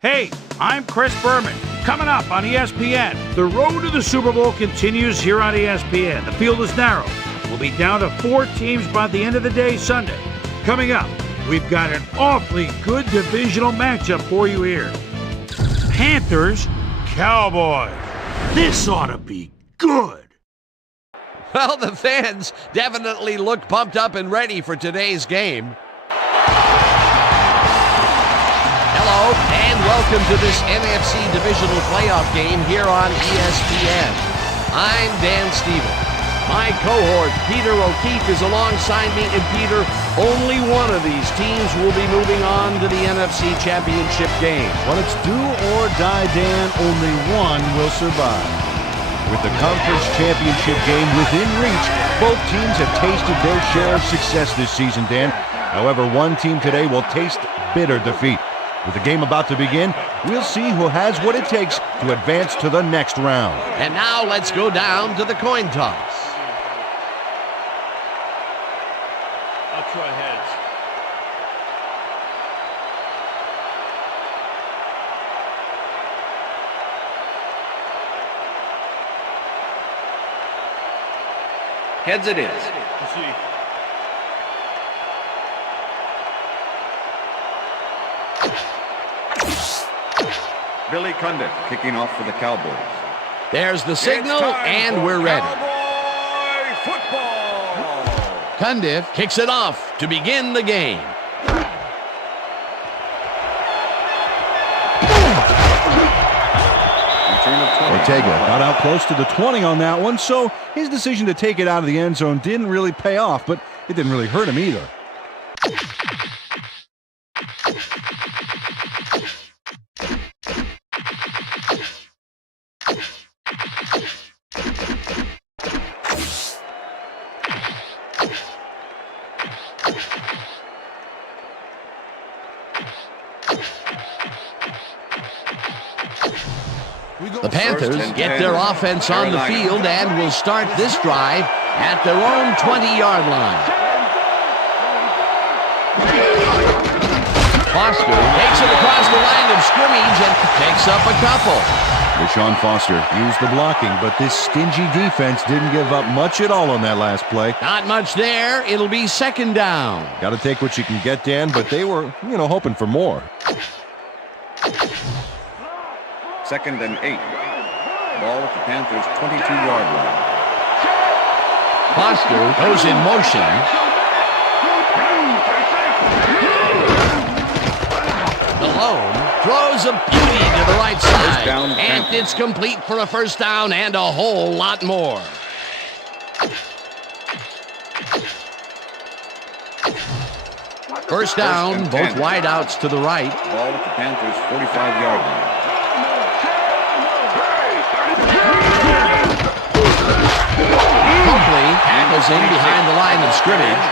Hey, I'm Chris Berman. Coming up on ESPN, the road to the Super Bowl continues here on ESPN. The field is narrow. We'll be down to 4 teams by the end of the day Sunday. Coming up, we've got an awfully good divisional matchup for you here. Panthers, Cowboys. This ought to be good. Well, the fans definitely look pumped up and ready for today's game. Hello, and welcome to this NFC Divisional Playoff game here on ESPN. I'm Dan Stevens. My cohort, Peter O'Keefe, is alongside me, and Peter, only one of these teams will be moving on to the NFC Championship game. When it's do or die, Dan, only one will survive. With the conference championship game within reach, both teams have tasted their share of success this season, Dan. However, one team today will taste bitter defeat. With the game about to begin, we'll see who has what it takes to advance to the next round. And now let's go down to the coin toss. I'll try heads. Heads it is. Let's see. Billy Cundiff kicking off for the Cowboys. There's the signal, and we're ready. Cowboy football! Cundiff kicks it off to begin the game. Return of 20. Ortega got out close to the 20 on that one, so his decision to take it out of the end zone didn't really pay off, but it didn't really hurt him either. The Panthers get their offense on the field and will start this drive at their own 20-yard line. Foster takes it across the line of scrimmage and picks up a couple. Deshaun Foster used the blocking, but this stingy defense didn't give up much at all on that last play. Not much there. It'll be second down. Got to take what you can get, Dan, but they were, hoping for more. 2nd and 8. Ball at the Panthers' 22-yard line. Foster goes in motion. Malone throws a beauty to the right side. Down, and it's complete for a first down and a whole lot more. First down, both wideouts to the right. Ball at the Panthers' 45-yard line. Coakley tackles in behind the line of scrimmage.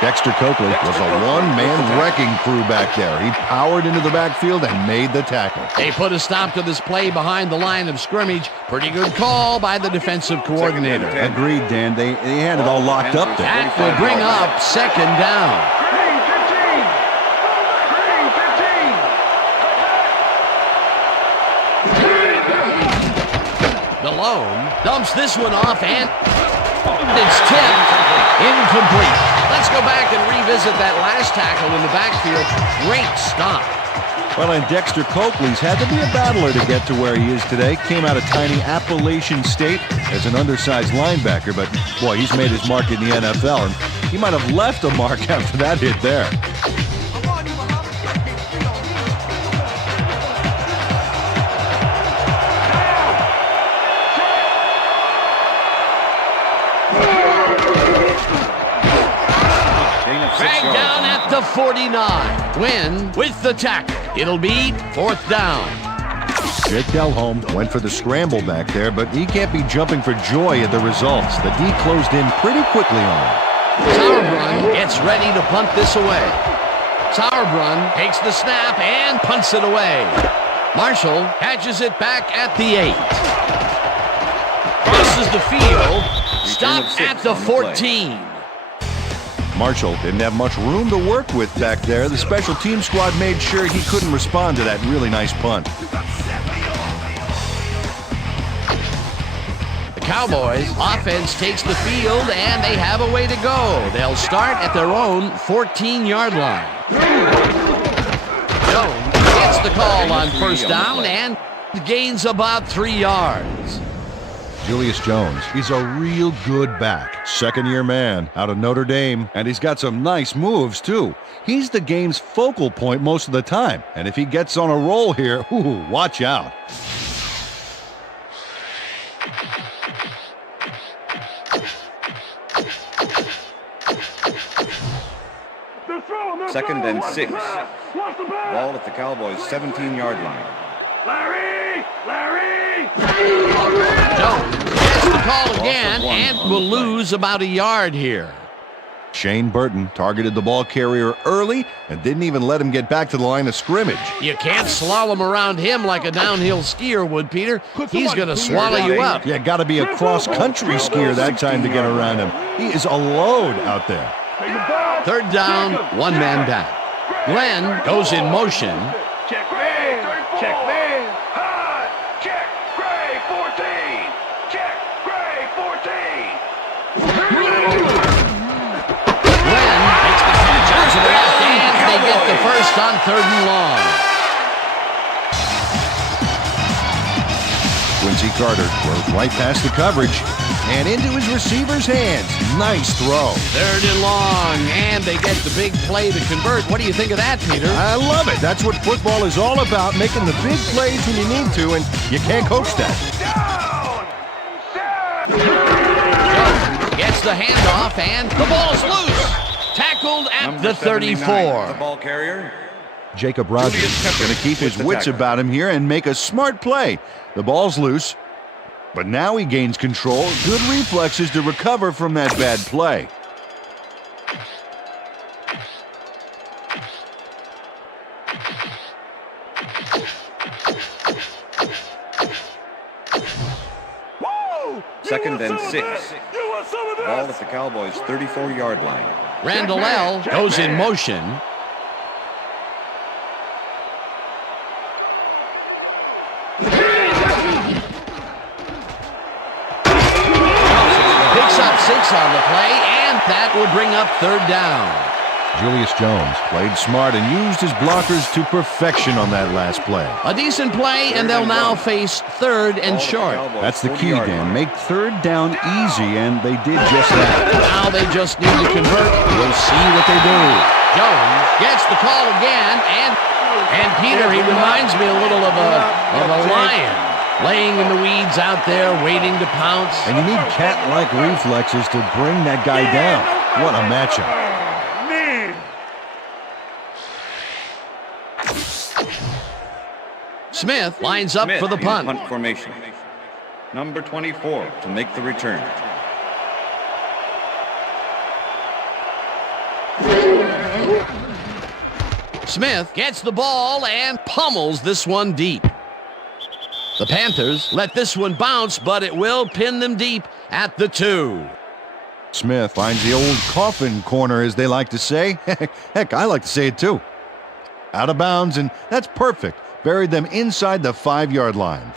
Dexter Coakley was a one-man wrecking crew back there. He powered into the backfield and made the tackle. They put a stop to this play behind the line of scrimmage. Pretty good call by the defensive coordinator. Agreed, Dan. They had it all locked up there. That will bring up second down. Malone dumps this one off, and it's tipped. Incomplete. Let's go back and revisit that last tackle in the backfield. Great stop. Well, and Dexter Coakley's had to be a battler to get to where he is today. Came out of tiny Appalachian State as an undersized linebacker, but boy, he's made his mark in the NFL, and he might have left a mark after that hit there. Dragged down at the 49. Win with the tackle. It'll be fourth down. Jake Delhomme went for the scramble back there, but he can't be jumping for joy at the results. The D closed in pretty quickly on him. Sauerbrunn gets ready to punt this away. Sauerbrunn takes the snap and punts it away. Marshall catches it back at the 8. Crosses the field. Stopped at the 14. Marshall didn't have much room to work with back there. The special team squad made sure he couldn't respond to that really nice punt. The Cowboys offense takes the field, and they have a way to go. They'll start at their own 14-yard line. Jones gets the call on first down and gains about 3 yards. Julius Jones, he's a real good back. Second-year man out of Notre Dame, and he's got some nice moves, too. He's the game's focal point most of the time, and if he gets on a roll here, ooh, watch out. Second and 6. Ball at the Cowboys' 17-yard line. Jones gets the call again and will lose about a yard here. Shane Burton targeted the ball carrier early and didn't even let him get back to the line of scrimmage. You can't slalom around him like a downhill skier would, Peter. He's going to swallow you up. Yeah, got to be a cross-country skier that time to get around him. He is a load out there. Third down, one man down. Glenn goes in motion. Check man. Check man. High. Check. Gray 14. Check. Gray 14. Glenn makes the catch out to the left, and they get the first on 3rd and long. Quincy Carter throws right past the coverage and into his receiver's hands. Nice throw. 3rd and long, and they get the big play to convert. What do you think of that, Peter? I love it. That's what football is all about, making the big plays when you need to, and you can't coach that. Jones gets the handoff, and the ball's loose. Tackled at Number the 34. 79, the ball carrier. Jacob Rogers is going to keep his wits about him here and make a smart play. The ball's loose, but now he gains control. Good reflexes to recover from that bad play. Second and 6. Ball at the Cowboys' 34-yard line. Randall L. goes in motion. Picks up 6 on the play, and that will bring up 3rd down. Julius Jones played smart and used his blockers to perfection on that last play. A decent play, and they'll now face 3rd and short. That's the key, Dan. Make 3rd down easy, and they did just that. Now they just need to convert. We'll see what they do. Jones gets the call again, and Peter, he reminds me a little of a lion, laying in the weeds out there, waiting to pounce. And you need cat-like reflexes to bring that guy down. What a matchup. Smith lines up for the punt. Punt formation. Number 24 to make the return. Smith gets the ball and pummels this one deep. The Panthers let this one bounce, but it will pin them deep at the 2. Smith finds the old coffin corner, as they like to say. Heck, I like to say it too. Out of bounds, and that's perfect. Buried them inside the 5-yard line.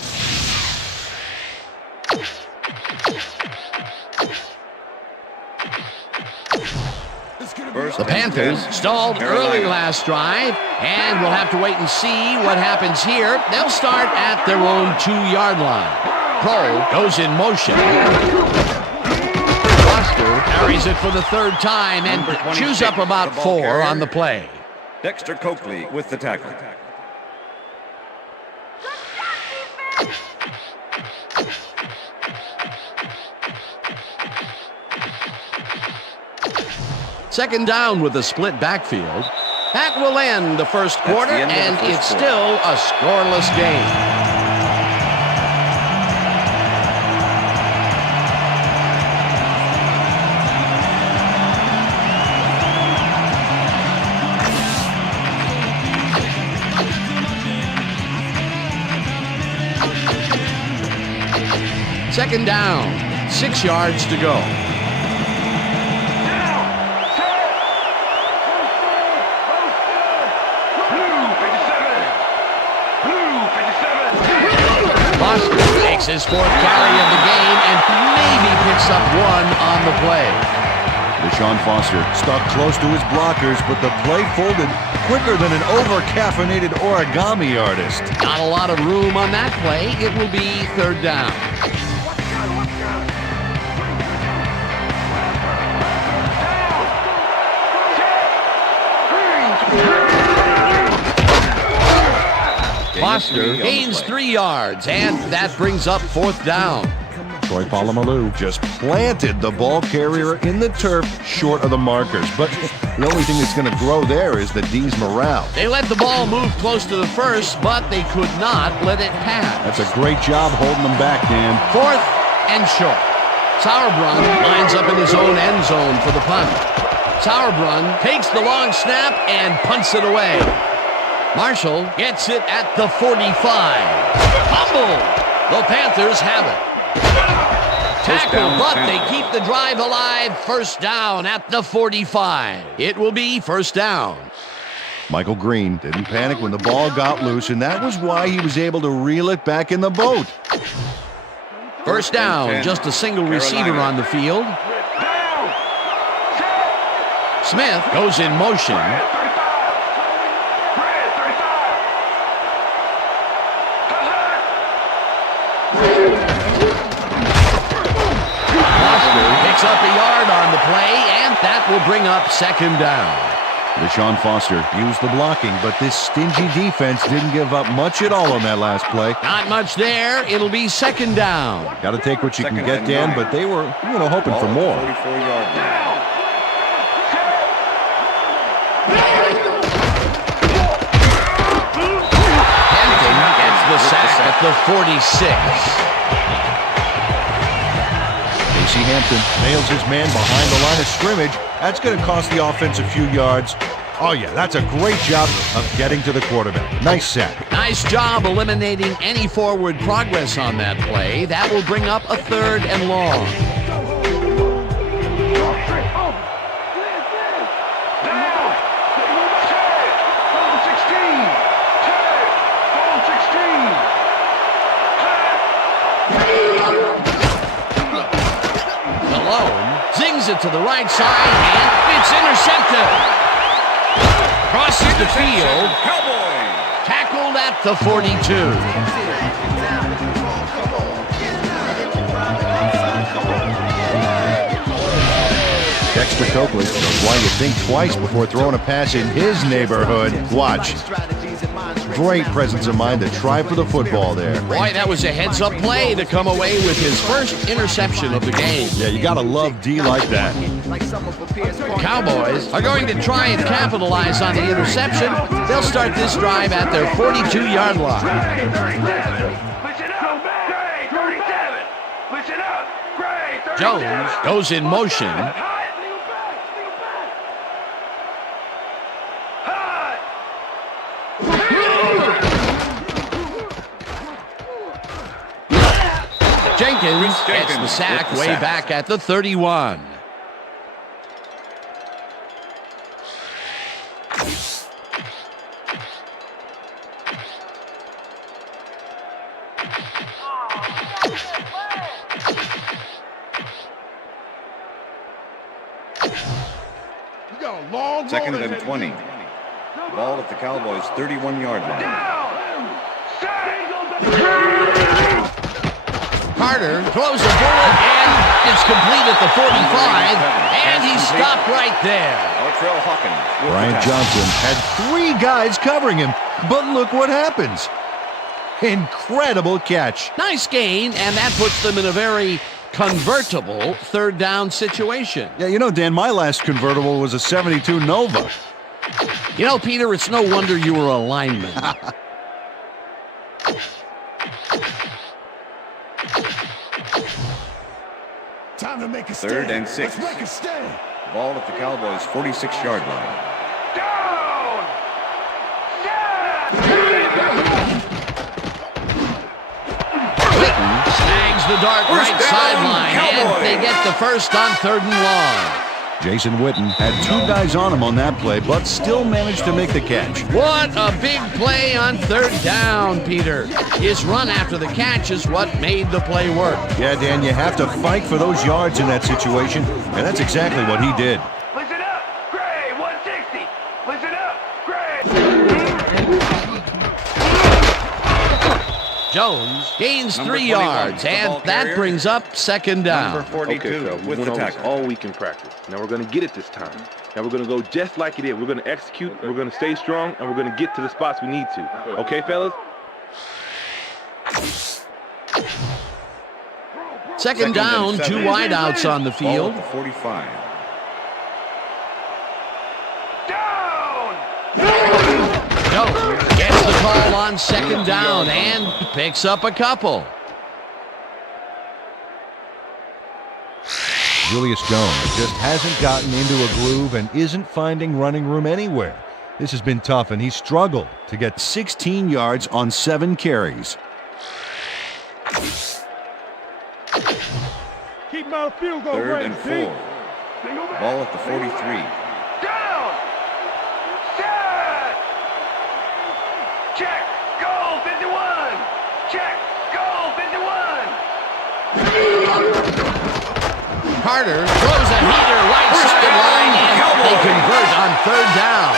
The Panthers stalled early last drive, and we'll have to wait and see what happens here. They'll start at their own 2-yard line. Pro goes in motion. Foster carries it for the 3rd time and chews up about 4 on the play. Dexter Coakley with the tackle. Second down with a split backfield. That will end the first quarter, and it's still a scoreless game. Second down, 6 yards to go. Makes his 4th carry of the game and maybe picks up 1 on the play. Deshaun Foster stuck close to his blockers, but the play folded quicker than an over-caffeinated origami artist. Not a lot of room on that play. It will be 3rd down. Foster gains 3 yards, and that brings up 4th down. Troy Polamalu just planted the ball carrier in the turf short of the markers. But the only thing that's going to grow there is the D's morale. They let the ball move close to the first, but they could not let it pass. That's a great job holding them back, Dan. 4th and short. Sauerbrunn lines up in his own end zone for the punt. Sauerbrunn takes the long snap and punts it away. Marshall gets it at the 45. Fumble! The Panthers have it. Tackle, but they keep the drive alive. 1st down at the 45. It will be 1st down. Michael Green didn't panic when the ball got loose, and that was why he was able to reel it back in the boat. 1st down, just a single receiver on the field. Smith goes in motion. Picks up a yard on the play, and that will bring up 2nd down. Deshaun Foster used the blocking, but this stingy defense didn't give up much at all on that last play. Not much there. It'll be 2nd down. Got to take what you can get, Dan, but they were, hoping for more. 44-yard line. Hampton gets the sack at the 46. Casey Hampton nails his man behind the line of scrimmage. That's going to cost the offense a few yards. Oh, yeah, that's a great job of getting to the quarterback. Nice sack. Nice job eliminating any forward progress on that play. That will bring up a 3rd and long. Zings it to the right side, and it's intercepted. Crosses the field. Cowboys. Tackled at the 42. Dexter Coakley knows why you think twice before throwing a pass in his neighborhood. Watch. Great presence of mind to try for the football there. Boy, that was a heads-up play to come away with his 1st interception of the game. Yeah, you gotta love D like that. Cowboys are going to try and capitalize on the interception. They'll start this drive at their 42-yard line. Listen up, Gray 37. Listen up, Gray 37. Jones goes in motion. Jenkins gets the sack way back at the 31. Second and 20. Ball at the Cowboys' 31-yard line. Carter throws a bullet, and it's complete at the 45, and he's stopped right there. Latrell Hawkins. Brian Johnson had 3 guys covering him, but look what happens. Incredible catch. Nice gain, and that puts them in a very convertible 3rd down situation. Yeah, Dan, my last convertible was a 72 Nova. Peter, it's no wonder you were a lineman. Time to make a 3rd and 6. Let's make a stand. Ball at the Cowboys' 46-yard line. Down! Snags the dart right sideline, and they get the 1st on 3rd and long. Jason Witten had 2 guys on him on that play, but still managed to make the catch. What a big play on third down, Peter. His run after the catch is what made the play work. Yeah, Dan, you have to fight for those yards in that situation, and that's exactly what he did. Listen up, Gray, 160. Listen up, Gray. Jones gains Number 3 21, yards, the ball and that carrier. brings up second down. Number 42 Okay, so with we the went over this tackle. all week in practice. Now we're going to get it this time. Now we're going to go just like it is. We're going to execute, we're going to stay strong, and we're going to get to the spots we need to. Okay, fellas? Second down, and 2 7. wideouts on the Ball field. at the 45. Down. Jones gets the call on second down and picks up a couple. Julius Jones just hasn't gotten into a groove and isn't finding running room anywhere. This has been tough, and he struggled to get 16 yards on 7 carries. Keep him out of field goal 3rd range. and 4. Ball at the 43. Down. Set. Check. Goal 51. Check. Goal 51. Carter throws a heater right sideline, and they convert on third down.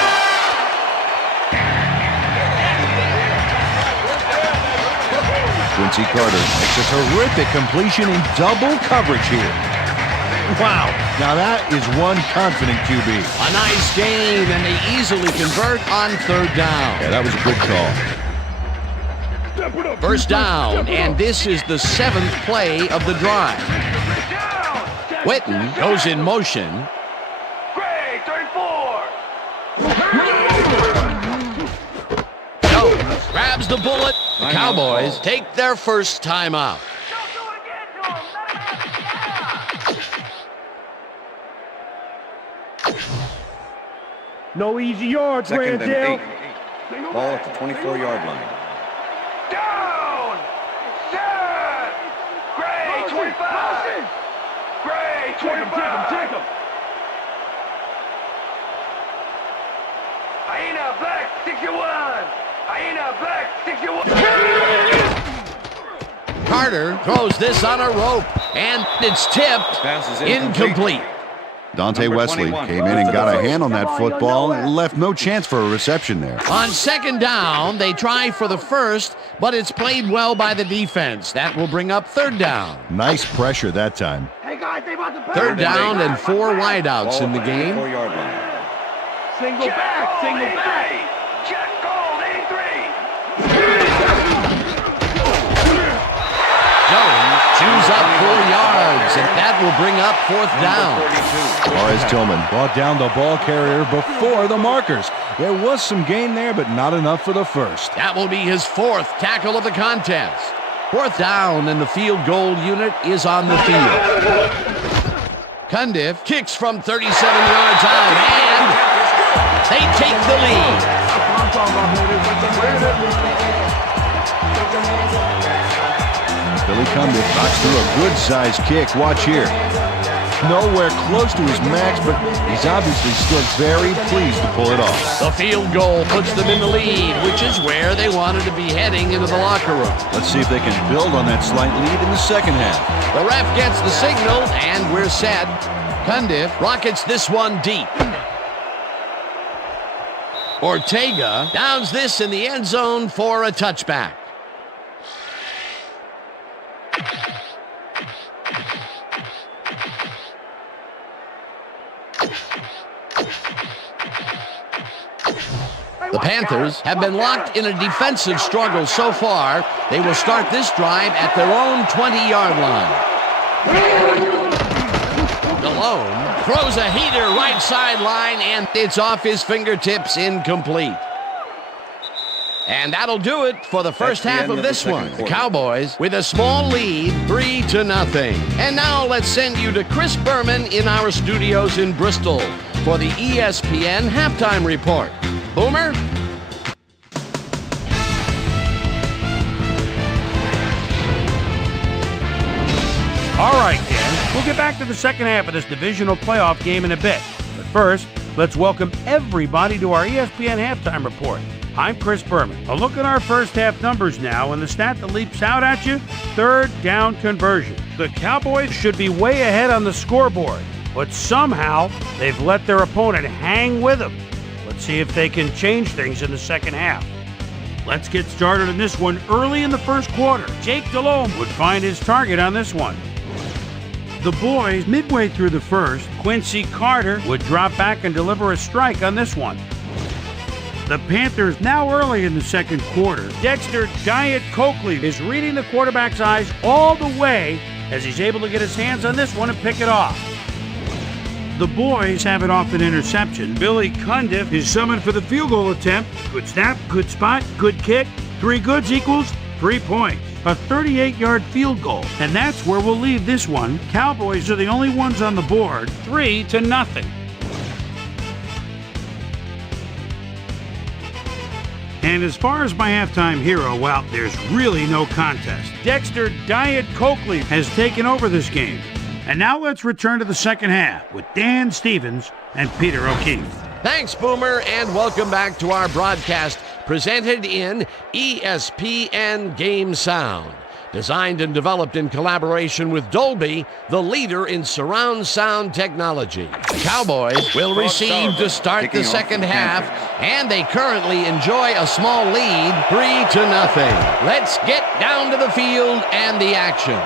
Quincy Carter makes a terrific completion in double coverage here. Wow, now that is one confident QB. A nice game, and they easily convert on third down. Yeah, that was a good call. First down, and this is the 7th play of the drive. Down. Witten goes in motion. Gray 34. Jones grabs the bullet. The Cowboys take their first timeout. No easy yards, 2nd and Randall. 8. Ball at the 24-yard line. Down. Set. Gray 25. Gray 25. Take him. Hyena Black 61. Hyena Black 61. Carter throws this on a rope, and it's tipped. Pass is Incomplete. Dante Number Wesley 21. came in and got a hand on that football and left no chance for a reception there. On second down, they try for the first, but it's played well by the defense. That will bring up third down. Nice pressure that time. Hey guys, they about to pass. Third down and 4 Ball wideouts in at the game. 24-yard line. Single back, single back. Check goal 83. Jones chews up 4 yards, and that will bring up 4th down. Torres Tillman brought down the ball carrier before the markers. There was some gain there, but not enough for the first. That will be his 4th tackle of the contest. 4th down, and the field goal unit is on the field. Cundiff kicks from 37 yards out, and they take the lead. Billy Cundiff knocks through a good-sized kick. Watch here. Nowhere close to his max, but he's obviously still very pleased to pull it off. The field goal puts them in the lead, which is where they wanted to be heading into the locker room. Let's see if they can build on that slight lead in the second half. The ref gets the signal, and we're set. Cundiff rockets this one deep. Ortega downs this in the end zone for a touchback. The Panthers have been locked in a defensive struggle so far. They will start this drive at their own 20-yard line. Malone throws a heater right sideline, and it's off his fingertips, incomplete. And that'll do it for the first That's the half end of of the this second one. The quarter. Cowboys with a small lead, 3-0. And now let's send you to Chris Berman in our studios in Bristol for the ESPN Halftime Report. Boomer? All right, Dan. We'll get back to the second half of this divisional playoff game in a bit. But first, let's welcome everybody to our ESPN Halftime Report. I'm Chris Berman. A look at our first half numbers now, and the stat that leaps out at you, third down conversion. The Cowboys should be way ahead on the scoreboard, but somehow they've let their opponent hang with them. Let's see if they can change things in the second half. Let's get started in this one early in the first quarter. Jake Delhomme would find his target on this one. The boys, midway through the first, Quincy Carter would drop back and deliver a strike on this one. The Panthers, now early in the second quarter, Dexter Diet Coakley is reading the quarterback's eyes all the way as he's able to get his hands on this one and pick it off. The boys have it off an interception. Billy Cundiff is summoned for the field goal attempt. Good snap, good spot, good kick. 3 goods equals 3 points. A 38-yard field goal. And that's where we'll leave this one. Cowboys are the only ones on the board, 3-0. And as far as my halftime hero, well, there's really no contest. Dexter Diet Coakley has taken over this game. And now let's return to the second half with Dan Stevens and Peter O'Keefe. Thanks, Boomer, and welcome back to our broadcast presented in ESPN Game Sound. Designed and developed in collaboration with Dolby, the leader in surround sound technology. The Cowboys will receive to start the second half, and they currently enjoy a small lead, 3-0. Let's get down to the field and the action.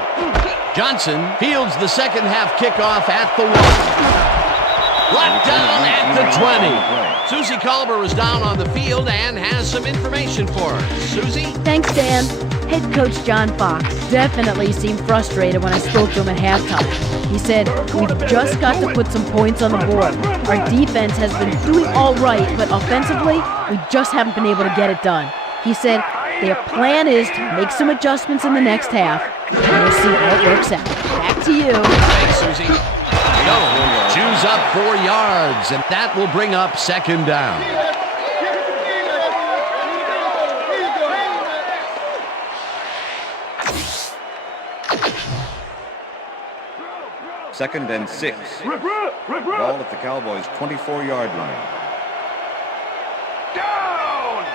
Johnson fields the second half kickoff at the 1. Brought down at the 20. Susie Culber is down on the field and has some information for us. Susie? Thanks, Dan. Head coach John Fox definitely seemed frustrated when I spoke to him at halftime. He said, "We've just got to put some points on the board. Our defense has been doing all right, but offensively, we just haven't been able to get it done." He said, "Their plan is to make some adjustments in the next half, and we'll see how it works out." Back to you. Thanks, Susie. Jones chews up 4 yards, and that will bring up second down. Second and 6. Ball at the Cowboys' 24-yard line. Down!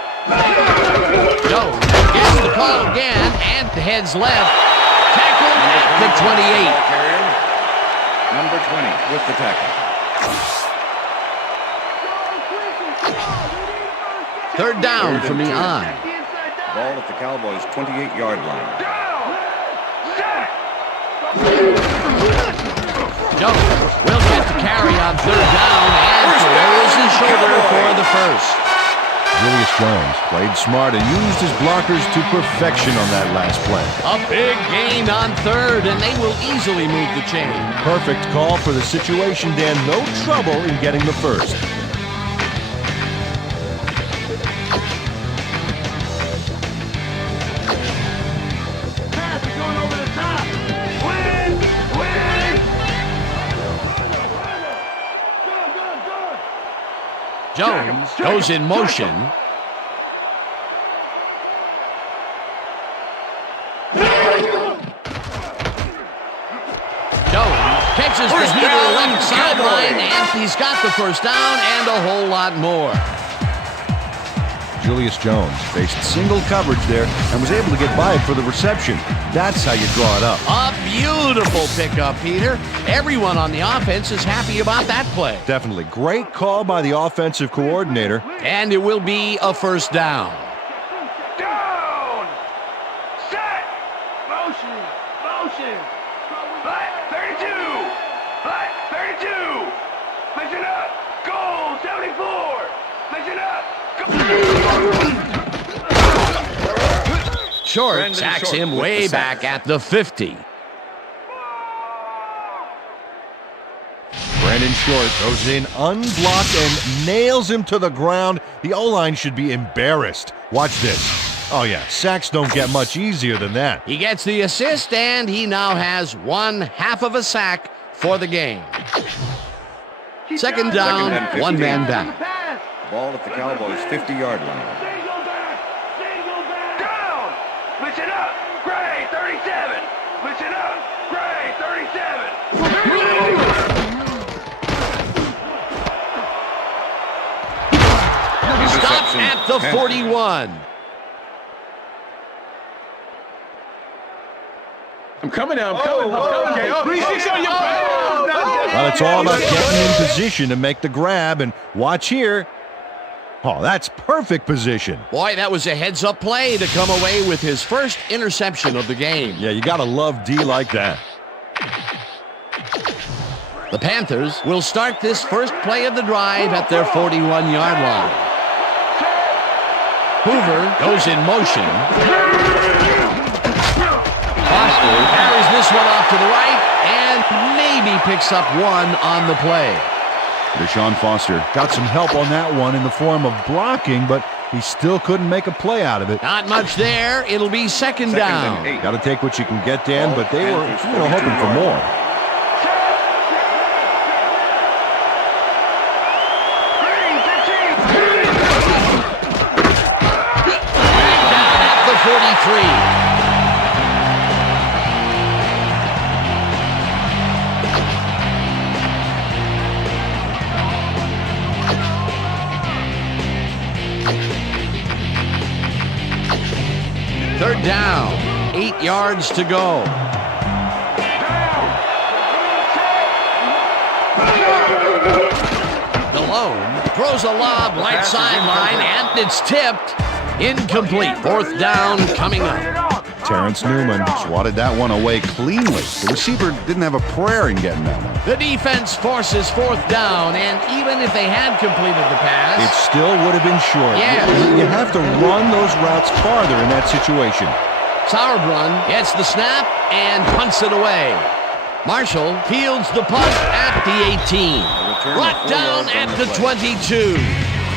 Jones gets the call again and heads left. Tackled at the 28. Number 20 with the tackle. Third down from the eye. Ball at the Cowboys' 28-yard line. Jones will get the carry on third down and throws his shoulder for the first. Julius Jones played smart and used his blockers to perfection on that last play. A big gain on third, and they will easily move the chain. Perfect call for the situation, Dan. No trouble in getting the first. Pass is going over the top. Win! Win! Jones goes in motion. Jones catches the heater left sideline, and he's got the first down and a whole lot more. Julius Jones faced single coverage there and was able to get by it for the reception. That's how you draw it up. A beautiful pickup, Peter. Everyone on the offense is happy about that play. Definitely. Great call by the offensive coordinator. And it will be a first down. Down! Set! Motion! Motion! Black 32! Black 32! Listen up! Goal 74! Listen up! Short sacks him way back at the 50. Brandon Short goes in unblocked and nails him to the ground. The O-line should be embarrassed. Watch this. Oh yeah, sacks don't get much easier than that. He gets the assist, and he now has 1/2 of a sack for the game. Second down, one man down. Ball at the Cowboys' 50-yard line. Down! Listen up! Gray 37! Listen up! Gray 37! at the 41. I'm coming now. I'm coming. Okay. 3-6 on your back. Well, it's all about getting in position to make the grab, and watch here. Oh, that's perfect position. Boy, that was a heads-up play to come away with his first interception of the game. Yeah, you got to love D like that. The Panthers will start this first play of the drive at their 41-yard line. Hoover goes in motion. Foster carries this one off to the right and maybe picks up one on the play. Deshaun Foster got some help on that one in the form of blocking, but he still couldn't make a play out of it. Not much there. It'll be second down. Got to take what you can get, Dan, but they were hoping for more. Down at the 43. Third down, 8 yards to go. Malone throws a lob right sideline, and it's tipped. Incomplete. Fourth down coming up. Terrence Newman swatted that one away cleanly. The receiver didn't have a prayer in getting that one. The defense forces fourth down, and even if they had completed the pass, It still would have been short. Yeah. You have to run those routes farther in that situation. Sauerbrunn gets the snap and punts it away. Marshall fields the punt at the 18. Brought down at the 22.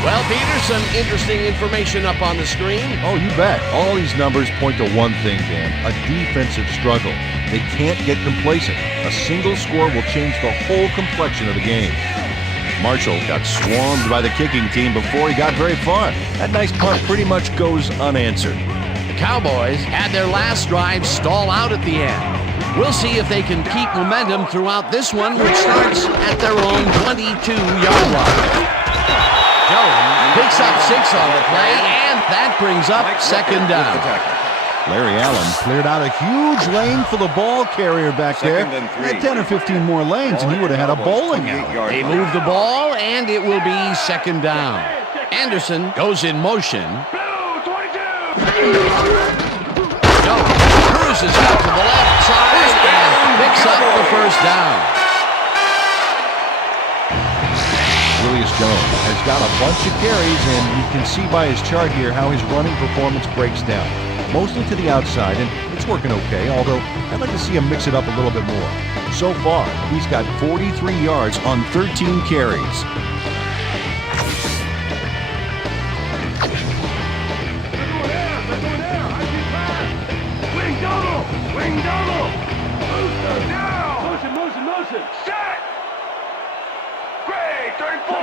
Well, Peter, some interesting information up on the screen. Oh, you bet. All these numbers point to one thing, Dan, a defensive struggle. They can't get complacent. A single score will change the whole complexion of the game. Marshall got swarmed by the kicking team before he got very far. That nice punt pretty much goes unanswered. The Cowboys had their last drive stall out at the end. We'll see if they can keep momentum throughout this one, which starts at their own 22-yard line. Jones picks up 6 on the play, and that brings up second down. Larry Allen cleared out a huge lane for the ball carrier back there. Had 10 or 15 more lanes, and he would have had a bowling alley. They move the ball, and it will be second down. Anderson goes in motion. Jones cruises out to the left side and picks up the first down. Julius Jones has got a bunch of carries, and you can see by his chart here how his running performance breaks down. Mostly to the outside, and it's working okay, although I'd like to see him mix it up a little bit more. So far, he's got 43 yards on 13 carries. Wing double! Motion! Set! Gray, 34!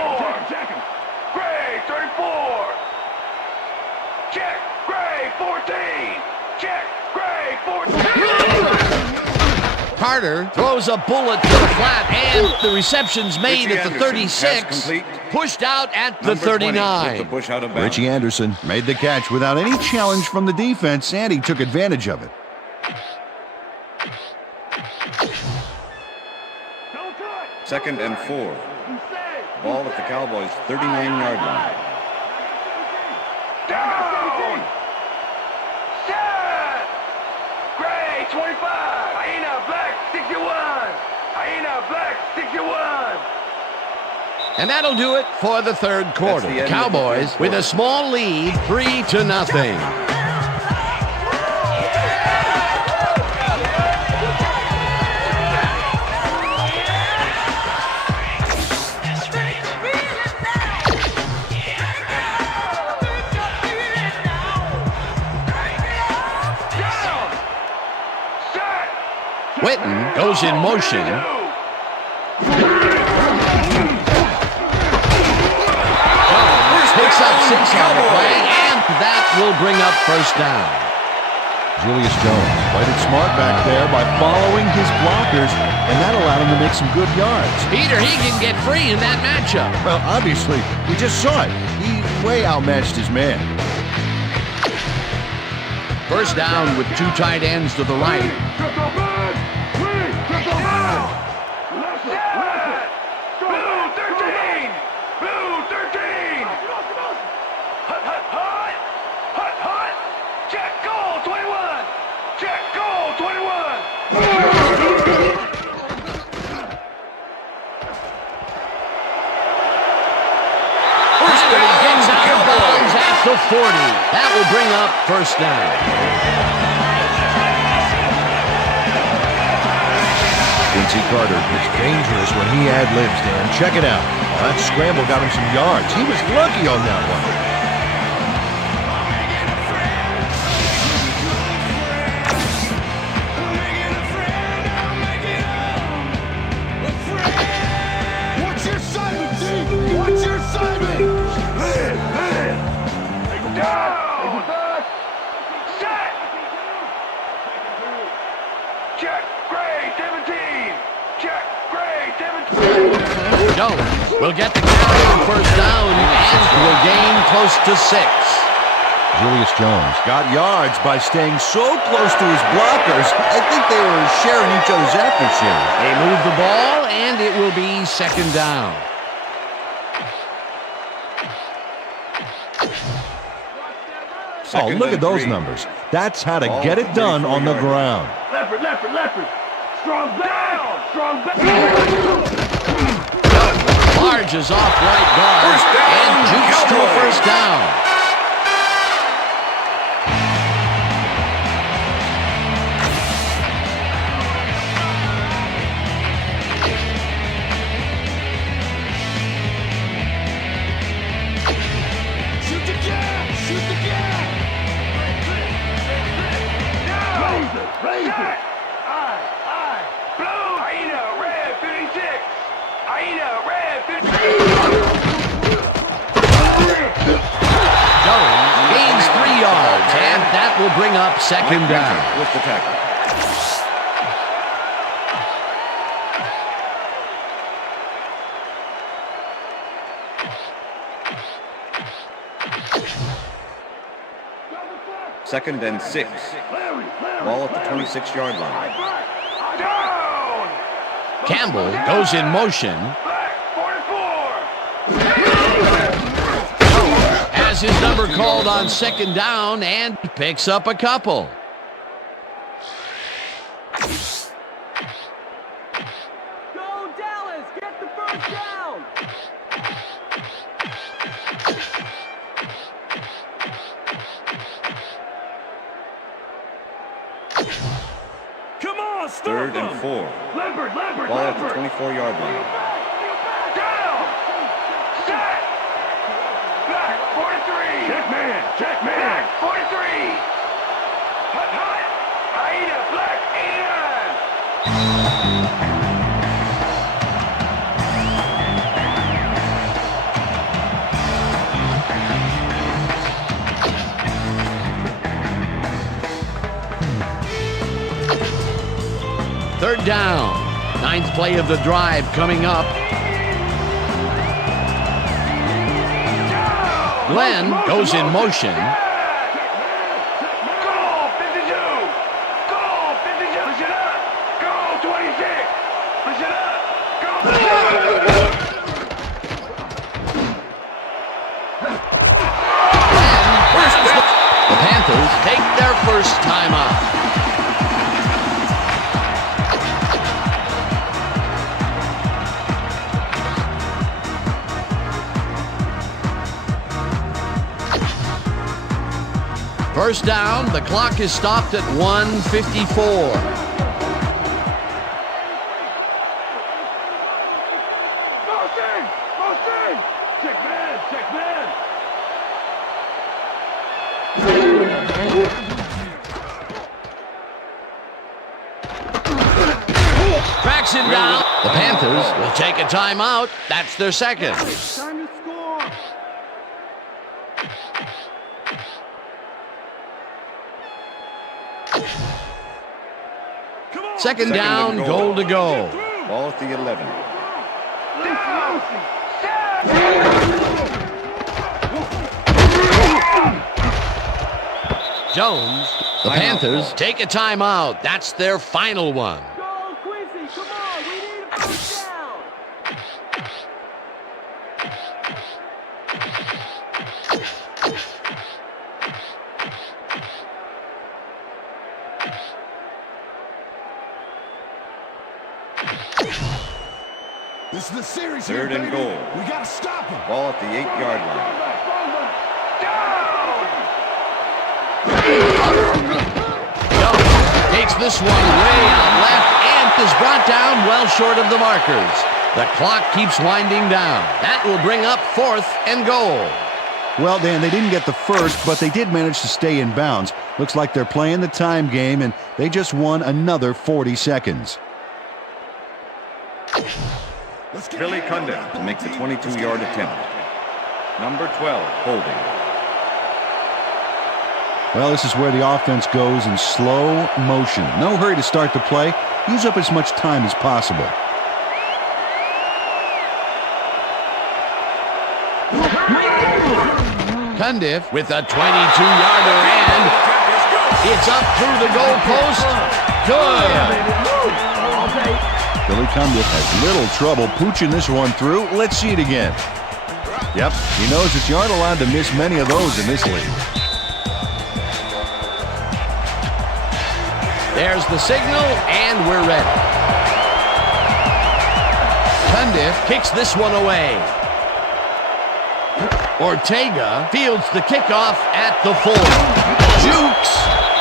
Gray, 34! Check! Gray, 14! Check! Gray, 14! Carter throws a bullet to the flat, and the reception's made at the 36, pushed out at the 39. Richie Anderson made the catch without any challenge from the defense, and he took advantage of it. Second and 4. Ball at the Cowboys' 39-yard line. Down! Set! Gray, 25! Hyena, black, 61! Hyena, black, 61! And that'll do it for the third quarter. the end Cowboys of the third with quarter. a small lead, 3-0. Witten goes in motion. Jones picks up 6 on the play, and that will bring up first down. Julius Jones played it smart back there by following his blockers, and that allowed him to make some good yards. Peter, he can get free in that matchup. Well, obviously, we just saw it. He way outmatched his man. First down with two tight ends to the right. To 40. That will bring up first down. Quincy Carter is dangerous when he ad-libs, Dan. Check it out. That scramble got him some yards. He was lucky on that one. Watch your assignment, D! Watch your assignment! Down! Set! Check, Gray, 17! Check, Gray, 17! Jones will get the carry on first down and will gain close to 6. Julius Jones got yards by staying so close to his blockers. I think they were sharing each other's aftershaves. They move the ball, and it will be second down. Oh, look at those numbers. That's how to get it done on the ground. Leopard! Strong back! Strong back! Barges off right guard and jukes to a first down. Will bring up second down. With the tackle. Second and 6. Ball at the 26-yard line. Campbell goes in motion. Has his number called on second down and picks up a couple. Go Dallas! Get the first down! Come on, stop Third them. and 4. Leopard! Ball at the 24-yard line. Down! Set! Back, 43! Check man! Back, 43! Hot! Aida, black, 89! Third down. 9th play of the drive coming up. Glenn goes in motion. Go 52! Go 52! Push it up! Go 26! Push it up! Go! The Panthers take their first timeout. First down, the clock is stopped at 1:54. Motion! Check man! Tracks him down. The Panthers will take a timeout. That's their second. Time to score! Second down, goal to go. Ball at the 11. Jones. The Panthers take a timeout. That's their final one. Go, Quincy, come on, we need a first down. This is the series. Third and goal. We got to stop him. Ball at the 8-yard line. Jones takes this one way out left and is brought down well short of the markers. The clock keeps winding down. That will bring up 4th and goal. Well, Dan, they didn't get the first, but they did manage to stay in bounds. Looks like they're playing the time game, and they just won another 40 seconds. Billy Cundiff to make the 22-yard attempt. Number 12, holding. Well, this is where the offense goes in slow motion. No hurry to start the play. Use up as much time as possible. Cundiff with a 22-yarder, and it's up through the goalpost. Good. Billy Cundiff has little trouble pooching this one through. Let's see it again. Yep, he knows that you aren't allowed to miss many of those in this league. There's the signal, and we're ready. Cundiff kicks this one away. Ortega fields the kickoff at the 4. Jukes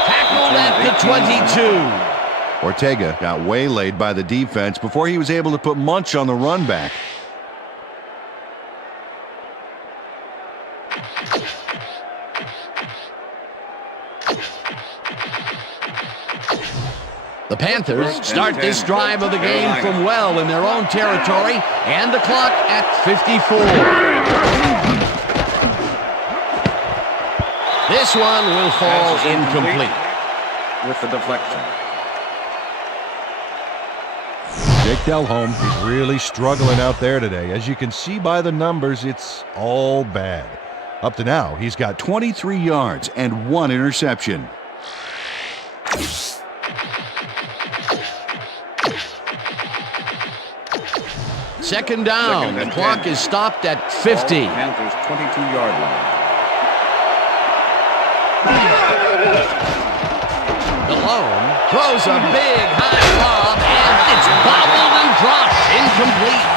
tackled at the 22. Ortega got waylaid by the defense before he was able to put Munch on the run back. The Panthers start this drive of the game from well in their own territory, and the clock at 54. This one will fall incomplete. With the deflection. Jake Delhomme is really struggling out there today. As you can see by the numbers, it's all bad. Up to now, he's got 23 yards and 1 interception. Second down. The clock is stopped at 50. Panthers 22-yard line. Delhomme throws a big high lob, and it's bobbled and dropped. Incomplete.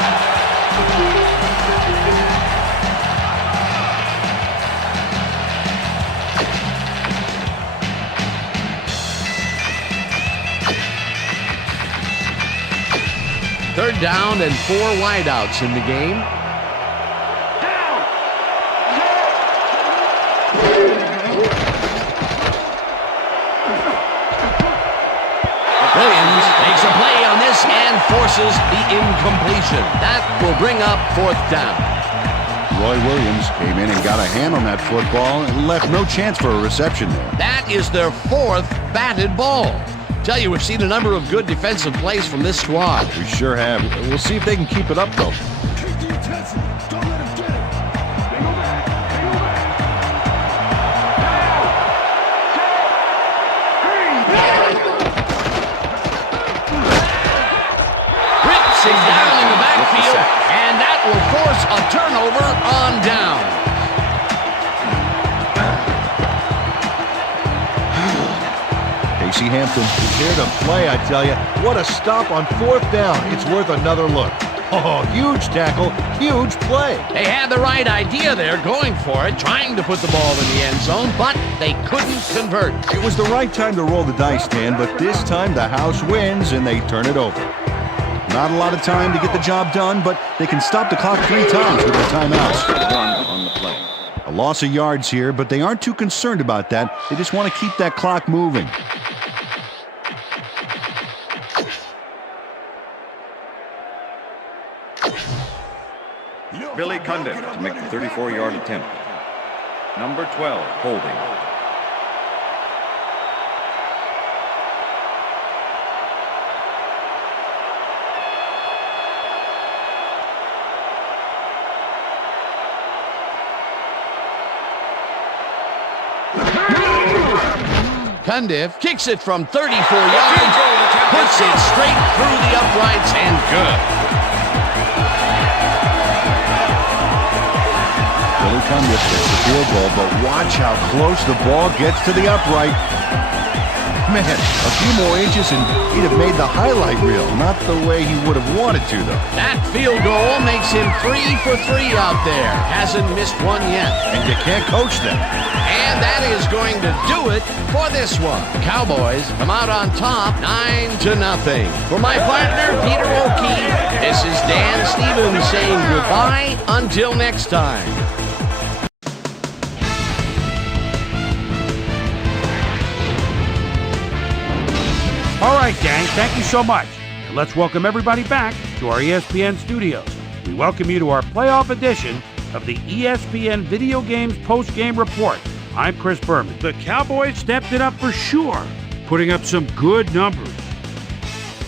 Third down and 4 wideouts in the game. Williams makes a play on this and forces the incompletion. That will bring up 4th down. Roy Williams came in and got a hand on that football and left no chance for a reception there. That is their 4th batted ball. Tell you, we've seen a number of good defensive plays from this squad. We sure have. We'll see if they can keep it up, though. Keep the intensity. Don't let him get it. Rips him down in the backfield, and that will force a turnover on down. Casey Hampton is here to play, I tell you. What a stop on 4th down. It's worth another look. Oh, huge tackle, huge play. They had the right idea there, going for it, trying to put the ball in the end zone, but they couldn't convert. It was the right time to roll the dice, Dan, but this time the house wins and they turn it over. Not a lot of time to get the job done, but they can stop the clock 3 times with their timeouts. Run on the play. A loss of yards here, but they aren't too concerned about that. They just want to keep that clock moving. Billy Cundiff to make the 34-yard attempt. Number 12, holding. Cundiff kicks it from 34 yards, puts it straight through the uprights and good. Billy Cundiff gets the field goal, but watch how close the ball gets to the upright. Man, a few more inches and he'd have made the highlight reel. Not the way he would have wanted to, though. That field goal makes him 3 for 3 out there. Hasn't missed one yet. And you can't coach them. And that is going to do it for this one. Cowboys come out on top 9-0. For my partner, Peter O'Keefe, this is Dan Stevens saying goodbye until next time. All right, gang, thank you so much. And let's welcome everybody back to our ESPN studios. We welcome you to our playoff edition of the ESPN Video Games Post-Game Report. I'm Chris Berman. The Cowboys stepped it up for sure, putting up some good numbers.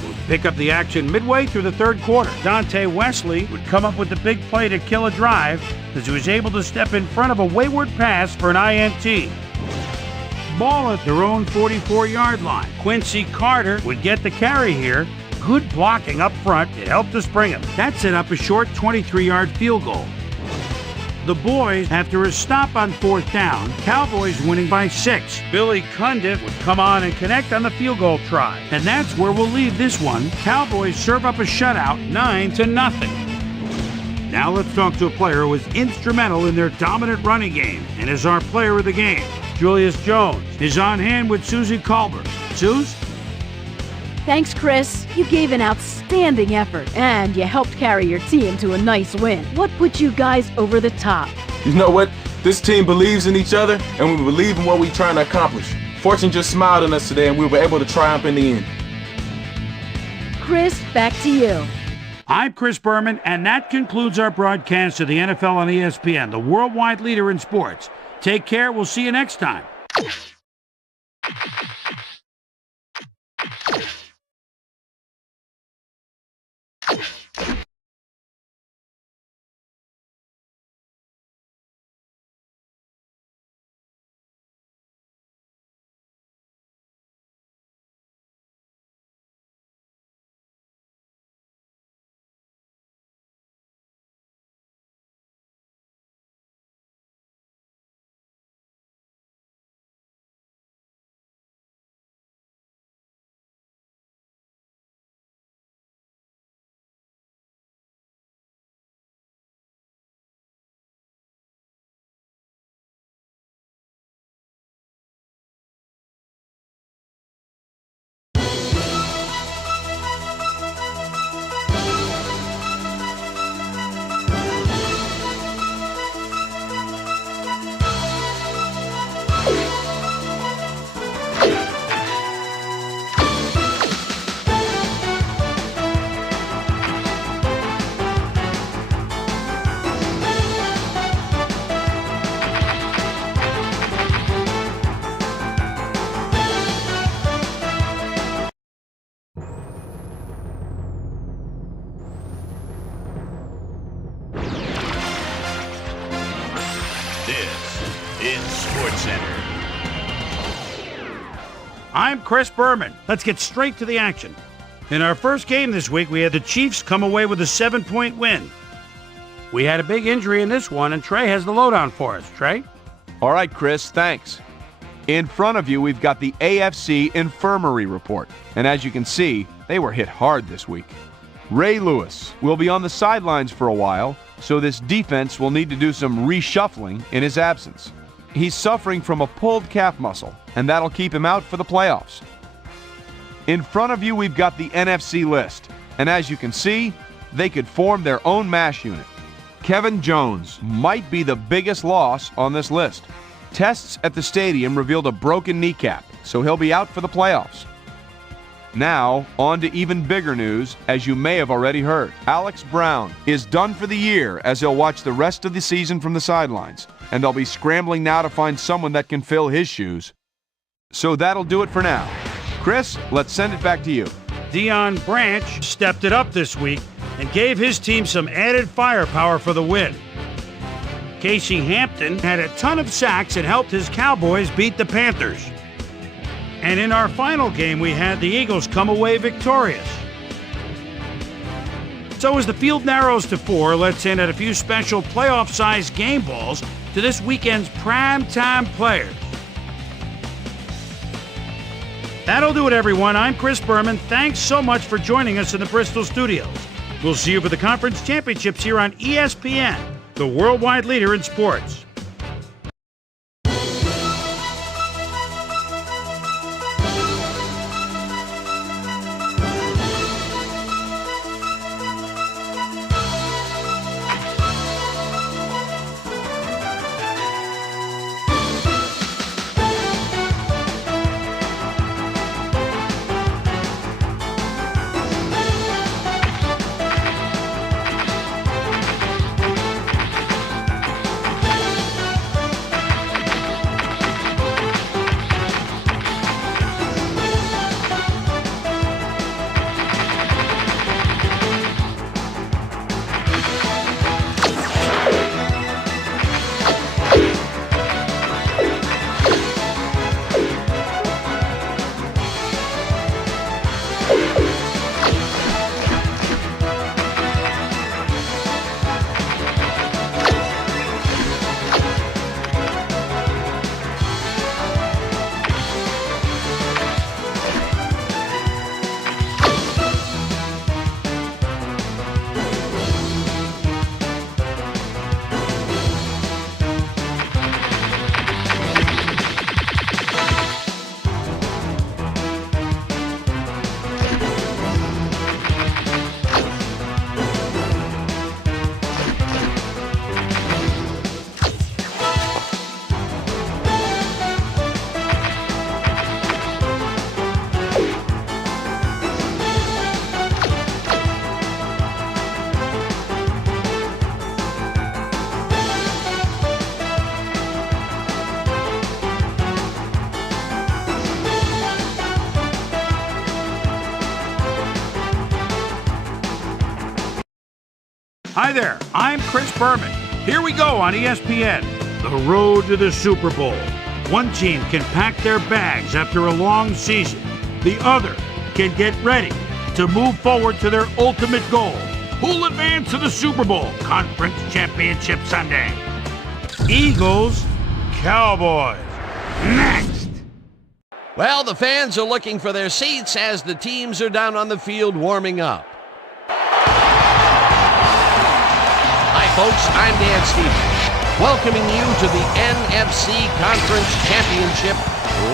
We'll pick up the action midway through the third quarter. Dante Wesley would come up with the big play to kill a drive as he was able to step in front of a wayward pass for an INT. Ball at their own 44-yard line. Quincy Carter would get the carry here. Good blocking up front. It helped to spring him. That set up a short 23-yard field goal. The boys, after a stop on fourth down, Cowboys winning by 6. Billy Cundiff would come on and connect on the field goal try. And that's where we'll leave this one. Cowboys serve up a shutout, 9-0. Now let's talk to a player who was instrumental in their dominant running game and is our player of the game. Julius Jones is on hand with Susie Colbert. Suze? Thanks, Chris. You gave an outstanding effort, and you helped carry your team to a nice win. What put you guys over the top? You know what? This team believes in each other, and we believe in what we're trying to accomplish. Fortune just smiled on us today, and we were able to triumph in the end. Chris, back to you. I'm Chris Berman, and that concludes our broadcast of the NFL on ESPN, the worldwide leader in sports. Take care. We'll see you next time. I'm Chris Berman. Let's get straight to the action. In our first game this week, we had the Chiefs come away with a 7-point win. We had a big injury in this one, and Trey has the lowdown for us. Trey? All right, Chris, thanks. In front of you, we've got the AFC Infirmary Report. And as you can see, they were hit hard this week. Ray Lewis will be on the sidelines for a while, so this defense will need to do some reshuffling in his absence. He's suffering from a pulled calf muscle, and that'll keep him out for the playoffs. In front of you, we've got the NFC list, and as you can see, they could form their own MASH unit. Kevin Jones might be the biggest loss on this list. Tests at the stadium revealed a broken kneecap, so he'll be out for the playoffs. Now, on to even bigger news, as you may have already heard. Alex Brown is done for the year as he'll watch the rest of the season from the sidelines, and they'll be scrambling now to find someone that can fill his shoes. So that'll do it for now. Chris, let's send it back to you. Deion Branch stepped it up this week and gave his team some added firepower for the win. Casey Hampton had a ton of sacks and helped his Cowboys beat the Panthers. And in our final game, we had the Eagles come away victorious. So as the field narrows to 4, let's end at a few special playoff-sized game balls to this weekend's primetime players. That'll do it, everyone. I'm Chris Berman. Thanks so much for joining us in the Bristol studios. We'll see you for the conference championships here on ESPN, the worldwide leader in sports. Hi there, I'm Chris Berman. Here we go on ESPN, the road to the Super Bowl. One team can pack their bags after a long season. The other can get ready to move forward to their ultimate goal. Who'll advance to the Super Bowl Conference Championship Sunday? Eagles, Cowboys. Next. Well, the fans are looking for their seats as the teams are down on the field warming up. Hi, folks. I'm Dan Stevens, welcoming you to the NFC Conference Championship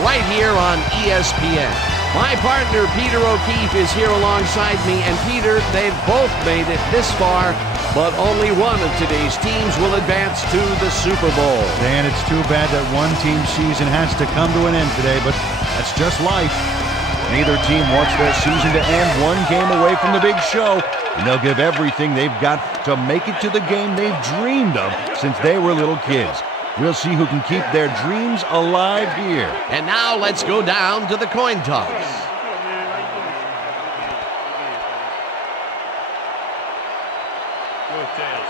right here on ESPN. My partner, Peter O'Keefe, is here alongside me, and Peter, they've both made it this far, but only one of today's teams will advance to the Super Bowl. Dan, it's too bad that one team's season has to come to an end today, but that's just life. Neither team wants their season to end one game away from the big show, and they'll give everything they've got to make it to the game they've dreamed of since they were little kids. We'll see who can keep their dreams alive here. And now let's go down to the coin toss. Go Tails.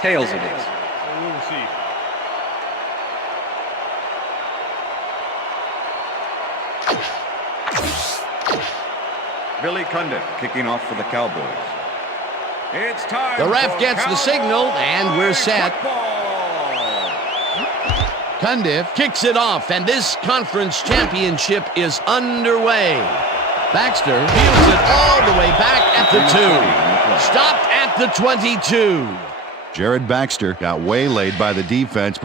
Tails it is. We will see. Billy Cundiff kicking off for the Cowboys. It's time. The ref for gets the signal, and we're set. Football. Cundiff kicks it off, and this conference championship is underway. Baxter fields it all the way back at the 2. Stopped at the 22. Jared Baxter got waylaid by the defense.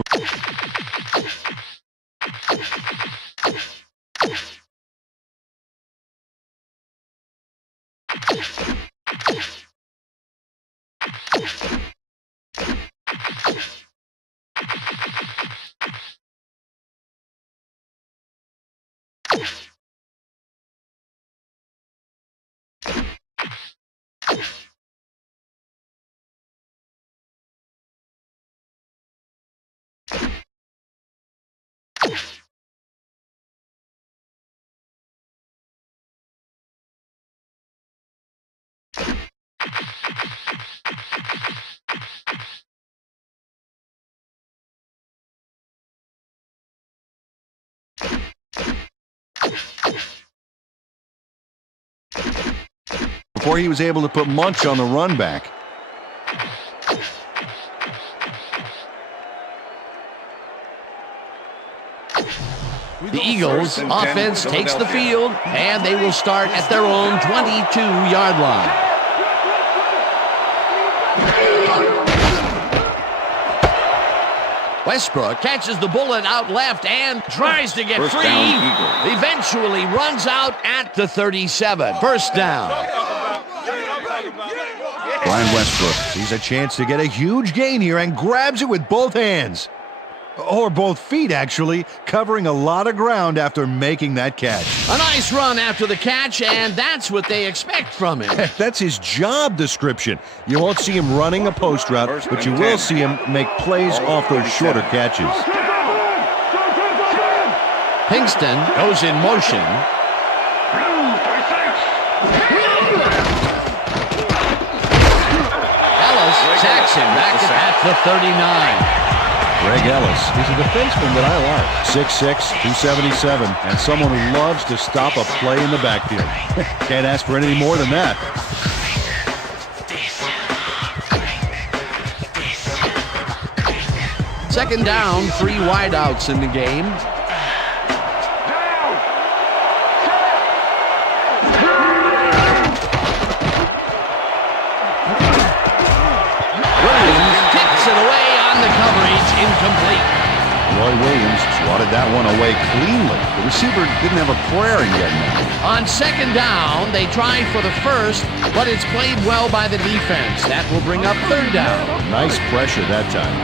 before he was able to put Munch on the run back. The Eagles offense takes the field, and they will start at their own 22-yard line. Westbrook catches the bullet out left and tries to get First free. down, Eagles. Eventually runs out at the 37. First down. Brian Westbrook sees a chance to get a huge gain here and grabs it with both hands. Or both feet, actually, covering a lot of ground after making that catch. A nice run after the catch, and that's what they expect from him. That's his job description. You won't see him running a post route, but you will see him make plays off those shorter catches. Pinkston goes in motion. Ellis sacks him back at the 39. Greg Ellis is a defenseman that I like. 6'6", 277, and someone who loves to stop a play in the backfield. Can't ask for anything more than that. Second down, 3 wideouts in the game. Williams kicks it away on the coverage, incomplete. Roy Williams swatted that one away cleanly. The receiver didn't have a prayer in getting that. On second down, they try for the first, but it's played well by the defense. That will bring up third down. Nice pressure that time.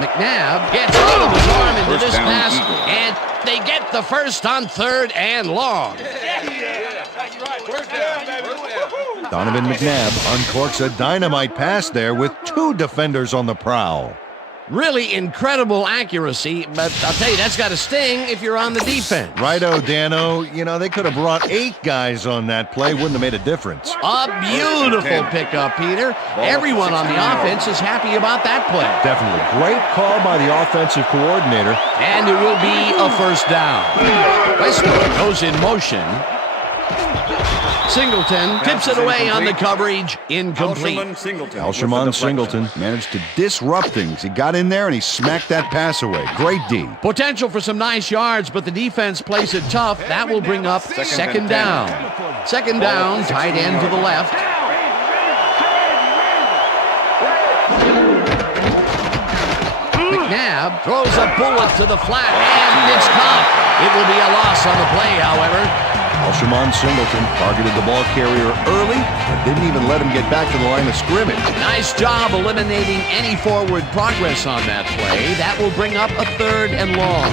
McNabb gets all of his arm into First this down, pass, Eagles. and they get the first on third and long. Donovan McNabb uncorks a dynamite pass there with 2 defenders on the prowl. Really incredible accuracy, but I'll tell you, that's got to sting if you're on the defense. Righto, Dano. You know, they could have brought 8 guys on that play. Wouldn't have made a difference. A beautiful pickup, Peter. Everyone on the offense is happy about that play. Definitely. Great call by the offensive coordinator. And it will be a first down. Westbrook goes in motion. Singleton tips it away on the coverage. Incomplete. Alshimon Singleton managed to disrupt things. He got in there and he smacked that pass away. Great D. Potential for some nice yards, but the defense plays it tough. That will bring up second down. Second down, tight end to the left. McNabb throws a bullet to the flat, and it's caught. It will be a loss on the play, however. Alshimon Singleton targeted the ball carrier early, but didn't even let him get back to the line of scrimmage. Nice job eliminating any forward progress on that play. That will bring up a third and long.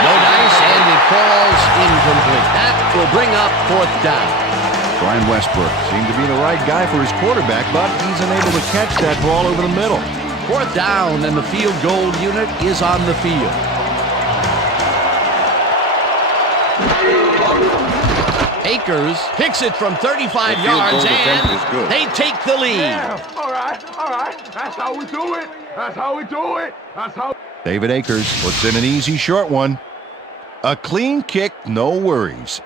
No dice, and it falls incomplete. That will bring up fourth down. Brian Westbrook seemed to be the right guy for his quarterback, but he's unable to catch that ball over the middle. Fourth down, and the field goal unit is on the field. Akers picks it from 35 yards, and they take the lead. Yeah, all right. That's how we do it. David Akers puts in an easy short one. A clean kick, no worries.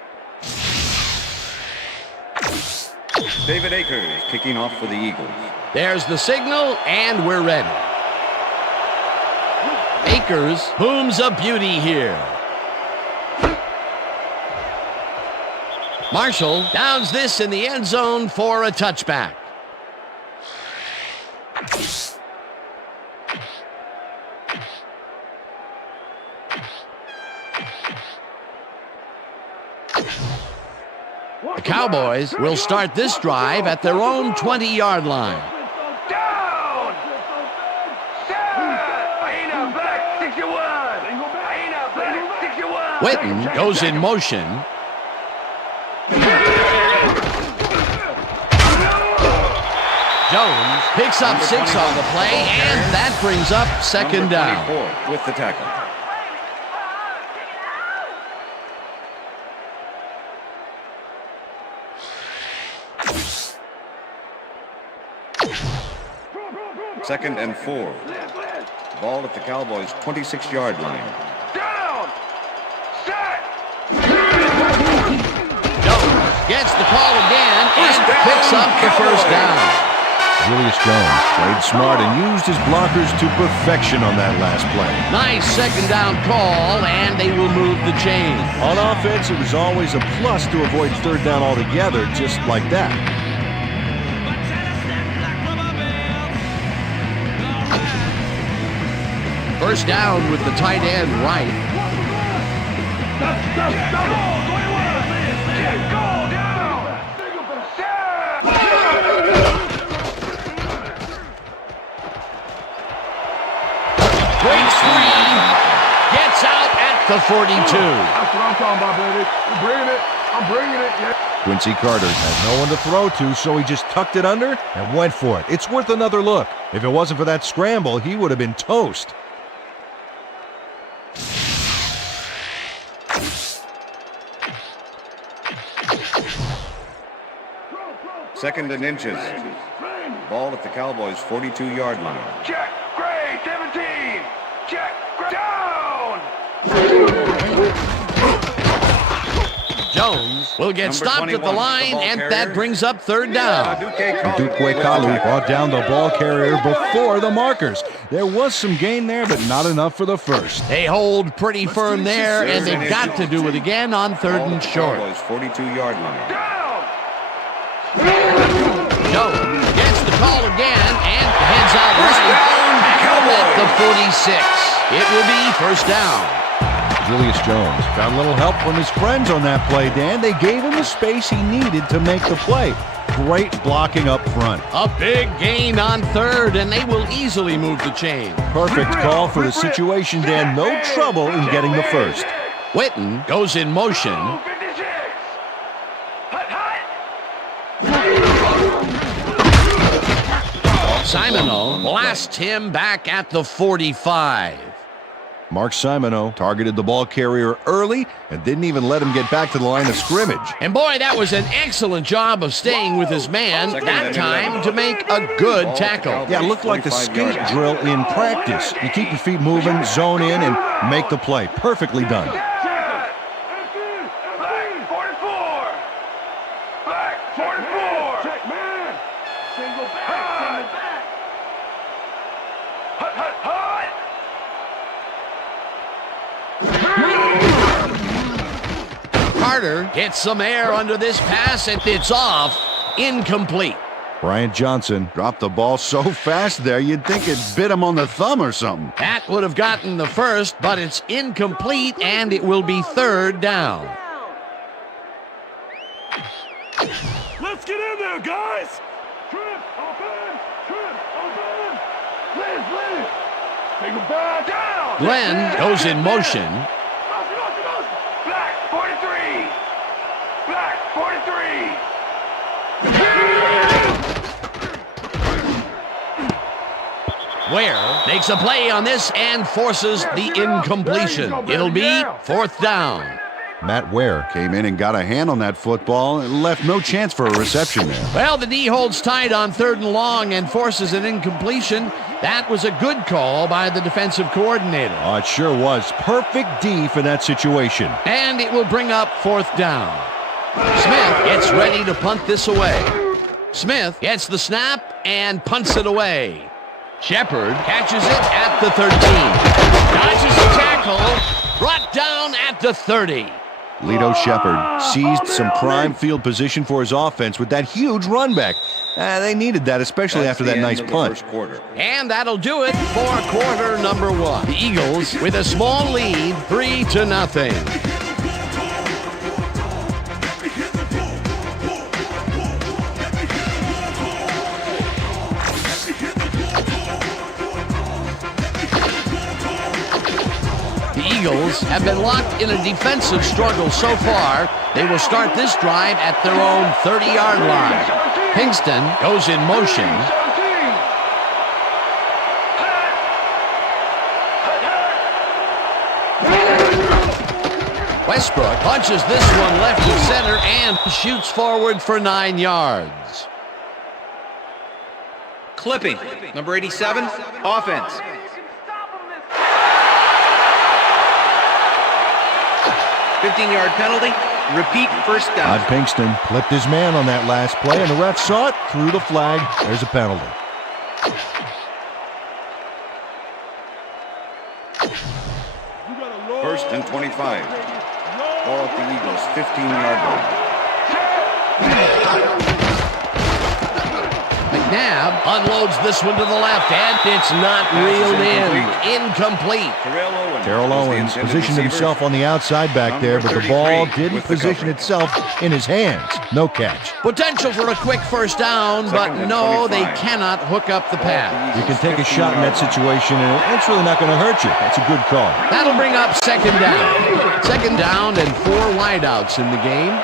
David Akers kicking off for the Eagles. There's the signal, and we're ready. Akers booms a beauty here. Marshall downs this in the end zone for a touchback. The Cowboys will start this drive at their own 20-yard line. Down! Ain't black 61! Witten goes in motion. Jones picks up 6 on the play, and that brings up second down. With the tackle. 2nd and 4. Ball at the Cowboys' 26-yard line. Down! Set! Jones gets the call again and picks up the first down. Julius Jones played smart and used his blockers to perfection on that last play. Nice second down call, and they will move the chain. On offense, it was always a plus to avoid third down altogether, just like that. First down with the tight end right. Breaks free. Gets out at the 42. That's what I'm talking about, baby. I'm bringing it. Yeah. Quincy Carter had no one to throw to, so he just tucked it under and went for it. It's worth another look. If it wasn't for that scramble, he would have been toast. Second and inches. Ball at the Cowboys' 42-yard line. Check, Gray, 17. Check, Gray, down! Jones will get stopped at the line, and that brings up third down. Dukwe Kalu brought down the ball carrier before the markers. There was some gain there, but not enough for the first. They hold pretty firm there, and they've got to do it again on third and short. Cowboys' 42-yard line. Down! Jones gets the call again and heads out right at the 46. It will be first down. Julius Jones got a little help from his friends on that play, Dan. They gave him the space he needed to make the play. Great blocking up front. A big gain on third, and they will easily move the chain. Perfect call for the situation, Dan. No trouble in getting the first. Witten goes in motion. 56. Hut, hut. Simoneau blasts him back at the 45. Mark Simoneau targeted the ball carrier early and didn't even let him get back to the line of scrimmage. And boy, that was an excellent job of staying with his man that time to make a good tackle. Yeah, it looked like the skate drill in practice. You keep your feet moving, zone in, and make the play. Perfectly done. Black 44. Black 44. Check, man. Single back. Hut, hut, hut. Carter gets some air under this pass, and it's off. Incomplete. Brian Johnson dropped the ball so fast there, you'd think it bit him on the thumb or something. That would have gotten the first, but it's incomplete, and it will be third down. Let's get in there, guys. Trim, open. Please. Take him back. Down. Glenn goes in motion. Black 43. Black 43. Ware makes a play on this and forces the incompletion. It'll be fourth down. Matt Ware came in and got a hand on that football and left no chance for a reception there. Well, the D holds tight on third and long and forces an incompletion. That was a good call by the defensive coordinator. Oh, it sure was. Perfect D for that situation. And it will bring up fourth down. Smith gets ready to punt this away. Smith gets the snap and punts it away. Shepard catches it at the 13. Dodges the tackle. Brought down at the 30. Lito Shepard seized some prime field position for his offense with that huge run back. They needed that, especially after that nice punt. And that'll do it for quarter number one. The Eagles with a small lead, 3-0. The Eagles have been locked in a defensive struggle so far. They will start this drive at their own 30-yard line. Pinkston goes in motion. Westbrook punches this one left to center and shoots forward for 9 yards. Clipping. Number 87, offense. 15-yard penalty. Repeat first down. Todd Pinkston clipped his man on that last play, and the ref saw it, threw the flag. There's a penalty. First and 25. Ball at the Eagles' 15-yard line. McNabb unloads this one to the left, and it's not reeled in. Incomplete. Terrell Owens positioned himself on the outside back there, but the ball didn't position itself in his hands. No catch. Potential for a quick first down, but no, they cannot hook up the pass. You can take a shot in that situation, and it's really not going to hurt you. That's a good call. That'll bring up second down. Second down and 4 wideouts in the game.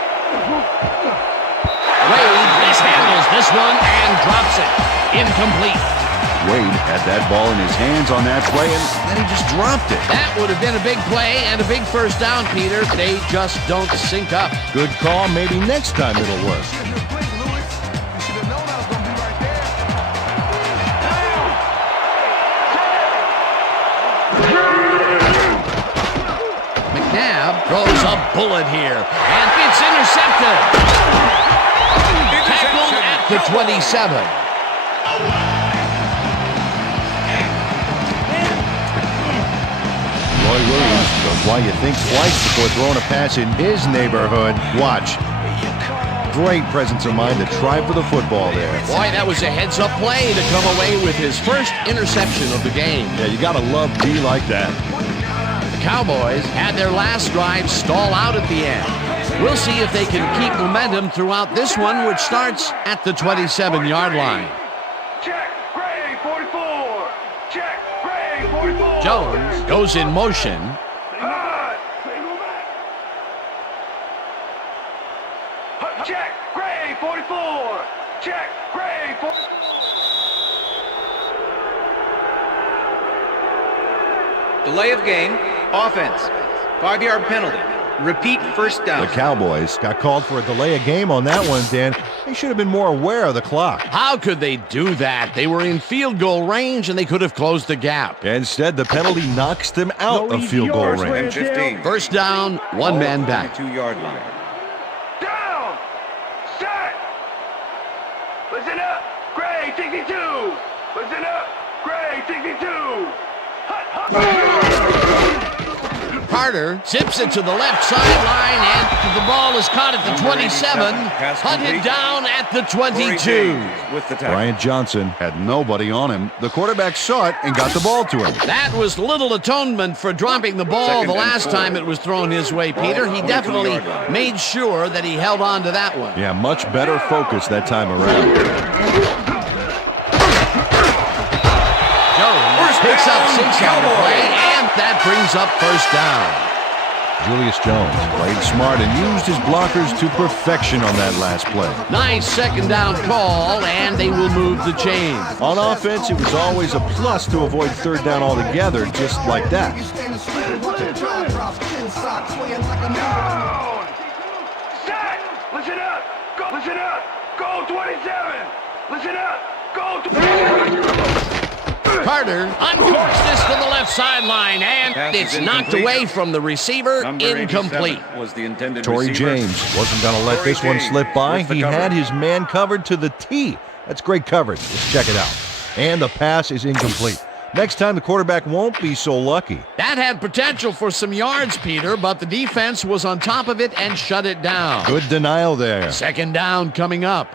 Wade mishandles this one and drops it. Incomplete. Wade had that ball in his hands on that play, and then he just dropped it. That would have been a big play and a big first down, Peter. They just don't sync up. Good call. Maybe next time it'll work. McNabb throws a bullet here, and it's intercepted. Tackled at the 27. Roy Williams knows why you think twice before throwing a pass in his neighborhood. Watch. Great presence of mind to try for the football there. Boy, that was a heads-up play to come away with his first interception of the game. Yeah, you gotta love D like that. The Cowboys had their last drive stall out at the end. We'll see if they can keep momentum throughout this one, which starts at the 27-yard line. Check, Gray, 44. Check, Gray, 44. Jones goes in motion. Check, Gray, 44. Check, Gray, 44. Delay of game, offense. 5-yard penalty. Repeat first down. The Cowboys got called for a delay of game on that one, Dan. They should have been more aware of the clock. How could they do that? They were in field goal range, and they could have closed the gap. Instead, the penalty knocks them out of field goal range. 15. First down, one man back. 2-yard line. Down. Set. Listen up. Gray, 62. Listen up. Gray, 62. Carter zips it to the left sideline, and the ball is caught at the 27, hunted down at the 22. Brian Johnson had nobody on him. The quarterback saw it and got the ball to him. That was little atonement for dropping the ball the last time it was thrown his way, Peter. He definitely made sure that he held on to that one. Yeah, much better focus that time around. Jones picks up 6 on the play, and that brings up first down. Julius Jones played smart and used his blockers to perfection on that last play. Nice second down call, and they will move the chain. On offense, it was always a plus to avoid third down altogether, just like that. Set. Listen up. Go. Listen up. Go 27. Listen up. Go 27. Carter uncorks this to the left sideline, and it's knocked away from the receiver. Incomplete. Was the intended Torrey receiver. James wasn't going to let this one slip by. He had his man covered to the T. That's great coverage. Let's check it out. And the pass is incomplete. Next time, the quarterback won't be so lucky. That had potential for some yards, Peter, but the defense was on top of it and shut it down. Good denial there. Second down coming up.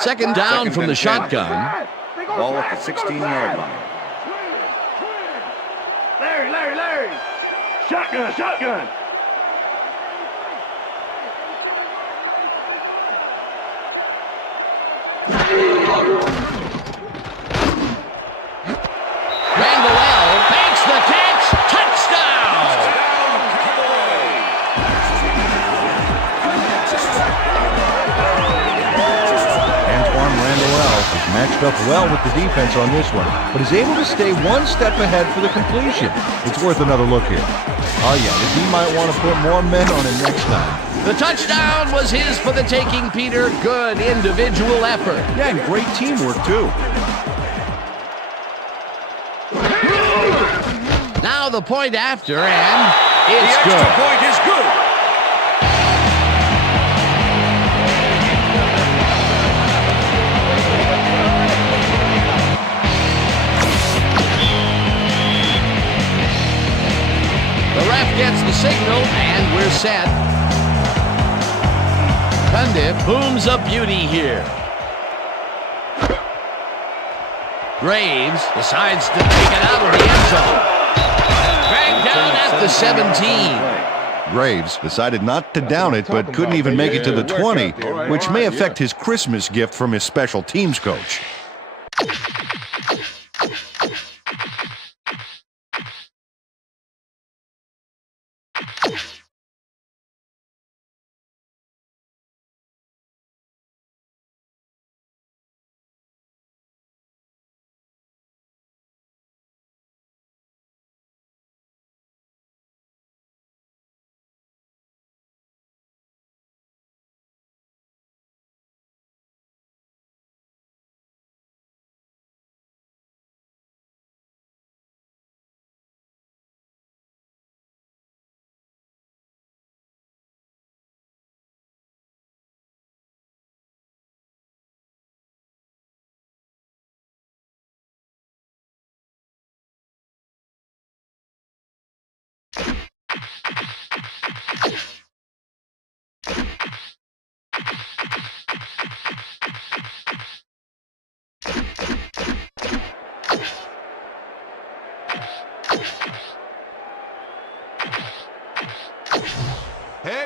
Second down from the shotgun. Ball at the 16-yard line. Larry. Shotgun. Randall makes the catch. Touchdown! Antoine Randall is matched up well with the defense on this one, but is able to stay one step ahead for the completion. It's worth another look here. Oh yeah, the D might want to put more men on him next time. The touchdown was his for the taking, Peter. Good individual effort. Yeah, and great teamwork, too. Now the point after, and it's The good. extra point is good. The ref gets the signal, and we're set. Cundiff booms a beauty here. Graves decides to take it out of the end zone. Dragged down at the 17. Graves decided not to down it, but couldn't even make it to the 20, which may affect his Christmas gift from his special teams coach.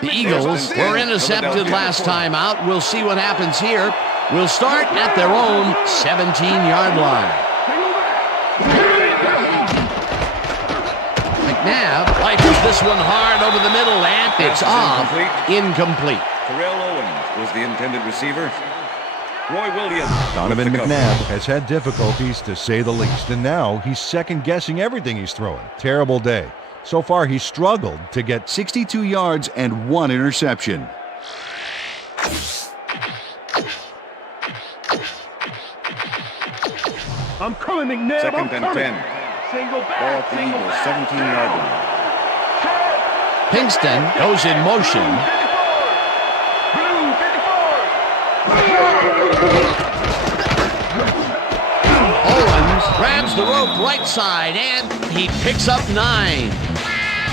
The Eagles were intercepted last time out. We'll see what happens here. We'll start at their own 17-yard line. McNabb rifles this one hard over the middle, and it's off. Incomplete. Terrell Owens was the intended receiver. Roy Williams. Donovan McNabb has had difficulties, to say the least, and now he's second-guessing everything he's throwing. Terrible day. So far, he's struggled to get 62 yards and 1 interception. I'm coming, McNabb. Second and 10. Single Ball back. at the Eagles' 17-yard line. Pinkston goes in motion. Owens grabs the rope right side, and he picks up 9.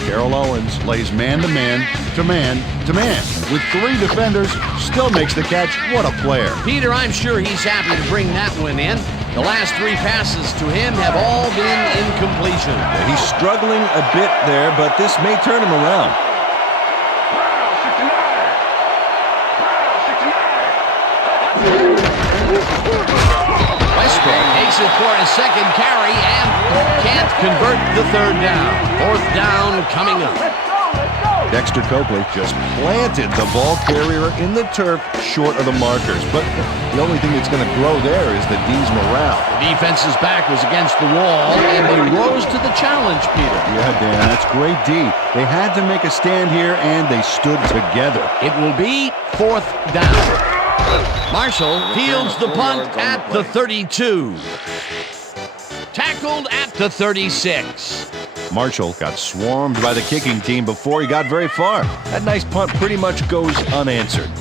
Carroll Owens lays man-to-man to man-to-man. With 3 defenders, still makes the catch. What a player. Peter, I'm sure he's happy to bring that one in. The last 3 passes to him have all been incompletion. He's struggling a bit there, but this may turn him around. Westbrook takes it for his second carry and can't convert the 3rd down. 4th down coming up. Dexter Copley just planted the ball carrier in the turf short of the markers. But the only thing that's going to grow there is the D's morale. The defense's back was against the wall, and they rose to the challenge, Peter. Yeah, Dan, that's great D. They had to make a stand here, and they stood together. It will be 4th down. Marshall fields the punt at the 32. Tackled at the 36. Marshall got swarmed by the kicking team before he got very far. That nice punt pretty much goes unanswered.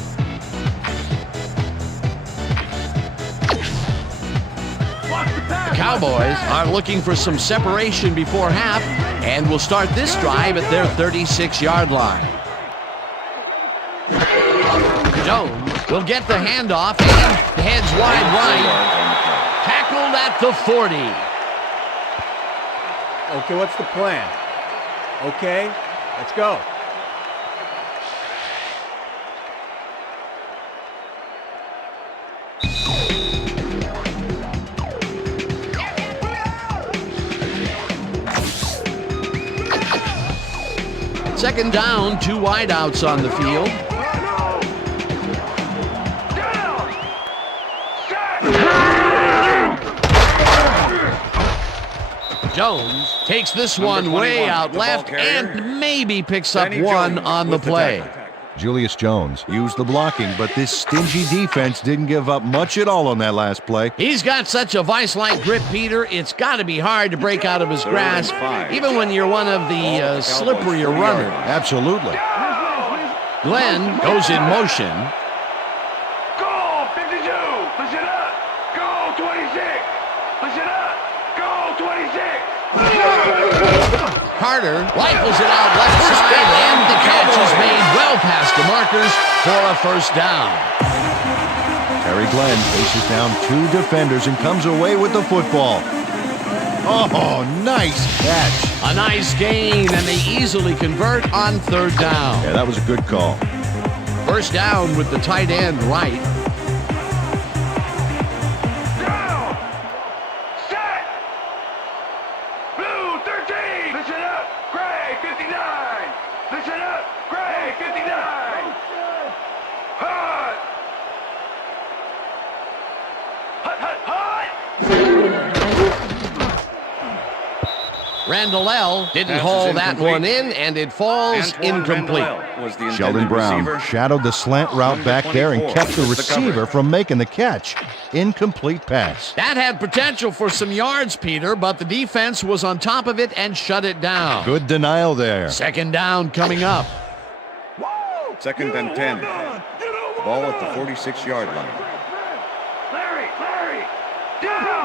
The Cowboys are looking for some separation before half and will start this drive at their 36-yard line. Jones will get the handoff and heads wide right. Tackled at the 40. Okay, what's the plan? Okay, let's go. Second down, 2 wideouts on the field. Jones takes this one way out left and maybe picks up 1 on the play. Julius Jones used the blocking, but this stingy defense didn't give up much at all on that last play. He's got such a vice-like grip, Peter. It's got to be hard to break out of his grasp, even when you're one of the slipperier runners. Absolutely. Glenn goes in motion. Go, 52. Listen up. Go, 26. Listen up. Go, 26. Carter rifles it out left side, and the catch is made well past the markers for a first down. Terry Glenn faces down 2 defenders and comes away with the football. Oh, nice catch. A nice gain, and they easily convert on third down. Yeah, that was a good call. First down with the tight end right. Down. Set. Blue 13. Listen up. Gray 59. Listen up. Gray 59. Hut. Hut, hut, hut. Randall L. didn't haul that one in, and it falls incomplete. Sheldon Brown shadowed the slant route back there and kept the receiver from making the catch. Incomplete pass. That had potential for some yards, Peter, but the defense was on top of it and shut it down. Good denial there. Second down coming up. Second and 10. Ball at the 46-yard line. Larry. Down.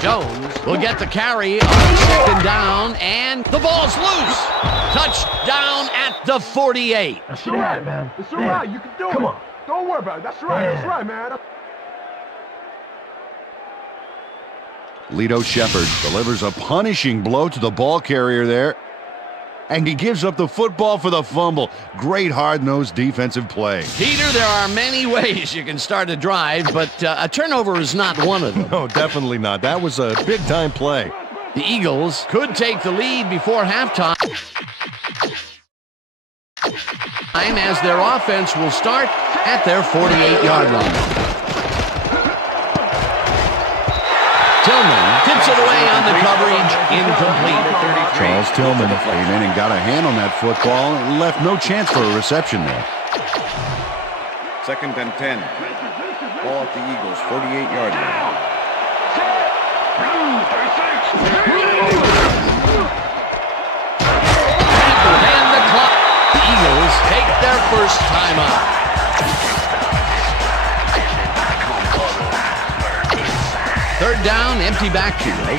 Jones will get the carry on second down, and the ball's loose. Touchdown at the 48. That's all right, man. It's all right. You can do it. Come on. Don't worry about it. That's right. That's right, man. Lito Shepherd delivers a punishing blow to the ball carrier there, and he gives up the football for the fumble. Great hard-nosed defensive play. Peter, there are many ways you can start a drive, but a turnover is not one of them. No, definitely not. That was a big-time play. The Eagles could take the lead before halftime, as their offense will start at their 48-yard line. Tillman tips it away on the coverage, incomplete. Charles Tillman came in and got a hand on that football and left no chance for a reception there. Second and 10. Ball at the Eagles' 48-yard line. And the clock. The Eagles take their first time out. Third down, empty backfield. They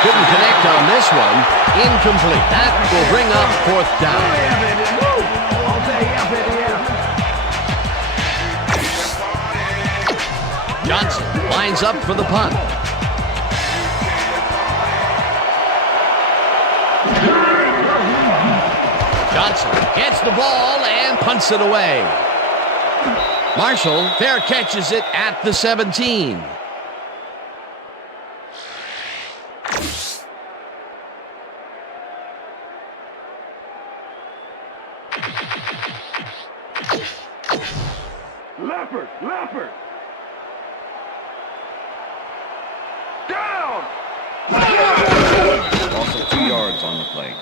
couldn't connect on this one. Incomplete. That will bring up fourth down. Johnson lines up for the punt. Johnson gets the ball and punts it away. Marshall fair catches it at the 17. Leopard. Down. Also 2 yards on the play.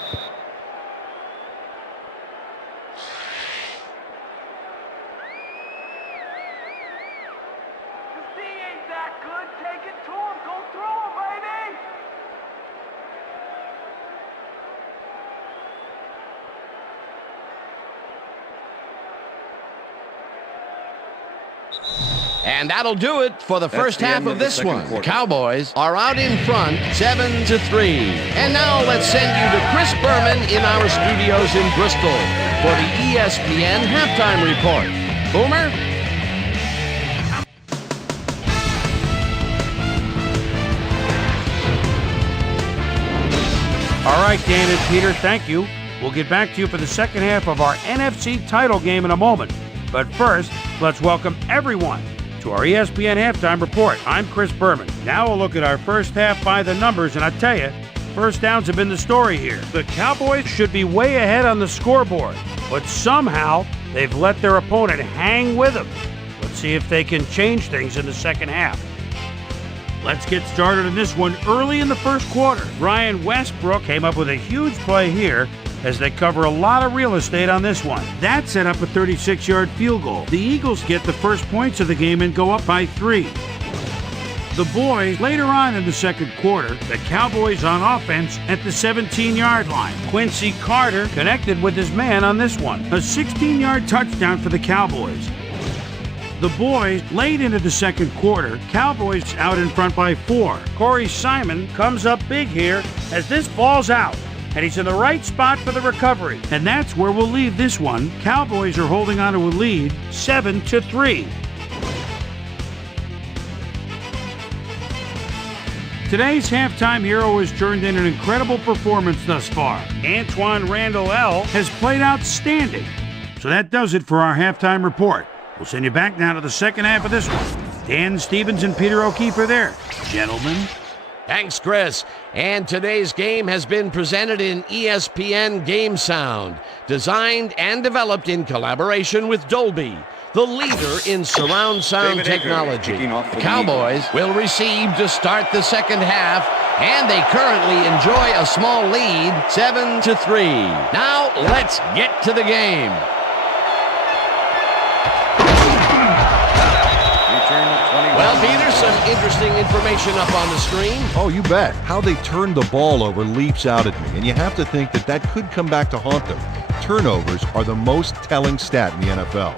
And that'll do it for the first half of this one. The Cowboys are out in front, 7-3. And now let's send you to Chris Berman in our studios in Bristol for the ESPN halftime report. Boomer? All right, Dan and Peter, thank you. We'll get back to you for the second half of our NFC title game in a moment. But first, let's welcome everyone to our ESPN halftime report. I'm Chris Berman. Now we'll look at our first half by the numbers, and I tell you, first downs have been the story here. The Cowboys should be way ahead on the scoreboard, but somehow they've let their opponent hang with them. Let's see if they can change things in the second half. Let's get started on this one early in the first quarter. Brian Westbrook came up with a huge play here as they cover a lot of real estate on this one. That set up a 36-yard field goal. The Eagles get the first points of the game and go up by 3. The boys, later on in the second quarter, the Cowboys on offense at the 17-yard line. Quincy Carter connected with his man on this one. A 16-yard touchdown for the Cowboys. The boys, late into the second quarter, Cowboys out in front by 4. Corey Simon comes up big here as this ball's out, and he's in the right spot for the recovery. And that's where we'll leave this one. Cowboys are holding on to a lead, 7-3. Today's halftime hero has turned in an incredible performance thus far. Antoine Randall L. has played outstanding. So that does it for our halftime report. We'll send you back now to the second half of this one. Dan Stevens and Peter O'Keefe are there. Gentlemen. Thanks, Chris. And today's game has been presented in ESPN Game Sound, designed and developed in collaboration with Dolby, the leader in surround sound technology. The Cowboys will receive to start the second half, and they currently enjoy a small lead, 7-3. Now let's get to the game. Well, Peter, some interesting information up on the screen. Oh, you bet. How they turned the ball over leaps out at me, and you have to think that that could come back to haunt them. Turnovers are the most telling stat in the NFL.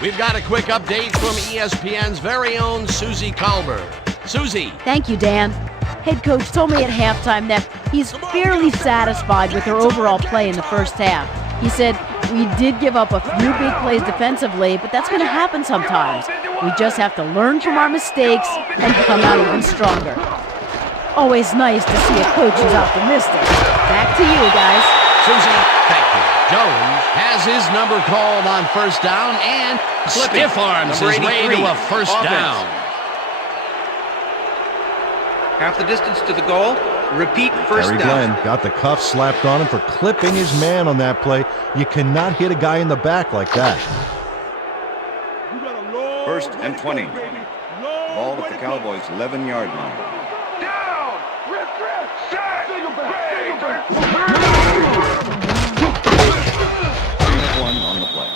We've got a quick update from ESPN's very own Susie Colbert. Susie. Thank you, Dan. Head coach told me at halftime that he's fairly satisfied with their overall play in the first half. He said, we did give up a few big plays defensively, but that's going to happen sometimes. We just have to learn from our mistakes and come out even stronger. Always nice to see a coach who's optimistic. Back to you, guys. Susie, thank you. Jones has his number called on first down and stiff arms his way to a first down. Half the distance to the goal. Repeat first Harry down. Glenn got the cuff slapped on him for clipping his man on that play. You cannot hit a guy in the back like that. First and 20. Ball at the Cowboys' 11-yard line. Down! Rip, sack! 1 on the play.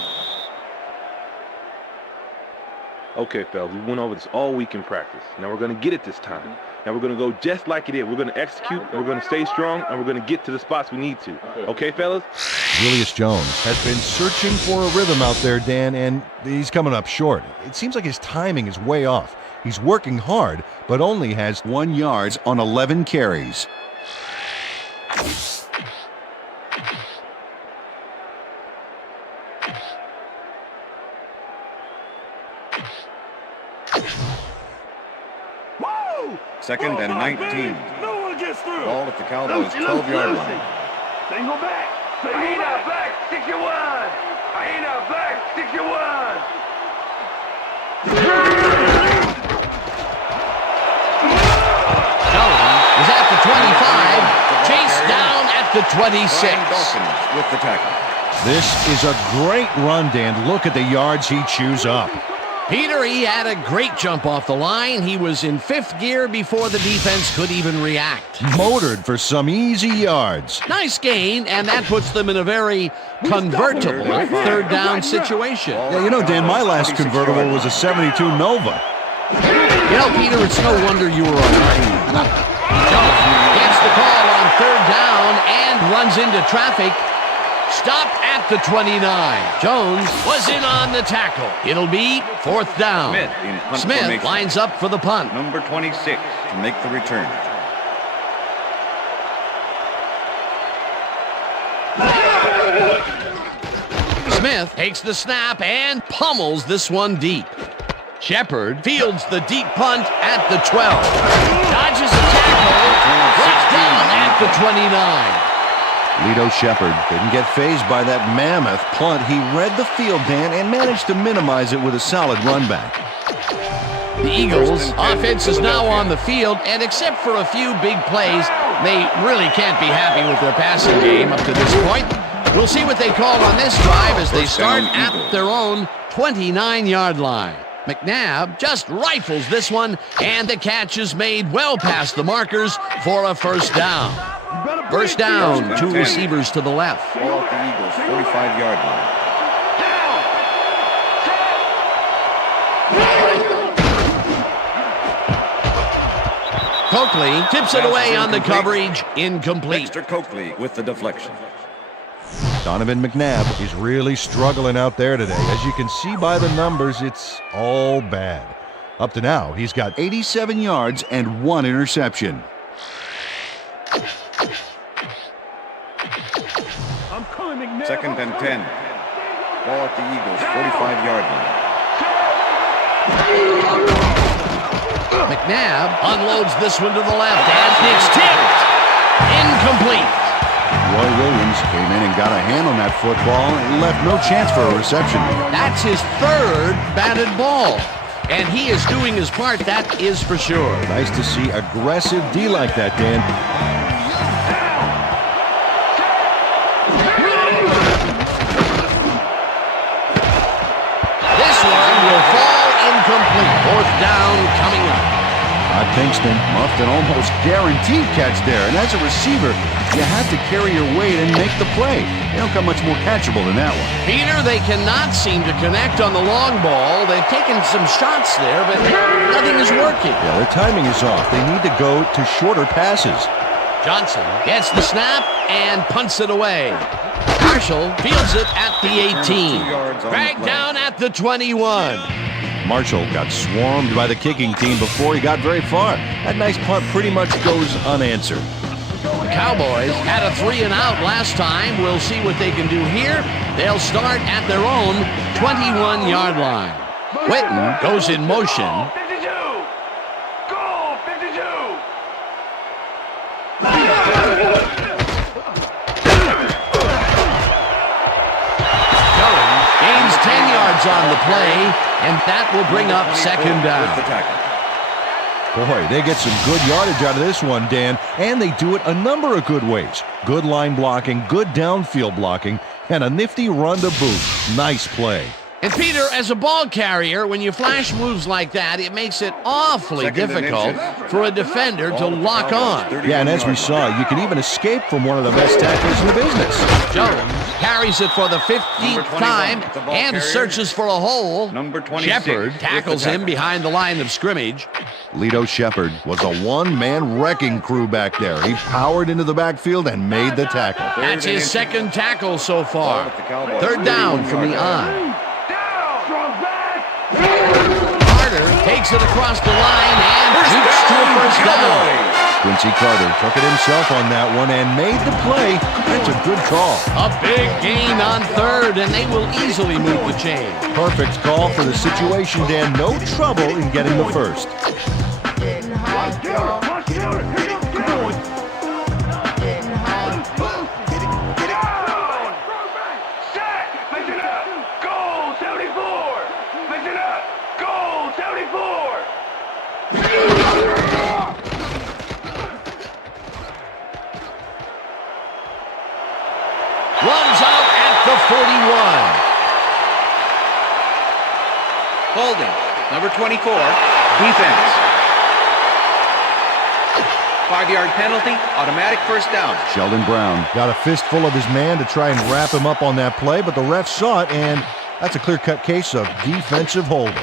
Okay, fellas, we went over this all week in practice. Now we're going to get it this time. Now we're going to go just like it is. We're going to execute, and we're going to stay strong, and we're going to get to the spots we need to. Okay, fellas? Julius Jones has been searching for a rhythm out there, Dan, and he's coming up short. It seems like his timing is way off. He's working hard, but only has 1 yard on 11 carries. Second and 19. No one gets through. Ball at the Cowboys' 12-yard line. Single back. Hyena back, 61. Hyena back, 61. Jones is at the 25, chased down at the 26. Brian Dawkins with the tackle. This is a great run, Dan. Look at the yards he chews up. Peter, he had a great jump off the line. He was in 5th gear before the defense could even react. Motored for some easy yards. Nice gain, and that puts them in a very convertible third down situation. Yeah, you know, Dan, my last convertible was a 72 Nova. You know, Peter, it's no wonder you were on right. Jones gets the call on third down and runs into traffic. Stopped at the 29. Jones was in on the tackle. It'll be 4th down. Smith in punt Smith formation. lines up for the punt. Number 26 to make the return. Smith takes the snap and pummels this one deep. Shepard fields the deep punt at the 12. Dodges a tackle. Brought down at the 29. Lito Shepard didn't get fazed by that mammoth punt. He read the field, Dan, and managed to minimize it with a solid run back. The Eagles' offense is now on the field, and except for a few big plays, they really can't be happy with their passing game up to this point. We'll see what they call on this drive as they start at their own 29-yard line. McNabb just rifles this one, and the catch is made well past the markers for a first down. First down, two receivers to the left. Ball at the Eagles' 45-yard line. Coakley tips it away on the coverage, incomplete. Dexter Coakley with the deflection. Donovan McNabb is really struggling out there today. As you can see by the numbers, it's all bad. Up to now, he's got 87 yards and 1 interception. I'm calling McNabb. Second and 10. Ball at the Eagles' 45-yard line. McNabb unloads this one to the left, and it's tipped. Incomplete. Roy Williams came in and got a hand on that football and left no chance for a reception. That's his third batted ball, and he is doing his part, that is for sure. Nice to see aggressive D like that, Dan. This one will fall incomplete. Fourth down coming up. Kingston muffed an almost guaranteed catch there, and as a receiver, you have to carry your weight and make the play. They don't come much more catchable than that one. Peter, they cannot seem to connect on the long ball. They've taken some shots there, but nothing is working. Yeah, their timing is off. They need to go to shorter passes. Johnson gets the snap and punts it away. Marshall fields it at the 18. Dragged down at the 21. Marshall got swarmed by the kicking team before he got very far. That nice punt pretty much goes unanswered. The Cowboys had a 3-and-out last time. We'll see what they can do here. They'll start at their own 21-yard line. Witten goes in motion. Goal 52. Jones gains 10 yards on the play, and that will bring up second down. Boy, they get some good yardage out of this one, Dan, and they do it a number of good ways. Good line blocking, good downfield blocking, and a nifty run to boot. Nice play. And Peter, as a ball carrier, when you flash moves like that, it makes it awfully difficult for a defender to lock on. Yeah, and as we saw, you can even escape from one of the best tacklers in the business. Jones carries it for the 15th time and searches for a hole. Shepard tackles him behind the line of scrimmage. Lito Shepard was a one-man wrecking crew back there. He powered into the backfield and made the tackle. That's his second tackle so far. Third down from the eye. Carter takes it across the line and shoots to a first down. Quincy Carter took it himself on that one and made the play. That's a good call. A big gain on third, and they will easily move the chain. Perfect call for the situation, Dan. No trouble in getting the first. Runs out at the 41. Holding, number 24, defense. 5-yard penalty, automatic first down. Sheldon Brown got a fistful of his man to try and wrap him up on that play, but the ref saw it, and that's a clear-cut case of defensive holding.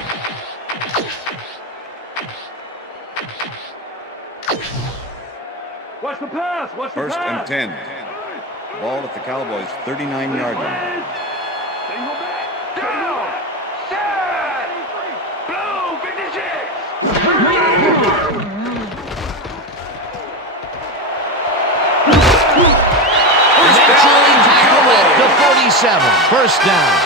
Watch the pass. Watch the First pass. and 10. Ball at the Cowboys' 39-yard line. Down. Set. Blue 56. Eventually tackled at the 47. First down.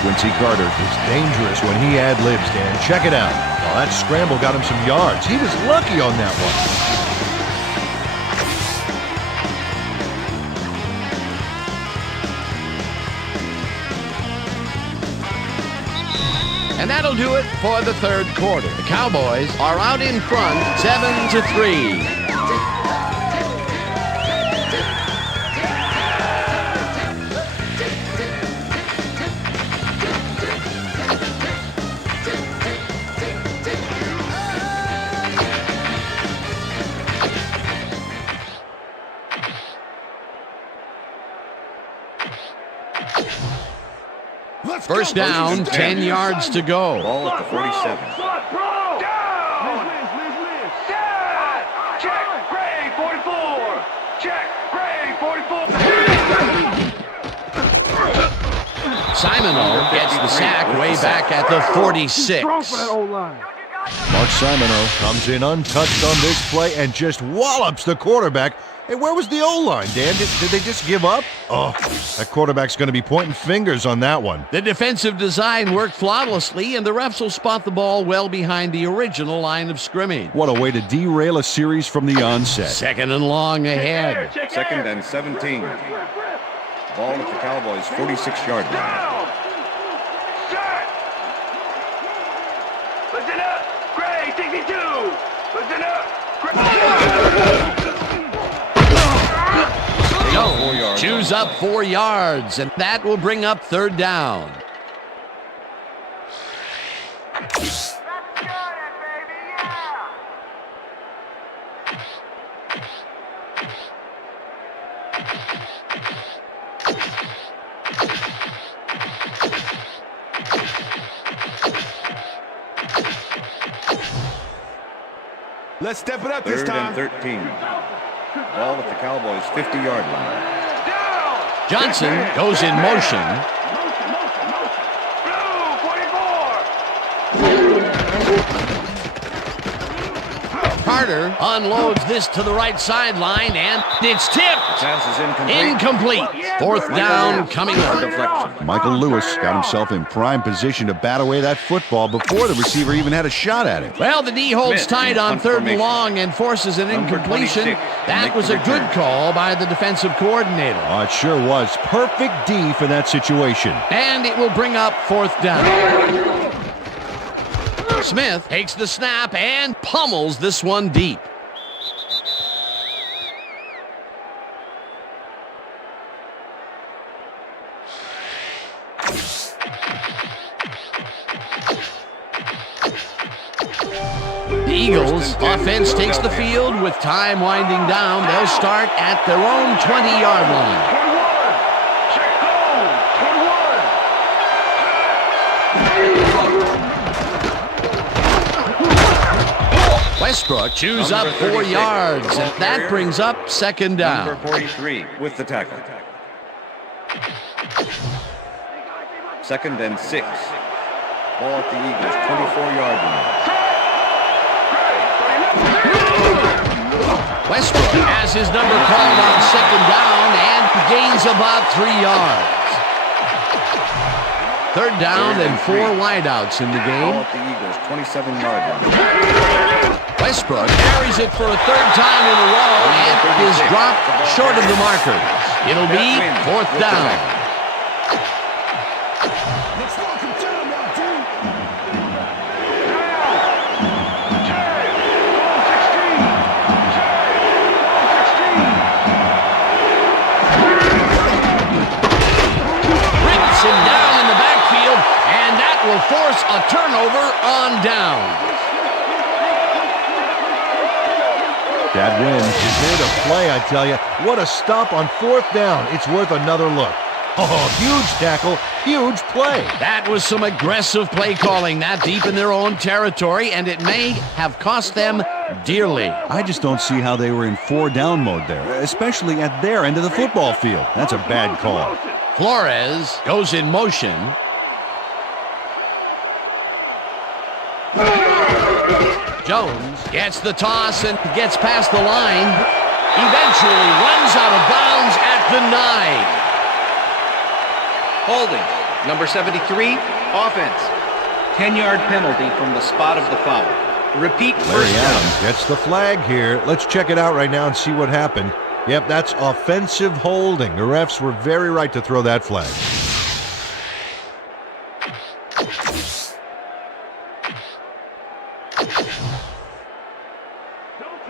Quincy Carter is dangerous when he ad-libs, Dan. Check it out. Well, that scramble got him some yards. He was lucky on that one. And that'll do it for the third quarter. The Cowboys are out in front, 7-3. First down, 10 yards to go. Ball at the 47. Check, Gray, 44. Check, Gray, 44. Simoneau gets the sack way back at the 46. Mark Simoneau comes in untouched on this play and just wallops the quarterback. Hey, where was the O-line, Dan? Did they just give up? Oh, that quarterback's going to be pointing fingers on that one. The defensive design worked flawlessly, and the refs will spot the ball well behind the original line of scrimmage. What a way to derail a series from the onset. Second and long ahead. Second and 17. Ball at the Cowboys' 46-yard line. Listen up, Gray, 62. Listen up, Jones chews up 4 yards, and that will bring up third down. Let's step it up this Third time. and 13. Ball at the Cowboys' 50-yard line. Johnson goes in motion. Carter unloads this to the right sideline, and it's tipped. Pass is incomplete. Incomplete. Fourth down coming up. Deflection. Michael Lewis got himself in prime position to bat away that football before the receiver even had a shot at it. Well, the D holds Smith tight in on third and confirmation. long and forces an Number incompletion. 26 That make was the a good return. call by the defensive coordinator. Oh, it sure was. Perfect D for that situation. And it will bring up fourth down. Smith takes the snap and pummels this one deep. The Eagles offense takes the field with time winding down. They'll start at their own 20-yard line. Westbrook chews up 4 yards, and that brings up second down. Number 43 with the tackle. Second and 6. Ball at the Eagles' 24-yard line. Westbrook has his number called on second down and gains about 3 yards. Third down and 4 wideouts in the game. Ball at the Eagles' 27-yard line. Westbrook carries it for a third time in a row and is dropped short of the markers. It'll be fourth down. Brings him down in the backfield, and that will force a turnover on down. That win is there to play, I tell you. What a stop on fourth down. It's worth another look. Oh, huge tackle, huge play. That was some aggressive play calling that deep in their own territory, and it may have cost them dearly. I just don't see how they were in 4-down mode there, especially at their end of the football field. That's a bad call. Flores goes in motion. Jones gets the toss and gets past the line. Eventually runs out of bounds at the 9. Holding. Number 73, offense. 10-yard penalty from the spot of the foul. Repeat Larry first down. Allen gets the flag here. Let's check it out right now and see what happened. Yep, that's offensive holding. The refs were very right to throw that flag.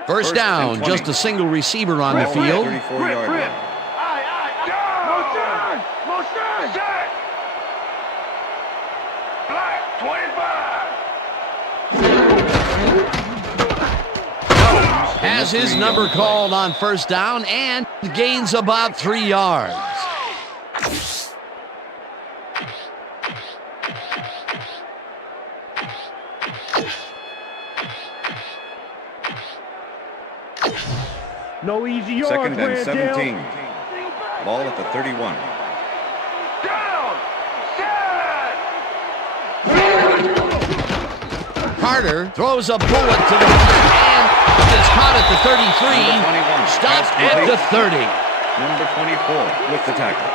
First down, just a single receiver on the field. 34-yard line. Black, 25. Has his number called on first down and gains about 3 yards. No easy yards, Second and Randall. 17. Ball at the 31. Down! Set! Carter throws a bullet to the flat and is caught at the 33. Stopped at the 30. Number 24 with the tackle.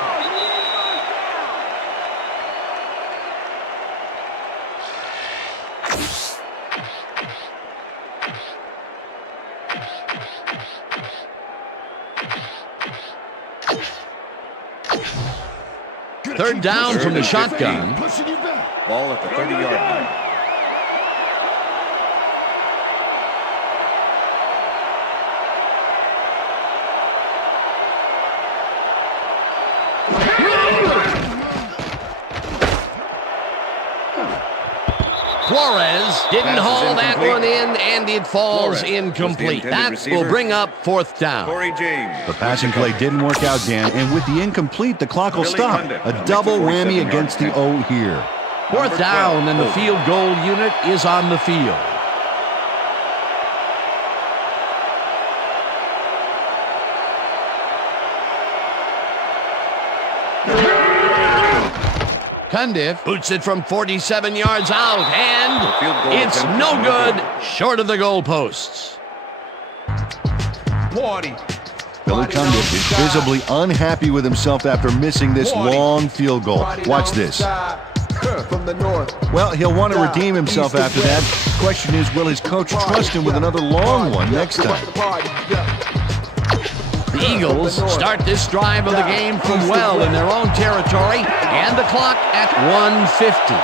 Third down from the shotgun. Ball at the 30-yard line. Flores didn't haul that one in, and it falls incomplete. That will bring up fourth down. The passing play didn't work out, Dan, and with the incomplete, the clock will stop. A double whammy against the O here. Fourth down, and the field goal unit is on the field. Cundiff boots it from 47 yards out, and it's no good, short of the goalposts. Billy Cundiff is visibly unhappy with himself after missing this long field goal. Watch this. Well, he'll want to redeem himself after that. Question is, will his coach trust him with another long one next time? The Eagles start this drive of the game from well in their own territory, and the clock at 1:50.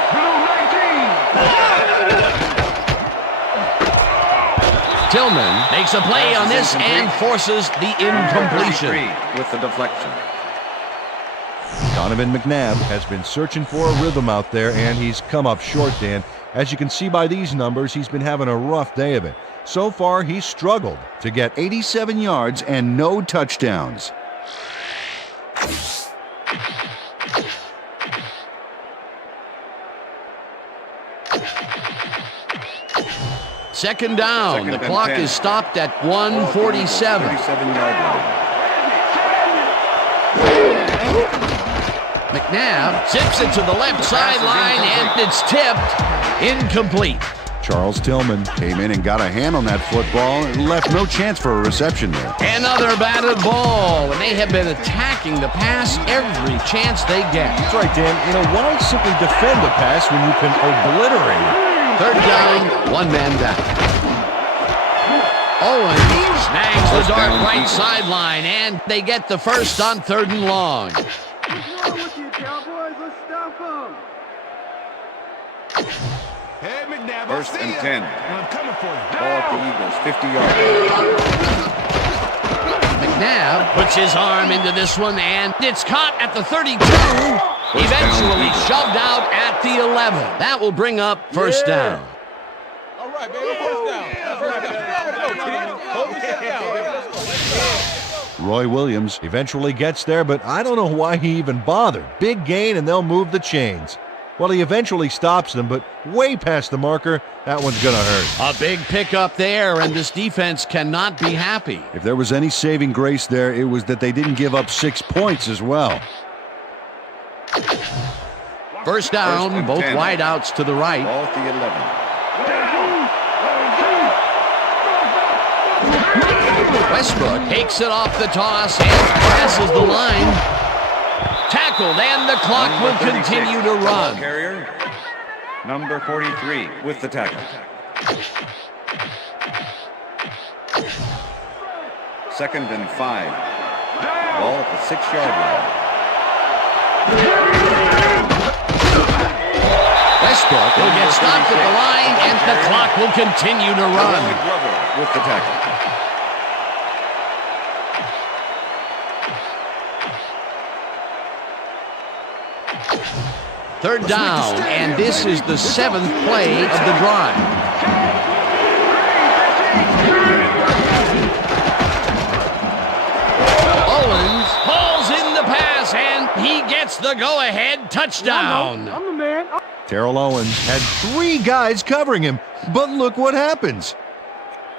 Tillman makes a play on this and forces the incompletion. With the deflection. Donovan McNabb has been searching for a rhythm out there, and he's come up short, Dan. As you can see by these numbers, he's been having a rough day of it. So far, he's struggled to get 87 yards and no touchdowns. Second down. The clock is stopped at 1:47. 37-yard line. McNabb zips it to the left sideline, and it's tipped. Incomplete. Charles Tillman came in and got a hand on that football and left no chance for a reception there. Another batted ball, and they have been attacking the pass every chance they get. That's right, Dan. Why simply defend the pass when you can obliterate it? Third down, one man down. Owens snags the dart right sideline, and they get the first on 3rd and long. What's wrong with you, Cowboys? Let's stop them. Hey, McNabb, First and 10. I'm coming for you. Ball at the Eagles, 50-yard line. McNabb puts his arm into this one, and it's caught at the 32. Eventually shoved out at the 11. That will bring up first down. All right, baby, first down. Roy Williams eventually gets there, but I don't know why he even bothered. Big gain, and they'll move the chains. Well, he eventually stops them, but way past the marker. That one's going to hurt. A big pickup there, and this defense cannot be happy. If there was any saving grace there, it was that they didn't give up 6 points as well. First down, both wideouts to the right. Ball at the 11. Westbrook takes it off the toss and passes the line. Tackled, and the clock will continue to run. Carrier, number 43 with the tackle. Second and 5. Ball at the 6-yard line. Westbrook will get stopped at the line, and the clock will continue to run. Glover with the tackle. Third down, and this is the 7th play of the drive. Owens hauls in the pass, and he gets the go-ahead touchdown. I'm the man. Terrell Owens had 3 guys covering him, but look what happens.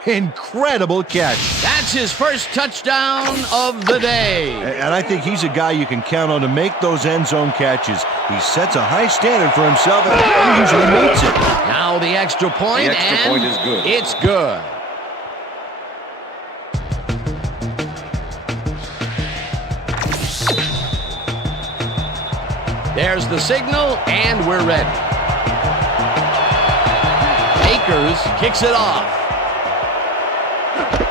Incredible catch. That's his first touchdown of the day. And I think he's a guy you can count on to make those end zone catches. He sets a high standard for himself and he usually meets it. Now the extra point, The extra point is good. It's good. There's the signal, and we're ready. Akers kicks it off.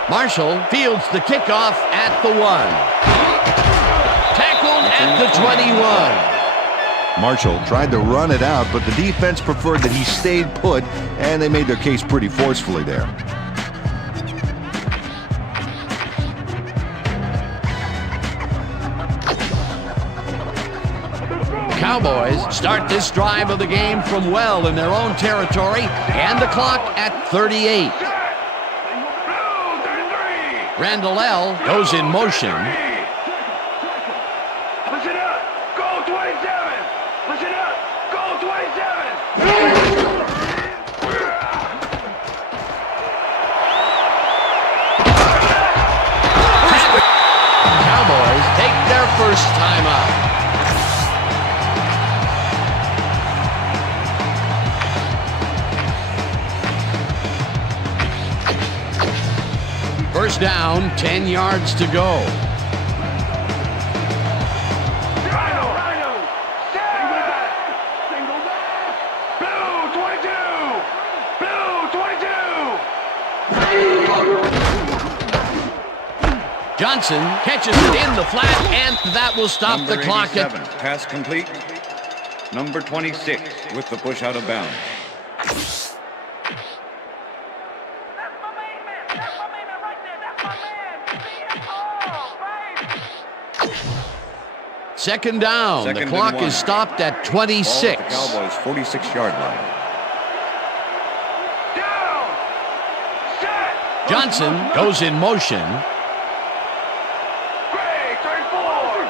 Marshall fields the kickoff at the 1. Tackled at the 21. Marshall tried to run it out, but the defense preferred that he stayed put, and they made their case pretty forcefully there. Cowboys start this drive of the game from well in their own territory, and the clock at 38. Randall L. goes in motion. Listen up, go 27. Listen up, go 27. Cowboys take their first timeout. First down, 10 yards to go. Rhino, set. Single back. Blue 22. Blue 22. Johnson catches it in the flat, and that will stop Number the clock 87, at... pass complete. Number 26 with the push out of bounds. Second down. The clock is stopped at 26. Ball at the Cowboys' 46-yard line. Down. Set. Johnson goes in motion. Gray 34.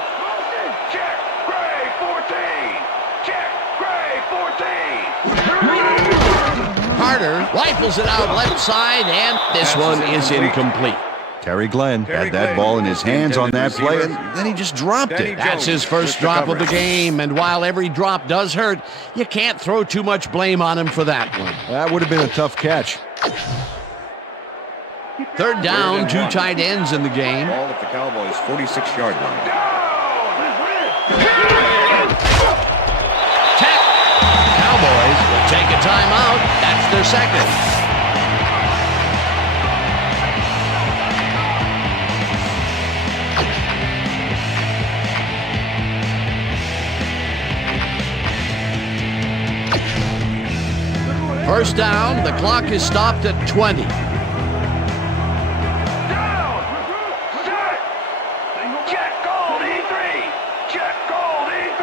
Check. Gray 14. Check. Gray 14. Carter rifles it out left side, and this one is incomplete. Terry Glenn had that ball in his hands on that play, and then he just dropped it. That's his first drop of the game, and while every drop does hurt, you can't throw too much blame on him for that one. That would have been a tough catch. Third down, 2 tight ends in the game. Ball at the Cowboys' 46-yard line. Cowboys will take a timeout. That's their second. First down, the clock is stopped at 20. Down. Set. Check. Gold E3. Check. Gold E3.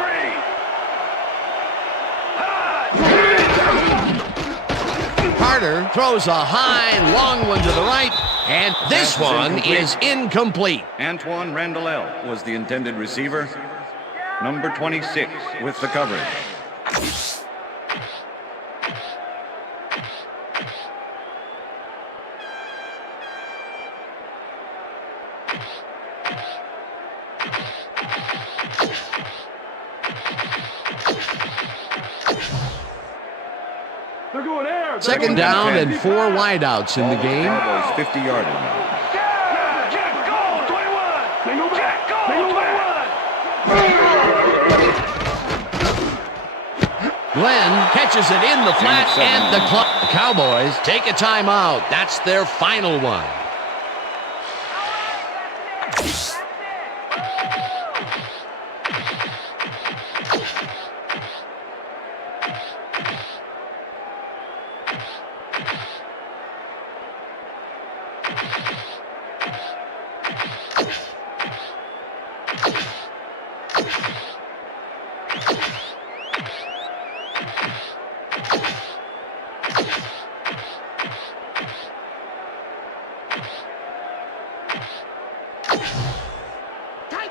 Carter throws a high, long one to the right, and this one is incomplete. Antoine Randall was the intended receiver. Number 26 with the coverage. Second down and 4 wideouts in the game. Cowboys 50-yard line. Check. Gold 21. Check. Gold 21. Glenn catches it in the flat, and the Cowboys take a timeout. That's their final one.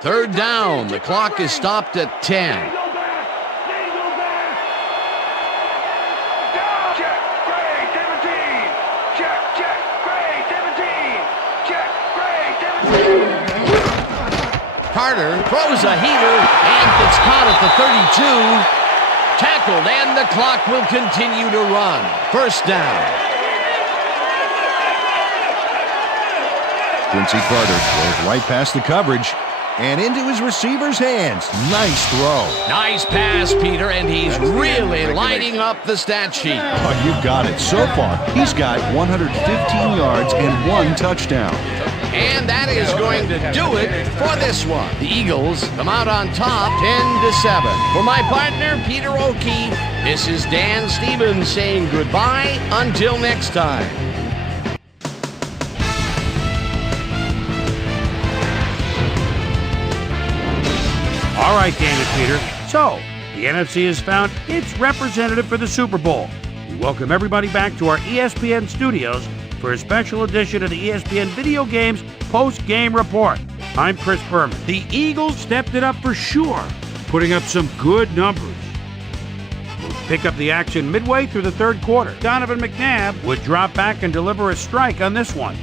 Third down. The clock is stopped at 10. Check. Gray 17. Check. Gray Carter throws a heater and gets caught at the 32. Tackled, and the clock will continue to run. First down. Quincy Carter goes right past the coverage and into his receiver's hands. Nice throw. Nice pass, Peter, and he's really lighting up the stat sheet. Oh, you got it. So far, he's got 115 yards and 1 touchdown. And that is going to do it for this one. The Eagles come out on top 10-7. For my partner, Peter O'Keefe, this is Dan Stevens saying goodbye until next time. All right, Dan and Peter. So, the NFC has found its representative for the Super Bowl. We welcome everybody back to our ESPN studios for a special edition of the ESPN Video Games Post-Game Report. I'm Chris Berman. The Eagles stepped it up for sure, putting up some good numbers. We'll pick up the action midway through the third quarter. Donovan McNabb would drop back and deliver a strike on this one.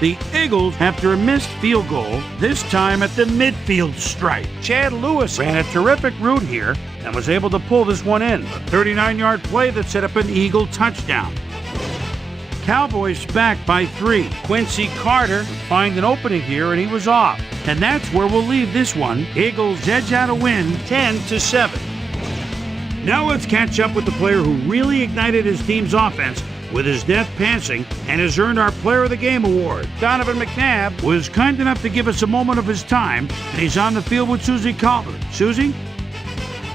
The Eagles, after a missed field goal, this time at the midfield stripe. Chad Lewis ran a terrific route here and was able to pull this one in. A 39-yard play that set up an Eagle touchdown. Cowboys back by 3. Quincy Carter would find an opening here, and he was off. And that's where we'll leave this one. Eagles edge out a win 10-7. Now let's catch up with the player who really ignited his team's offense with his deft passing and has earned our Player of the Game award. Donovan McNabb was kind enough to give us a moment of his time, and he's on the field with Susie Calvert. Susie?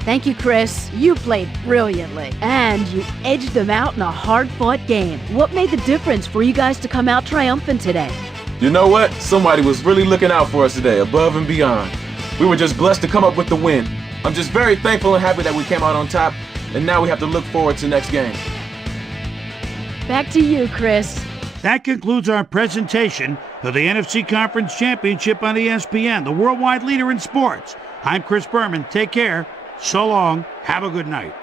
Thank you, Chris. You played brilliantly, and you edged them out in a hard-fought game. What made the difference for you guys to come out triumphant today? You know what? Somebody was really looking out for us today, above and beyond. We were just blessed to come up with the win. I'm just very thankful and happy that we came out on top, and now we have to look forward to next game. Back to you, Chris. That concludes our presentation of the NFC Conference Championship on ESPN, the worldwide leader in sports. I'm Chris Berman. Take care. So long. Have a good night.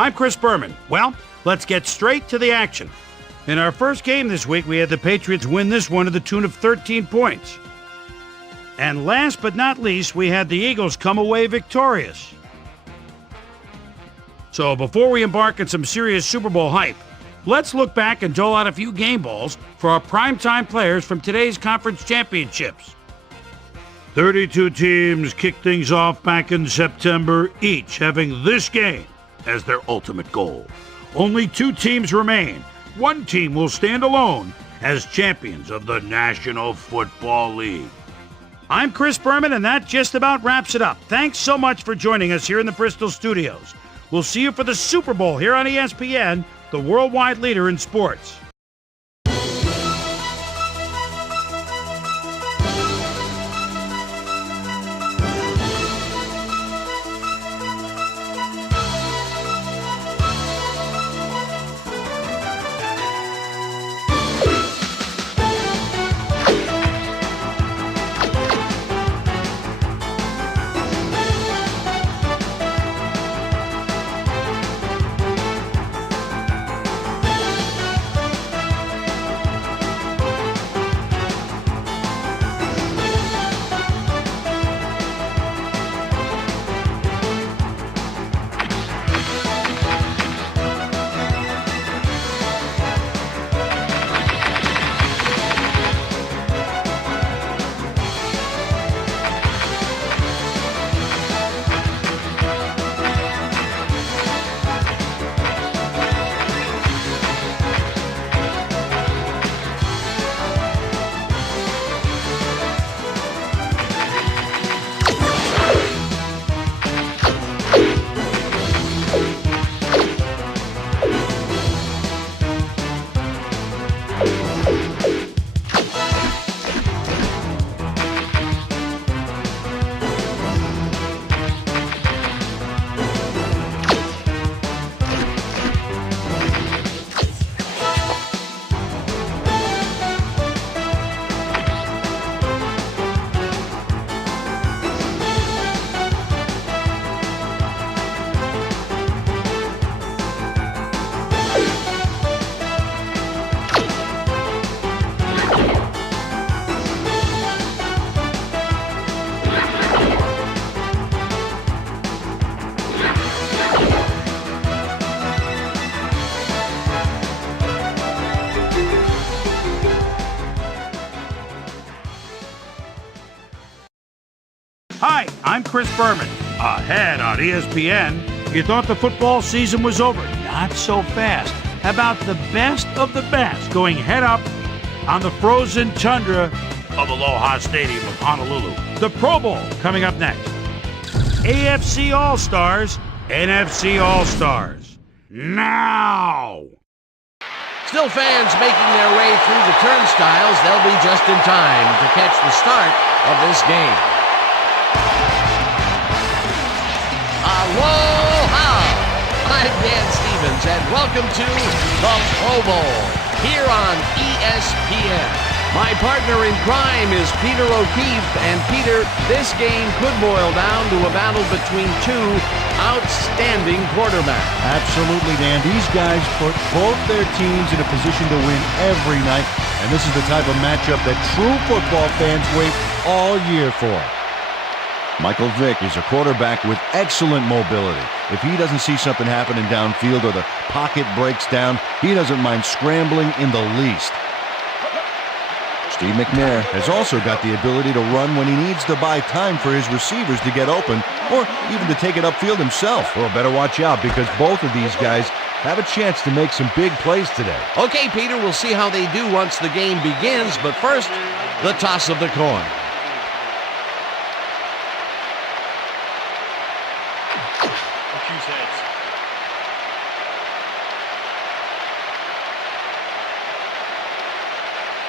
I'm Chris Berman. Well, let's get straight to the action. In our first game this week, we had the Patriots win this one to the tune of 13 points. And last but not least, we had the Eagles come away victorious. So before we embark on some serious Super Bowl hype, let's look back and dole out a few game balls for our primetime players from today's conference championships. 32 teams kicked things off back in September, each having this game as their ultimate goal. Only 2 teams remain. One team will stand alone as champions of the National Football League. I'm Chris Berman, and that just about wraps it up. Thanks so much for joining us here in the Bristol studios. We'll see you for the Super Bowl here on ESPN, the worldwide leader in sports. Hi, I'm Chris Berman. Ahead on ESPN, you thought the football season was over. Not so fast. How about the best of the best going head up on the frozen tundra of Aloha Stadium of Honolulu? The Pro Bowl coming up next. AFC All-Stars, NFC All-Stars. Now! Still fans making their way through the turnstiles. They'll be just in time to catch the start of this game. Aloha! I'm Dan Stevens, and welcome to the Pro Bowl here on ESPN. My partner in crime is Peter O'Keefe, and Peter, this game could boil down to a battle between two outstanding quarterbacks. Absolutely, Dan. These guys put both their teams in a position to win every night, and this is the type of matchup that true football fans wait all year for. Michael Vick is a quarterback with excellent mobility. If he doesn't see something happening downfield or the pocket breaks down, he doesn't mind scrambling in the least. Steve McNair has also got the ability to run when he needs to buy time for his receivers to get open or even to take it upfield himself. Well, better watch out because both of these guys have a chance to make some big plays today. Okay, Peter, we'll see how they do once the game begins, but first, the toss of the coin.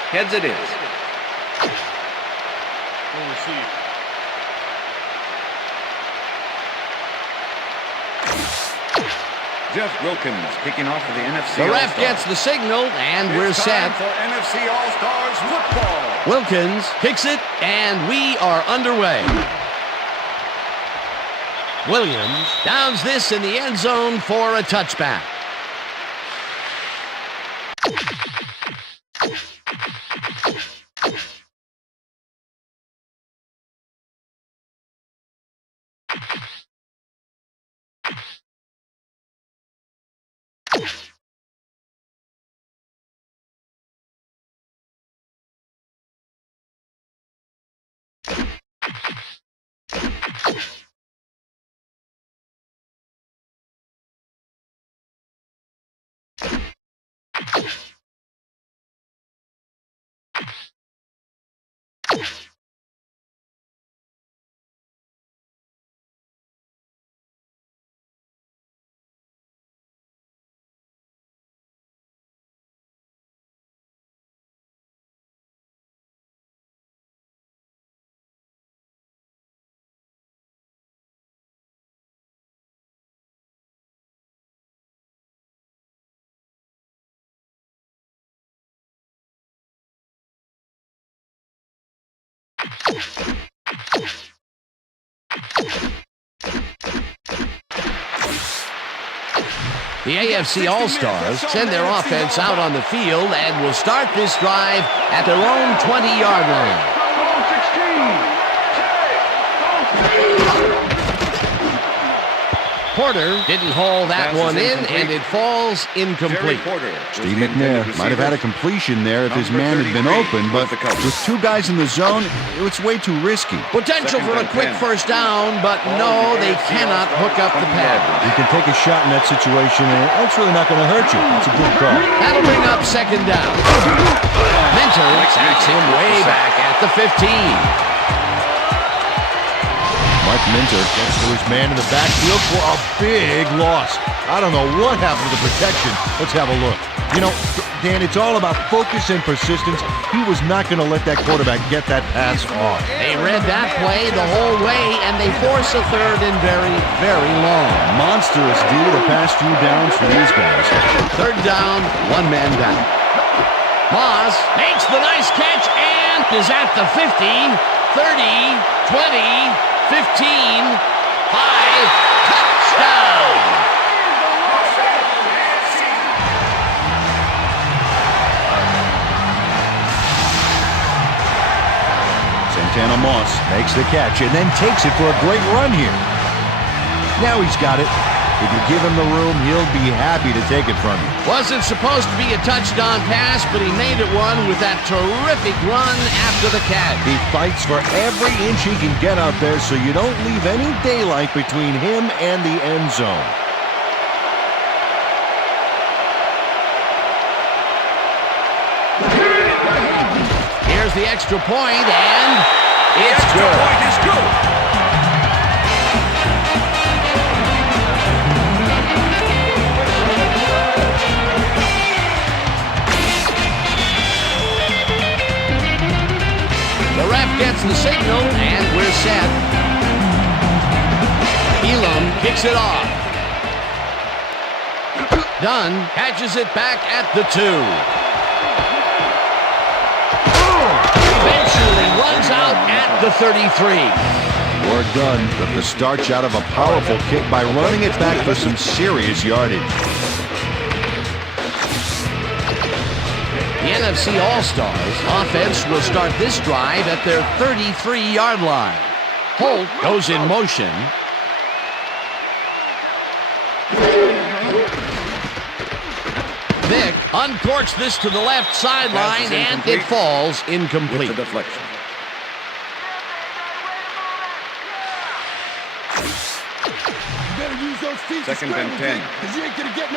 Heads it is. Jeff Wilkins kicking off for the NFC The ref All-Stars. gets the signal, and we're It's set. time for NFC All-Stars football. Wilkins kicks it, and we are underway. Williams downs this in the end zone for a touchback. The AFC All-Stars send their offense out on the field and will start this drive at their own 20-yard line. Porter didn't haul that one in, and it falls incomplete. Steve McNair might have had a completion there if his man had been open, but with two guys in the zone, it's way too risky. Potential for a quick first down, but no, they cannot hook up the pad. You can take a shot in that situation, and it's really not going to hurt you. It's a good call. That'll bring up second down. Minter sacks him way back at the 15. Mike Minter gets to his man in the backfield for a big loss. I don't know what happened to the protection. Let's have a look. You know, Dan, it's all about focus and persistence. He was not going to let that quarterback get that pass off. They read that play the whole way, and they force a third and very, very long. Monstrous D the past few downs for these guys. Third down, one man down. Moss makes the nice catch and is at the 15, 30, 20, 15, 5, touchdown! Santana Moss makes the catch and then takes it for a great run here. Now he's got it. If you give him the room, he'll be happy to take it from you. Wasn't supposed to be a touchdown pass, but he made it one with that terrific run after the catch. He fights for every inch he can get out there so you don't leave any daylight between him and the end zone. Here's the extra point, and it's good. The point is good. The ref gets the signal, and we're set. Elam kicks it off. Dunn catches it back at the 2. Eventually runs out at the 33. Or Dunn got the starch out of a powerful kick by running it back for some serious yardage. The NFC All-Stars offense will start this drive at their 33-yard line. Holt goes in motion. Vick uncorks this to the left sideline, and it falls incomplete. With the deflection. Second and 10.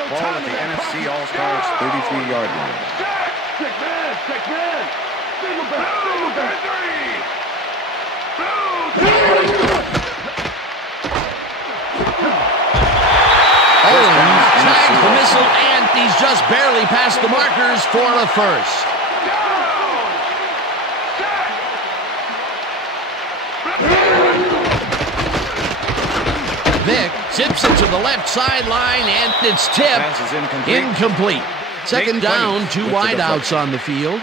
Ball at the NFC All-Stars 33-yard line. Six man. Single back. Owens tags the missile, and he's just barely past the markers for a first. Vick zips it to the left sideline, and it's tipped. Pass is incomplete. Second Nate down, Clemens 2 with the wideouts deflection. on the field.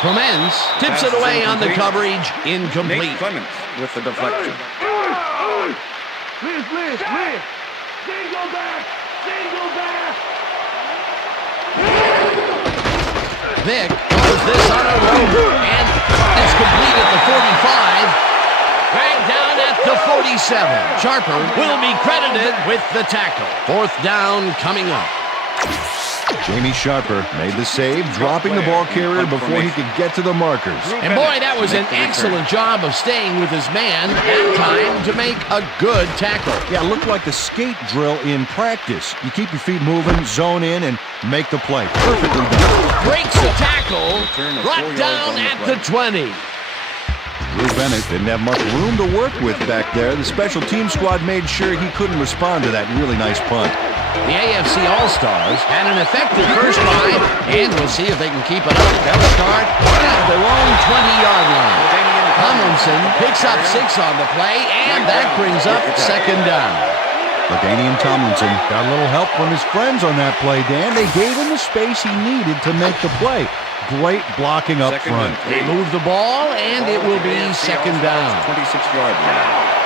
Clemens tips Pass it is away on the incomplete. coverage. Incomplete. Nate Clemens with the deflection. Liz. Single back. Vick throws this on a rope, and it's complete at the 45. Dragged down at the 47. Sharper will be credited with the tackle. Fourth down coming up. Jamie Sharper made the save, dropping the ball carrier before he could get to the markers. And boy, that was an excellent job of staying with his man that time to make a good tackle. Yeah, it looked like the skate drill in practice. You keep your feet moving, zone in, and make the play. Perfectly done. Breaks the tackle, brought down at the 20. Lou Bennett didn't have much room to work with back there. The special team squad made sure he couldn't respond to that really nice punt. The AFC All-Stars had an effective first drive, and we'll see if they can keep it up. They'll start at their own 20-yard line. Tomlinson picks up 6 on the play, and that brings up second down. LaDainian Tomlinson got a little help from his friends on that play, Dan. They gave him the space he needed to make the play. Great blocking up front. They move the ball, and it will be second down. 26-yard line.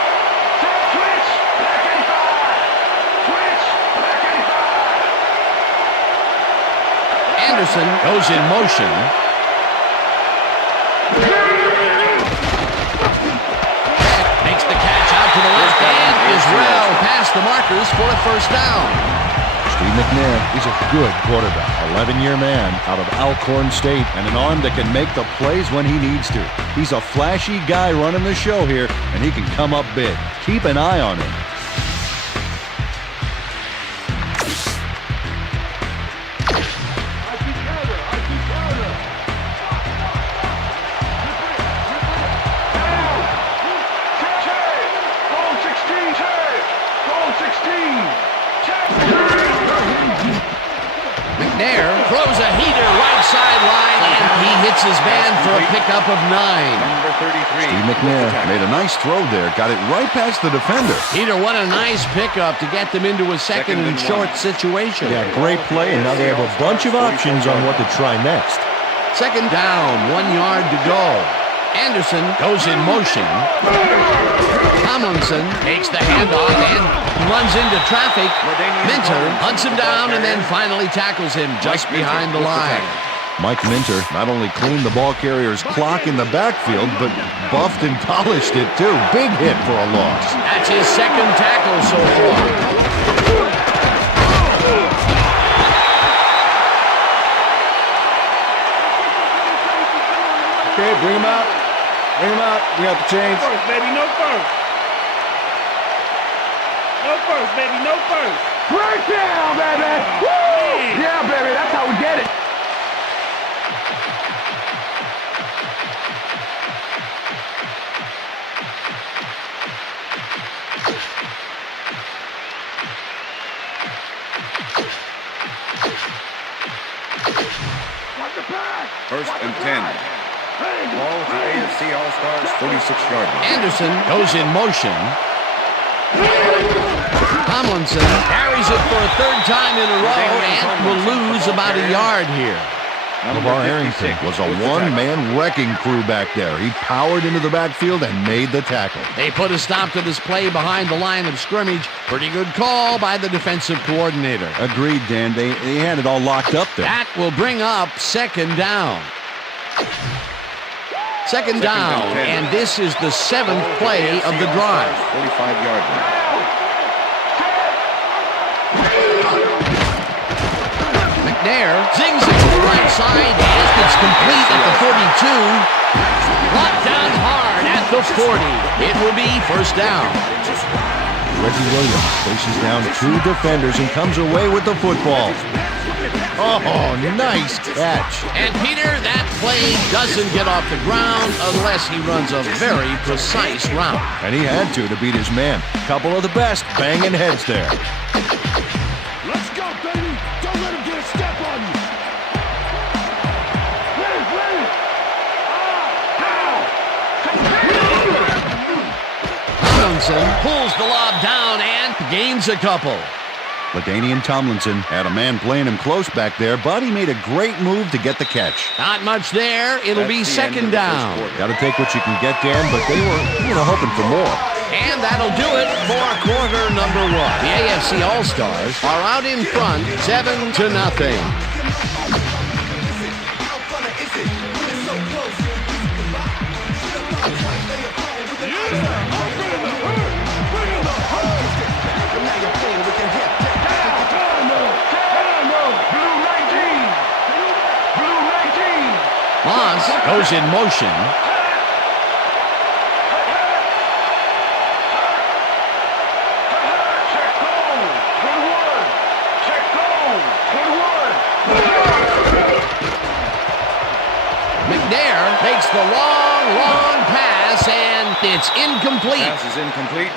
Anderson goes in motion. Beck makes the catch out to the left and is well past the markers for a first down. Steve McNair, he's a good quarterback. 11-year man out of Alcorn State and an arm that can make the plays when he needs to. He's a flashy guy running the show here, and he can come up big. Keep an eye on him. McNair throws a heater right sideline, and he hits his man for a pickup of 9. Number 33. Steve McNair made a nice throw there. Got it right past the defender. Heater, what a nice pickup to get them into a second and short situation. Yeah, great play, and now they have a bunch of options on what to try next. Second down, 1 yard to go. Anderson goes in motion. Tomlinson takes the handoff and runs into traffic. Minter hunts him down and then finally tackles him just behind the line. Mike Minter not only cleaned the ball carrier's clock in the backfield, but buffed and polished it too. Big hit for a loss. That's his second tackle so far. Okay, bring him out. Bring him out. Bring out the chains. No first, baby. No first. No first, baby. No first. Breakdown, baby! Woo! Yeah, baby, that's how we get it. First and 10. Ball to AFC All-Stars 46-yard line. Anderson goes in motion. Tomlinson carries it for a third time in a row and will lose about a yard here. LeVar Arrington was a one-man wrecking crew back there. He powered into the backfield and made the tackle. They put a stop to this play behind the line of scrimmage. Pretty good call by the defensive coordinator. Agreed, Dan. They had it all locked up there. That will bring up second down. Second down, and this is the 7th play of the drive. 45-yard line. McNair zings it to the right side, and it's complete at the 42. Blocked down hard at the 40. It will be first down. Reggie Williams faces down 2 defenders and comes away with the football. Oh, nice catch. And Peter, that play doesn't get off the ground unless he runs a very precise route. And he had to beat his man. Couple of the best banging heads there. Let's go, baby. Don't let him get a step on you. Tomlinson pulls the lob down and gains a couple. LaDainian Tomlinson had a man playing him close back there, but he made a great move to get the catch. Not much there. It'll be second down. Got to take what you can get, Dan, but they were hoping for more. And that'll do it for quarter number 1. The AFC All-Stars are out in front 7-0. Moss goes in motion. McNair makes the long pass, and it's incomplete. Pass is incomplete.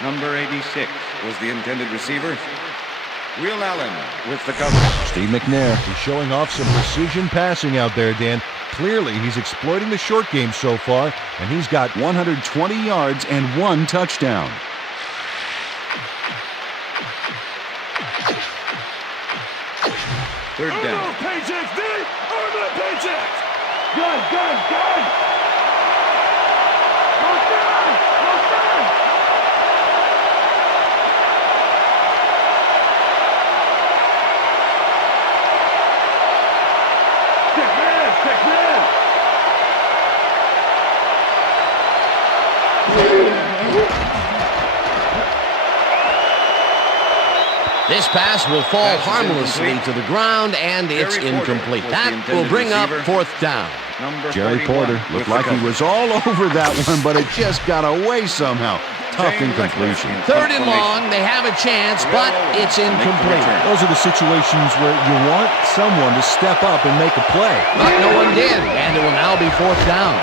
Number 86 was the intended receiver. Will Allen with the coverage. Steve McNair is showing off some precision passing out there, Dan. Clearly, he's exploiting the short game so far, and he's got 120 yards and 1 touchdown. Third down. Paychecks, D! Arm that paychecks! Gun! This pass will fall harmlessly to the ground, and it's incomplete. That will bring up fourth down. Jerry Porter looked like he was all over that one, but it just got away somehow. Tough incompletion. Third and long, they have a chance, but it's incomplete. Those are the situations where you want someone to step up and make a play. But no one did, and it will now be fourth down.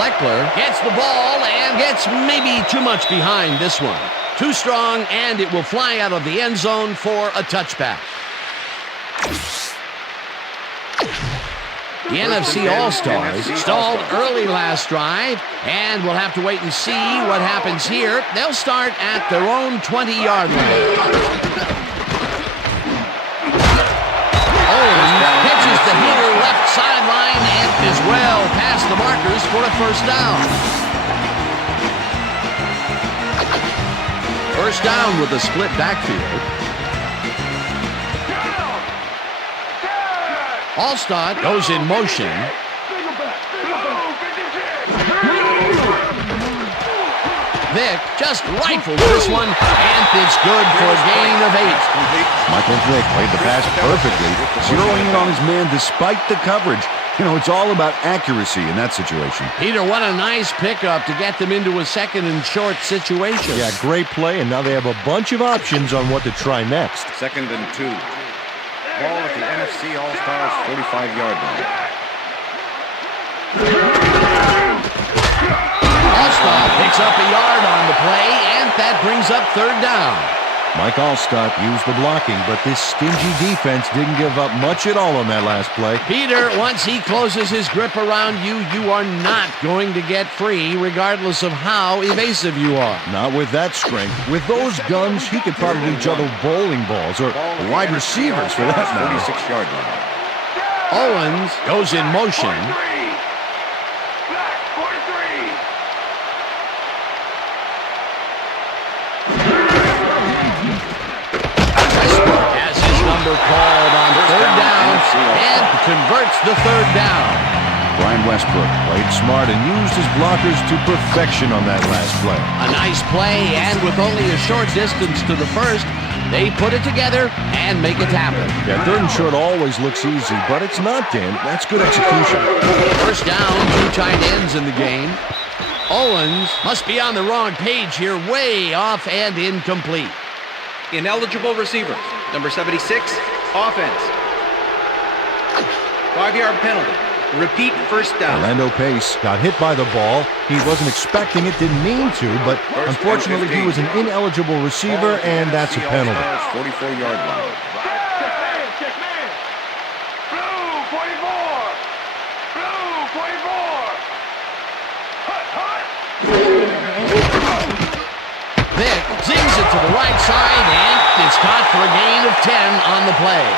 Leckler gets the ball and gets maybe too much behind this one. Too strong, and it will fly out of the end zone for a touchback. The NFC All-Stars stalled early last drive, and we'll have to wait and see what happens here. They'll start at their own 20-yard line. Owens pitches the hitter left sideline and is well past the markers for a first down. First down with a split backfield. Allstott goes in motion. Vick just rifles this one, and it's good for a gain of 8. Michael Vick played the pass perfectly, zeroing in on his man despite the coverage. You know, it's all about accuracy in that situation. Peter, what a nice pickup to get them into a second and short situation. Yeah, great play, and now they have a bunch of options on what to try next. 2nd and 2. Ball at the NFC All-Stars 45-yard line. Allstott picks up a yard on the play, and that brings up 3rd down. Mike Allstott used the blocking, but this stingy defense didn't give up much at all on that last play. Peter, once he closes his grip around you, you are not going to get free, regardless of how evasive you are. Not with that strength. With those guns, he could probably juggle bowling balls, or wide receivers for that matter. 46-yard line. Owens goes in motion. Called on 3rd down and converts the 3rd down. Brian Westbrook played smart and used his blockers to perfection on that last play. A nice play, and with only a short distance to the first, they put it together and make it happen. Yeah, 3rd and short always looks easy, but it's not, Dan. That's good execution. 1st down, 2 tight ends in the game. Owens must be on the wrong page here, way off and incomplete. Ineligible receiver. Number 76, offense. 5-yard penalty. Repeat 1st down. Orlando Pace got hit by the ball. He wasn't expecting it, didn't mean to, but unfortunately he was an ineligible receiver, and that's a penalty. 44-yard line. Check man. Blue 44. Blue 44. Hut. Vick zings it to the right side, and it's caught for a gain of 10 on the play.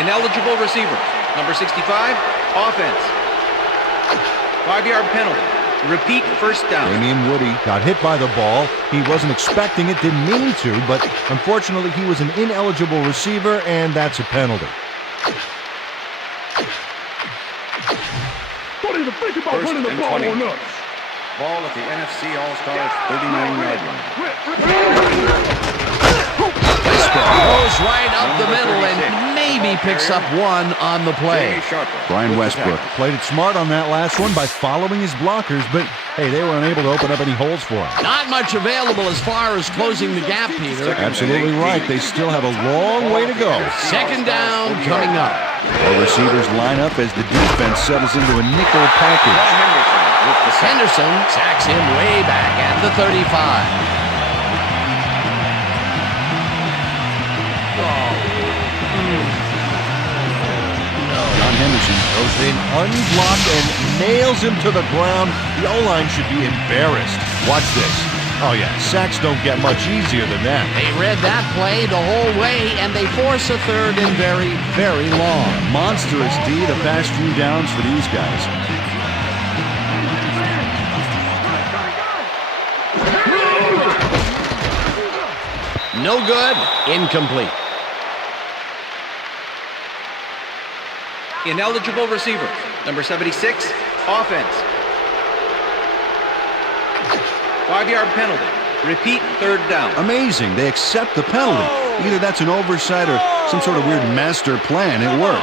Ineligible receiver. Number 65, offense. 5-yard penalty. Repeat 1st down. Damian Woody got hit by the ball. He wasn't expecting it, didn't mean to, but unfortunately he was an ineligible receiver, and that's a penalty. Don't even think about running the ball on us. Ball at the NFC All-Stars 39-yard line. Goes right up the middle and maybe picks up 1 on the play. Brian Westbrook played it smart on that last one by following his blockers, but hey, they were unable to open up any holes for him. Not much available as far as closing the gap, Peter. Absolutely right. They still have a long way to go. 2nd down coming up. The receivers line up as the defense settles into a nickel package. Henderson sacks him way back at the 35. John Henderson goes in unblocked and nails him to the ground. The O-line should be embarrassed. Watch this. Oh yeah, sacks don't get much easier than that. They read that play the whole way, and they force a 3rd and very, very long. Monstrous D the past few downs for these guys. No good. Incomplete. Ineligible receiver. Number 76, offense. 5-yard penalty. Repeat 3rd down. Amazing. They accept the penalty. Either that's an oversight or some sort of weird master plan. It worked.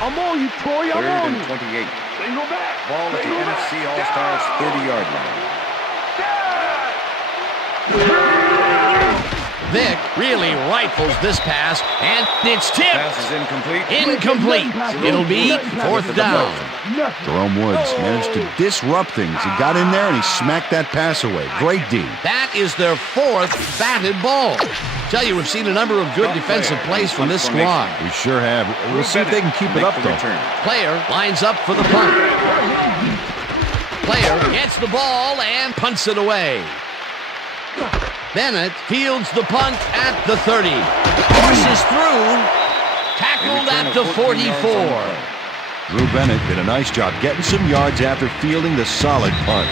I'm on you, Troy. I'm 3rd on and you. 28. Single back. Ball at the NFC All-Stars 30-yard line. Vick really rifles this pass, and it's tipped. Pass is incomplete. Incomplete. It'll be 4th down. Jerome Woods managed to disrupt things. He got in there and he smacked that pass away. Great D. That is their 4th batted ball. Tell you, we've seen a number of good defensive plays from this squad. We sure have. We'll see if they can keep it up, though. Player lines up for the punt. Player gets the ball and punts it away. Bennett fields the punt at the 30. Pushes through. Tackled at the 44. Drew Bennett did a nice job getting some yards after fielding the solid punt.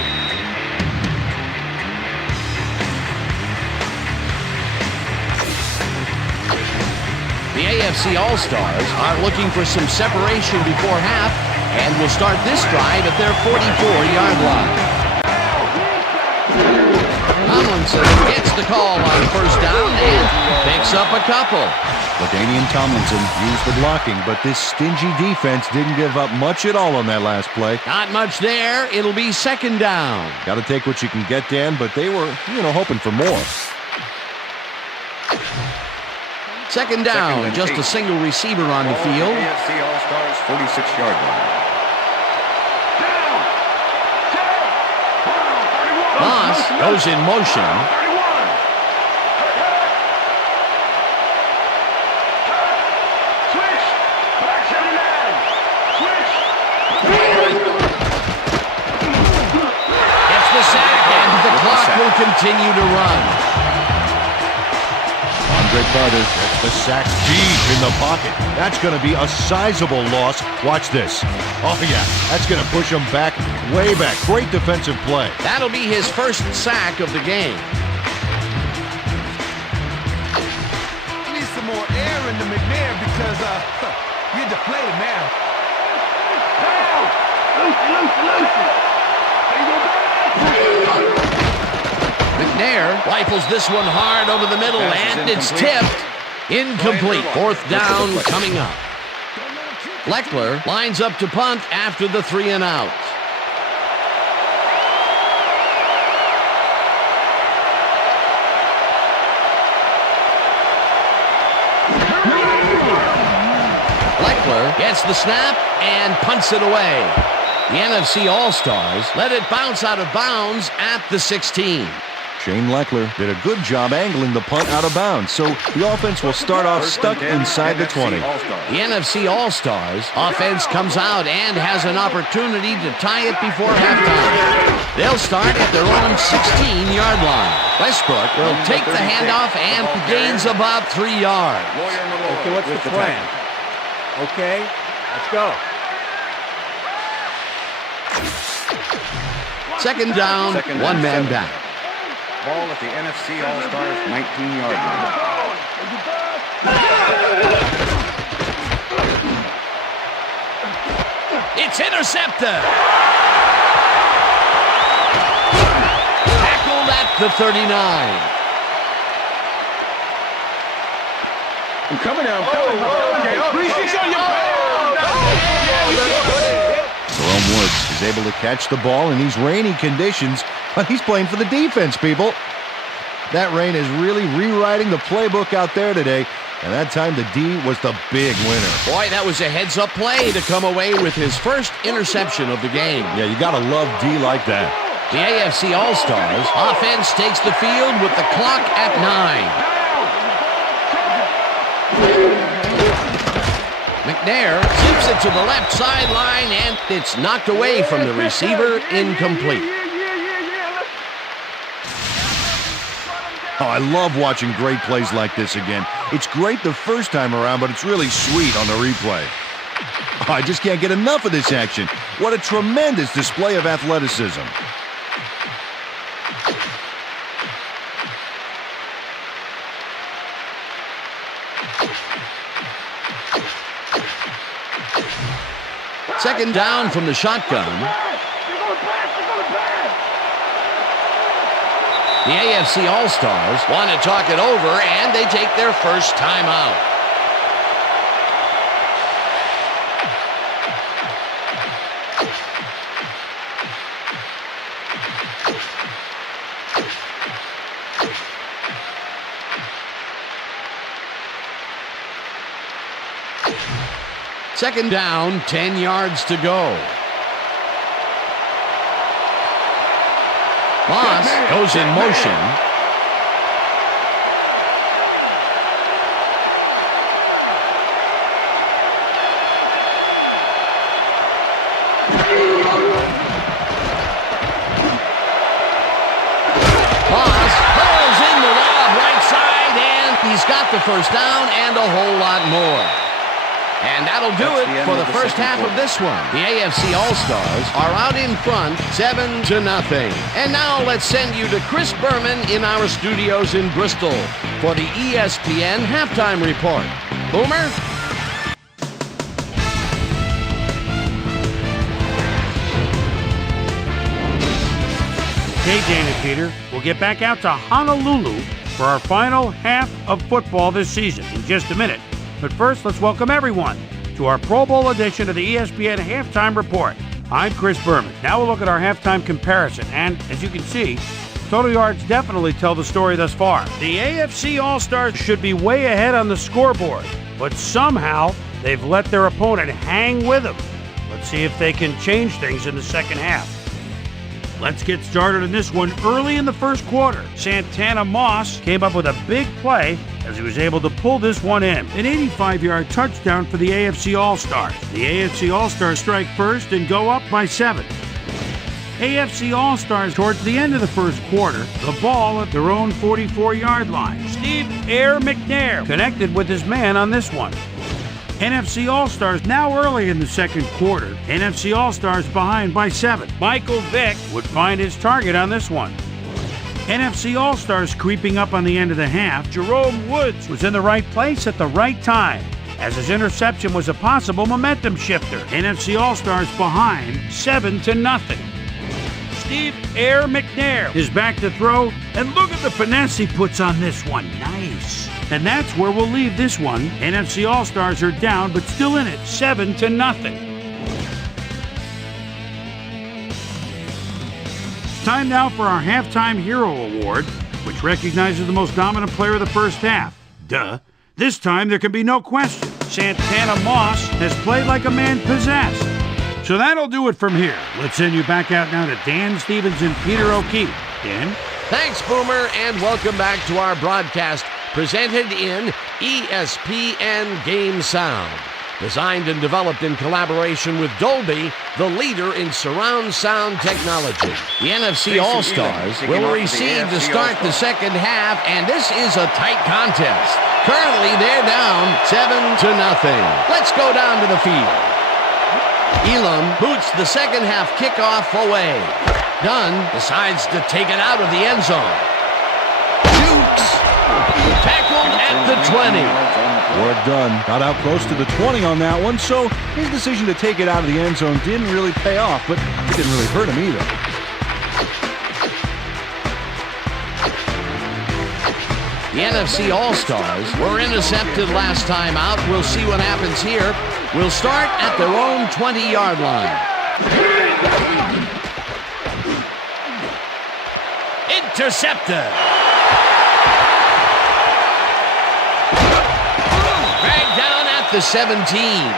The AFC All-Stars are looking for some separation before half and will start this drive at their 44-yard line. Tomlinson gets the call on first down and picks up a couple. LaDainian Tomlinson used the blocking, but this stingy defense didn't give up much at all on that last play. Not much there. It'll be second down. Got to take what you can get, Dan, but they were, hoping for more. Second down, just a single receiver on the field. AFC All-Stars 46-yard line. Moss goes in motion. Gets the sack, and the clock will continue to run. Andre Carter gets the sack deep in the pocket. That's going to be a sizable loss. Watch this. Oh, yeah, that's going to push him back, way back. Great defensive play. That'll be his first sack of the game. Need some more air in the McNair because you're deflated now. McNair rifles this one hard over the middle, and it's tipped. Incomplete. Fourth down coming up. Leckler lines up to punt after the 3-and-out. Leckler gets the snap and punts it away. The NFC All-Stars let it bounce out of bounds at the 16. Shane Leckler did a good job angling the punt out of bounds, so the offense will start off stuck inside the 20. The NFC All-Stars offense comes out and has an opportunity to tie it before halftime. They'll start at their own 16-yard line. Westbrook will take the handoff and gains about 3 yards. Okay, what's the plan? Okay, let's go. Second down, one man down. Ball at the NFC All-Stars 19-yard line. It's intercepted. Tackled at the 39. I'm coming now. I'm coming. Okay. 3-6 on your Jerome Woods is able to catch the ball in these rainy conditions, but he's playing for the defense, people. That rain is really rewriting the playbook out there today, and that time the D was the big winner. Boy, that was a heads-up play to come away with his first interception of the game. Yeah, you got to love D like that. The AFC All-Stars offense takes the field with the clock at 9. McNair zips it to the left sideline, and it's knocked away from the receiver, incomplete. Oh, I love watching great plays like this again. It's great the first time around, but it's really sweet on the replay. Oh, I just can't get enough of this action. What a tremendous display of athleticism. Second down from the shotgun. The AFC All-Stars want to talk it over, and they take their first timeout. Second down, 10 yards to go. Moss goes in motion. Moss hurls in the lob right side, and he's got the first down and a whole lot more. And that'll do it for the first half of this one. The AFC All-Stars are out in front, 7-0. And now let's send you to Chris Berman in our studios in Bristol for the ESPN Halftime Report. Boomer? Okay, Dan and Peter, we'll get back out to Honolulu for our final half of football this season in just a minute. But first, let's welcome everyone to our Pro Bowl edition of the ESPN Halftime Report. I'm Chris Berman. Now we'll look at our halftime comparison, and as you can see, total yards definitely tell the story thus far. The AFC All-Stars should be way ahead on the scoreboard, but somehow they've let their opponent hang with them. Let's see if they can change things in the second half. Let's get started in this one early in the first quarter. Santana Moss came up with a big play as he was able to pull this one in. An 85-yard touchdown for the AFC All-Stars. The AFC All-Stars strike first and go up by 7. AFC All-Stars towards the end of the first quarter, the ball at their own 44-yard line. Steve Air McNair connected with his man on this one. NFC All-Stars now early in the second quarter. NFC All-Stars behind by 7. Michael Vick would find his target on this one. NFC All-Stars creeping up on the end of the half. Jerome Woods was in the right place at the right time, as his interception was a possible momentum shifter. NFC All-Stars behind 7-0. Steve Air McNair is back to throw, and look at the finesse he puts on this one. Nice. And that's where we'll leave this one. NFC All-Stars are down, but still in it, 7-0. Time now for our Halftime Hero Award, which recognizes the most dominant player of the first half. Duh. This time there can be no question. Santana Moss has played like a man possessed. So that'll do it from here. Let's send you back out now to Dan Stevens and Peter O'Keefe. Dan? Thanks, Boomer, and welcome back to our broadcast presented in ESPN Game Sound. Designed and developed in collaboration with Dolby, the leader in surround sound technology. The NFC All-Stars will receive to start the second half, and this is a tight contest. Currently, they're down 7-0. Let's go down to the field. Elam boots the second half kickoff away. Dunn decides to take it out of the end zone. Shoots. Tackled at the 20. Ward Dunn got out close to the 20 on that one, so his decision to take it out of the end zone didn't really pay off, but it didn't really hurt him either. The NFC All-Stars were intercepted last time out. We'll see what happens here. We'll start at their own 20-yard line. Intercepted. Dragged down at the 17.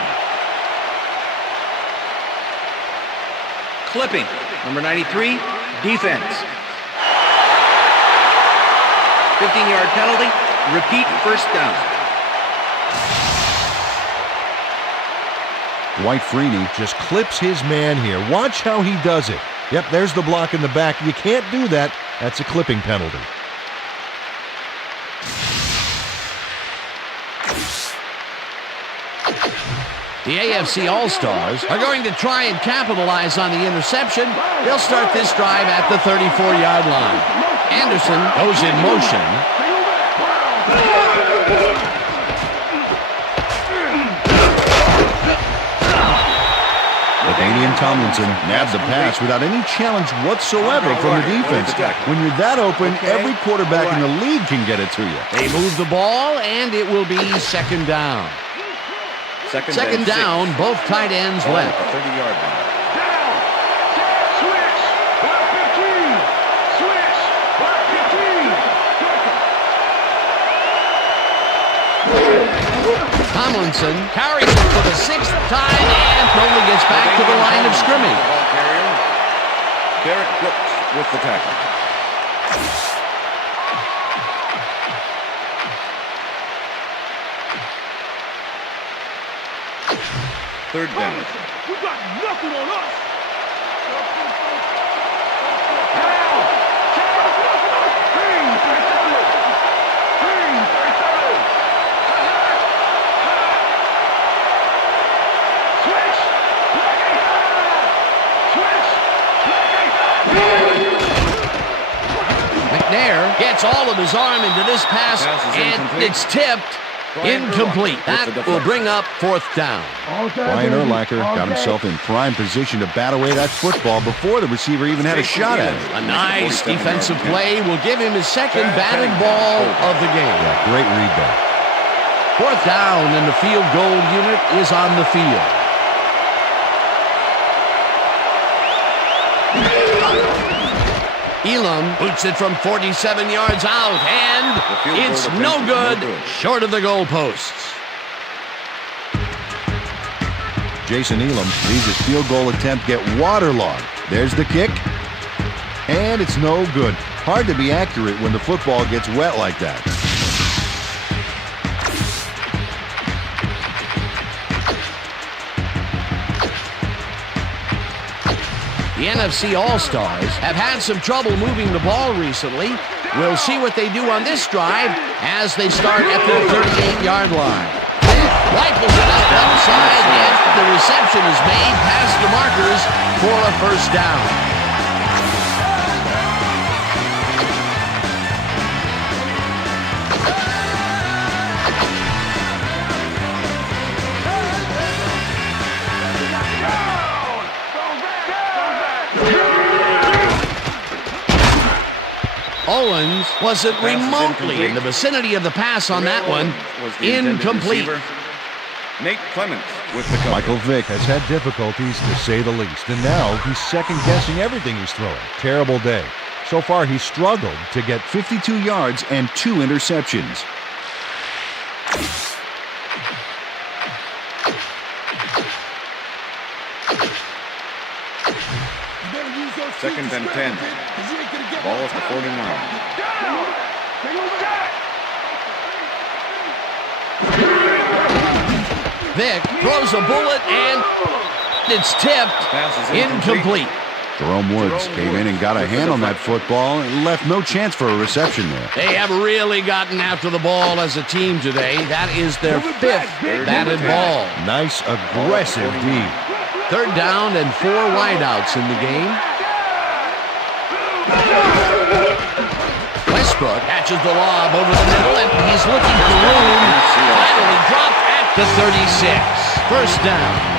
Clipping, number 93, defense. 15-yard penalty, repeat first down. Dwight Freeney just clips his man here. Watch how he does it. Yep, there's the block in the back. You can't do that. That's a clipping penalty. The AFC All-Stars are going to try and capitalize on the interception. They'll start this drive at the 34-yard line. Anderson goes in motion. LaDainian Tomlinson nabbed the pass without any challenge whatsoever from the defense. When you're that open, every quarterback in the league can get it to you. They move the ball, and it will be second down. Second down, both tight ends left. 30-yard line. Switch, block 15. Switch, block 15. Tomlinson carries it for the 6th time and only gets back to the line of scrimmage. Ball carrier, Derek Brooks with the tackle. Third down. We got nothing on us. McNair gets all of his arm into this pass, and it's tipped. Incomplete. That will bring up fourth down. Brian Urlacher got himself in prime position to bat away that football before the receiver even had a shot at it. A nice defensive play will give him his second batted ball of the game. Yeah, great read there. Fourth down, and the field goal unit is on the field. Elam boots it from 47 yards out, and it's no good, short of the goalposts. Jason Elam leaves his field goal attempt get waterlogged. There's the kick, and it's no good. Hard to be accurate when the football gets wet like that. The NFC All-Stars have had some trouble moving the ball recently. We'll see what they do on this drive as they start at the 38-yard line. Rifles it out left side, and the reception is made past the markers for a first down. Owens wasn't remotely in the vicinity of the pass on that one. Incomplete. Nate Clements with the cover. Michael Vick has had difficulties, to say the least, and now he's second-guessing everything he's throwing. Terrible day. So far, he's struggled to get 52 yards and 2 interceptions. Second and 10. Ball at the 49. Vick throws a bullet, and it's tipped. Incomplete. Jerome Woods came in and got a hand on that football and left no chance for a reception there. They have really gotten after the ball as a team today. That is their 5th batted ball. Nice, aggressive D. Third down and 4 wideouts in the game. Westbrook catches the lob over the middle, and he's looking for room. Finally dropped at the 36. First down.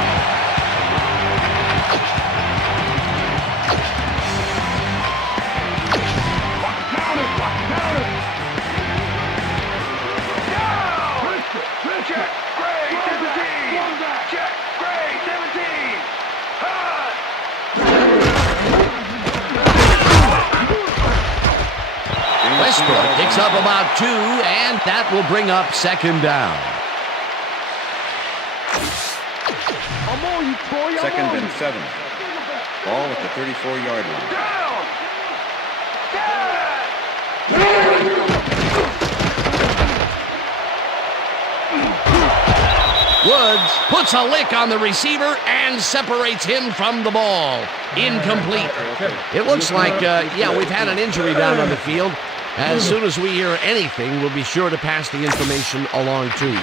Westbrook picks up about 2, and that will bring up second down. Second and 7. Ball at the 34-yard line. Woods puts a lick on the receiver and separates him from the ball. Incomplete. It looks like, we've had an injury down on the field. As soon as we hear anything, we'll be sure to pass the information along to you.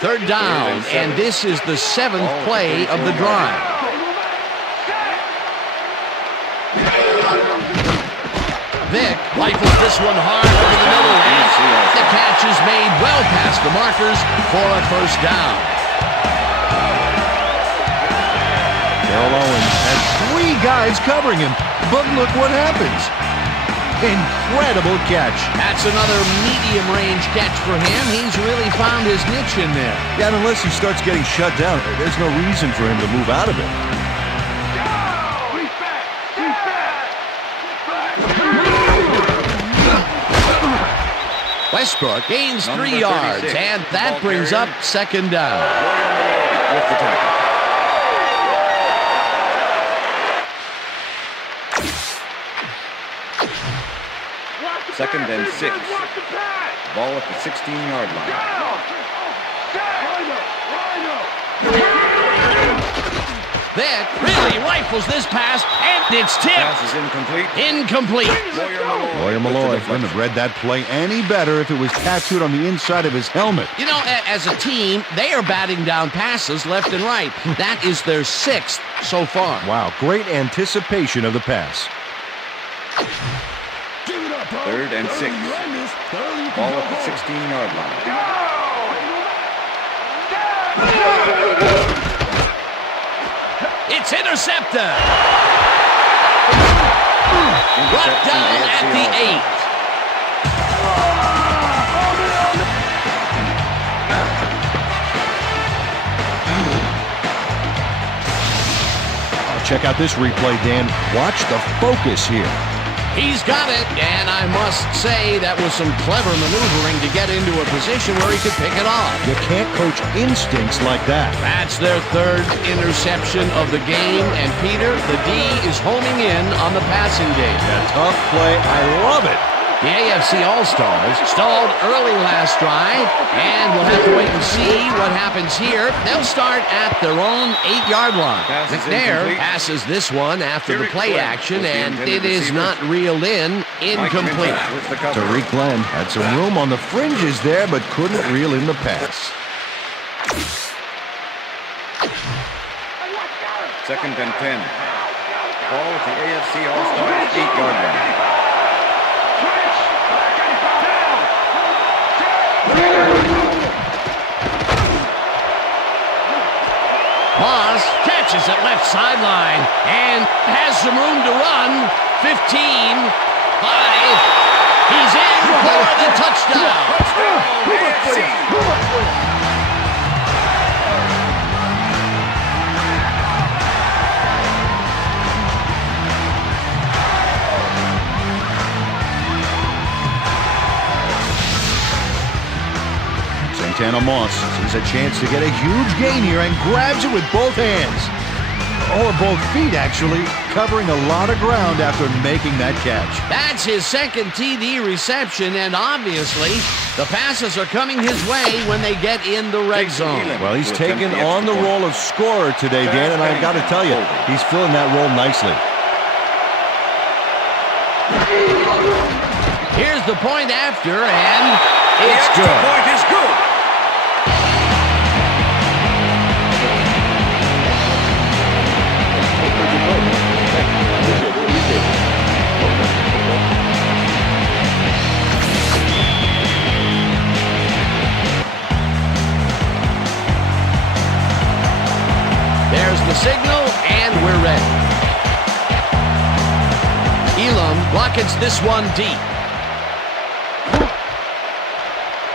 Third down, and this is the 7th play of the drive. Vick rifles this one hard over the middle, and the catch is made well past the markers for a first down. Darrell Owens has 3 guys covering him, but look what happens. Incredible catch. That's another medium-range catch for him. He's really found his niche in there. Yeah, and unless he starts getting shut down, there's no reason for him to move out of it. Westbrook gains 3 yards, and that brings up second down. With the tackle. Second and 6. Ball at the 16-yard line. Vick really rifles this pass, and it's tipped. Pass is incomplete. Incomplete. Lawyer Malloy couldn't have read that play any better if it was tattooed on the inside of his helmet. You know, as a team, they are batting down passes left and right. That is their 6th so far. Wow, great anticipation of the pass. 3rd and 6. Ball at the 16-yard line. It's intercepted. Brought down at the 8. Check out this replay, Dan. Watch the focus here. He's got it, and I must say that was some clever maneuvering to get into a position where he could pick it off. You can't coach instincts like that. That's their 3rd interception of the game, and Peter, the D is homing in on the passing game. Yeah, tough play. I love it. The AFC All-Stars stalled early last drive, and we'll have to wait and see what happens here. They'll start at their own 8-yard line. McNair passes this one after the play action, and it is not reeled in. Incomplete. Tariq Glenn had some room on the fringes there, but couldn't reel in the pass. 2nd and 10. Ball at the AFC All-Stars 8-yard line. Moss catches it left sideline and has some room to run. 15, 5. He's in for the touchdown. Santana Moss sees a chance to get a huge gain here and grabs it with both hands. Or both feet, actually, covering a lot of ground after making that catch. That's his 2nd TD reception, and obviously the passes are coming his way when they get in the red zone. Well, he's taken on the role of scorer today, Dan, and I've got to tell you, he's filling that role nicely. Here's the point after, and it's good. The point is good. There's the signal, and we're ready. Elam rockets this one deep.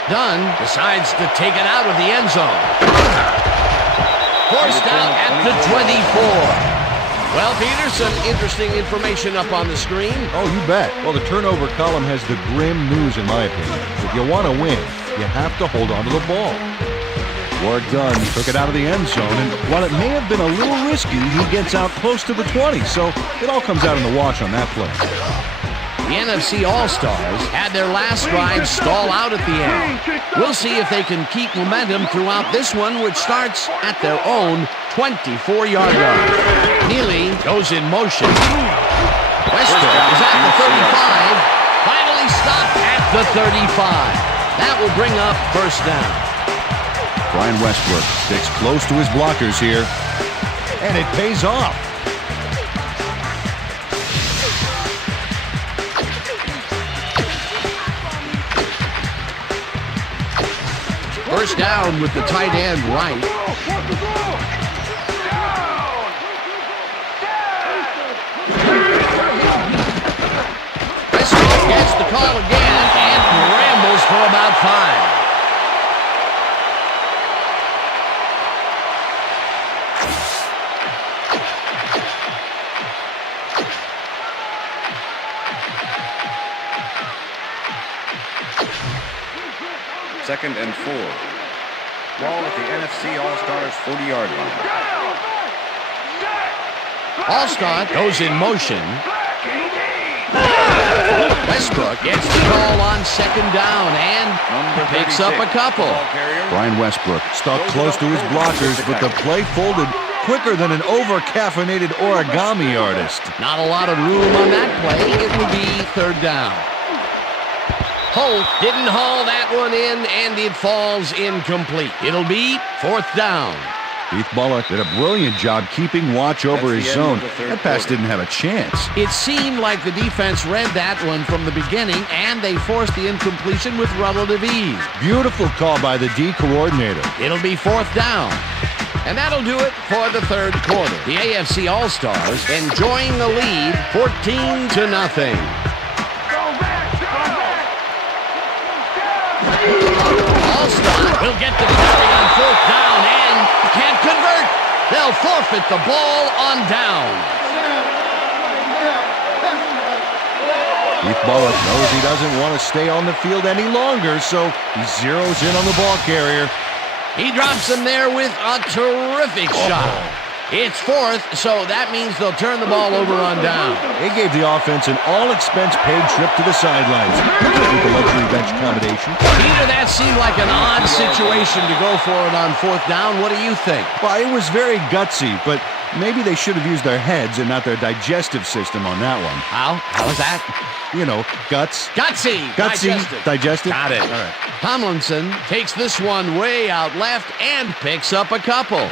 Dunn decides to take it out of the end zone. Forced out at the 24. Well, Peter, some interesting information up on the screen. Oh, you bet. Well, the turnover column has the grim news, in my opinion. If you want to win, you have to hold on to the ball. Ward Dunn took it out of the end zone, and while it may have been a little risky, he gets out close to the 20, so it all comes out in the wash on that play. The NFC All-Stars had their last drive stall out at the end. We'll see if they can keep momentum throughout this one, which starts at their own 24-yard line. Neely goes in motion. Westbrook is at the 35, finally stopped at the 35. That will bring up 1st down. Brian Westbrook sticks close to his blockers here, and it pays off. First down with the tight end right. Westbrook gets the call again and rambles for about 5. Second and 4. Ball at the NFC All-Stars 40-yard line. All-Star goes in motion. Westbrook gets the call on 2nd down and picks up a couple. Brian Westbrook stuck close to his blockers, but the play folded quicker than an over-caffeinated origami artist. Not a lot of room on that play. It will be 3rd down. Holt didn't haul that one in, and it falls incomplete. It'll be 4th down. Keith Bullock did a brilliant job keeping watch over his zone. That pass didn't have a chance. It seemed like the defense read that one from the beginning, and they forced the incompletion with relative ease. Beautiful call by the D coordinator. It'll be 4th down. And that'll do it for the 3rd quarter. The AFC All-Stars enjoying the lead 14-0. All-Star will get the carry on 4th down and can't convert. They'll forfeit the ball on down. Keith Bullock knows he doesn't want to stay on the field any longer, so he zeroes in on the ball carrier. He drops him there with a terrific shot. It's 4th, so that means they'll turn the ball over on down. They gave the offense an all-expense-paid trip to the sidelines. With the luxury bench combination. Peter, that seemed like an odd situation to go for it on 4th down. What do you think? Well, it was very gutsy, but maybe they should have used their heads and not their digestive system on that one. How? How is that? You know, guts. Gutsy. Digestive. Got it. All right. Tomlinson takes this one way out left and picks up a couple.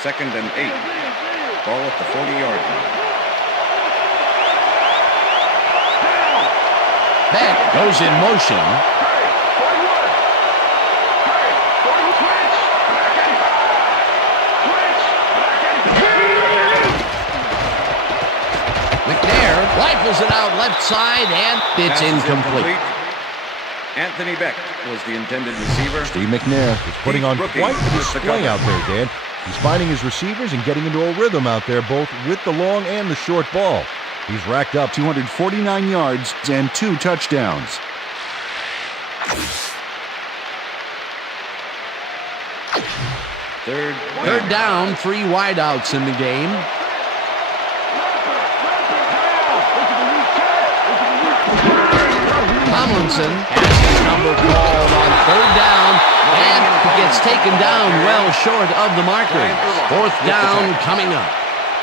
2nd and 8. Ball at the 40-yard line. Beck goes in motion. McNair rifles it out left side, and it's incomplete. Anthony Beck was the intended receiver. Steve McNair is putting on quite the display out there, Dan. He's finding his receivers and getting into a rhythm out there, both with the long and the short ball. He's racked up 249 yards and 2 touchdowns. Third down, 3 wideouts in the game. Tomlinson has his number called on 3rd down and gets taken down well short of the marker. 4th down coming up.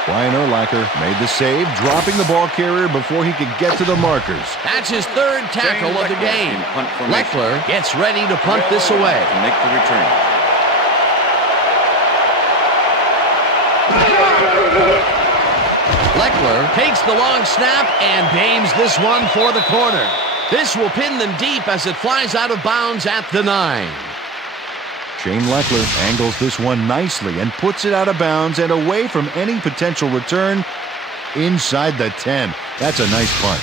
Brian Urlacher made the save, dropping the ball carrier before he could get to the markers. That's his 3rd tackle of the game. Leckler gets ready to punt this away. To make the return. Leckler takes the long snap and aims this one for the corner. This will pin them deep as it flies out of bounds at the 9. Shane Leckler angles this one nicely and puts it out of bounds and away from any potential return inside the 10. That's a nice punt.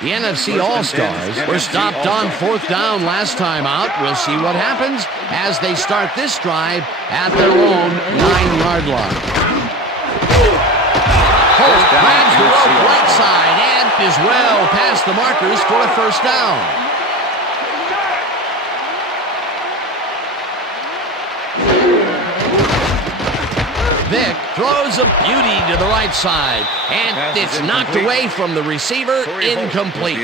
The NFC All-Stars were stopped on 4th down last time out. We'll see what happens as they start this drive at their own 9-yard line. Holt grabs the rope right side and is well past the markers for a 1st down. Vick throws a beauty to the right side, and it's knocked away from the receiver, incomplete.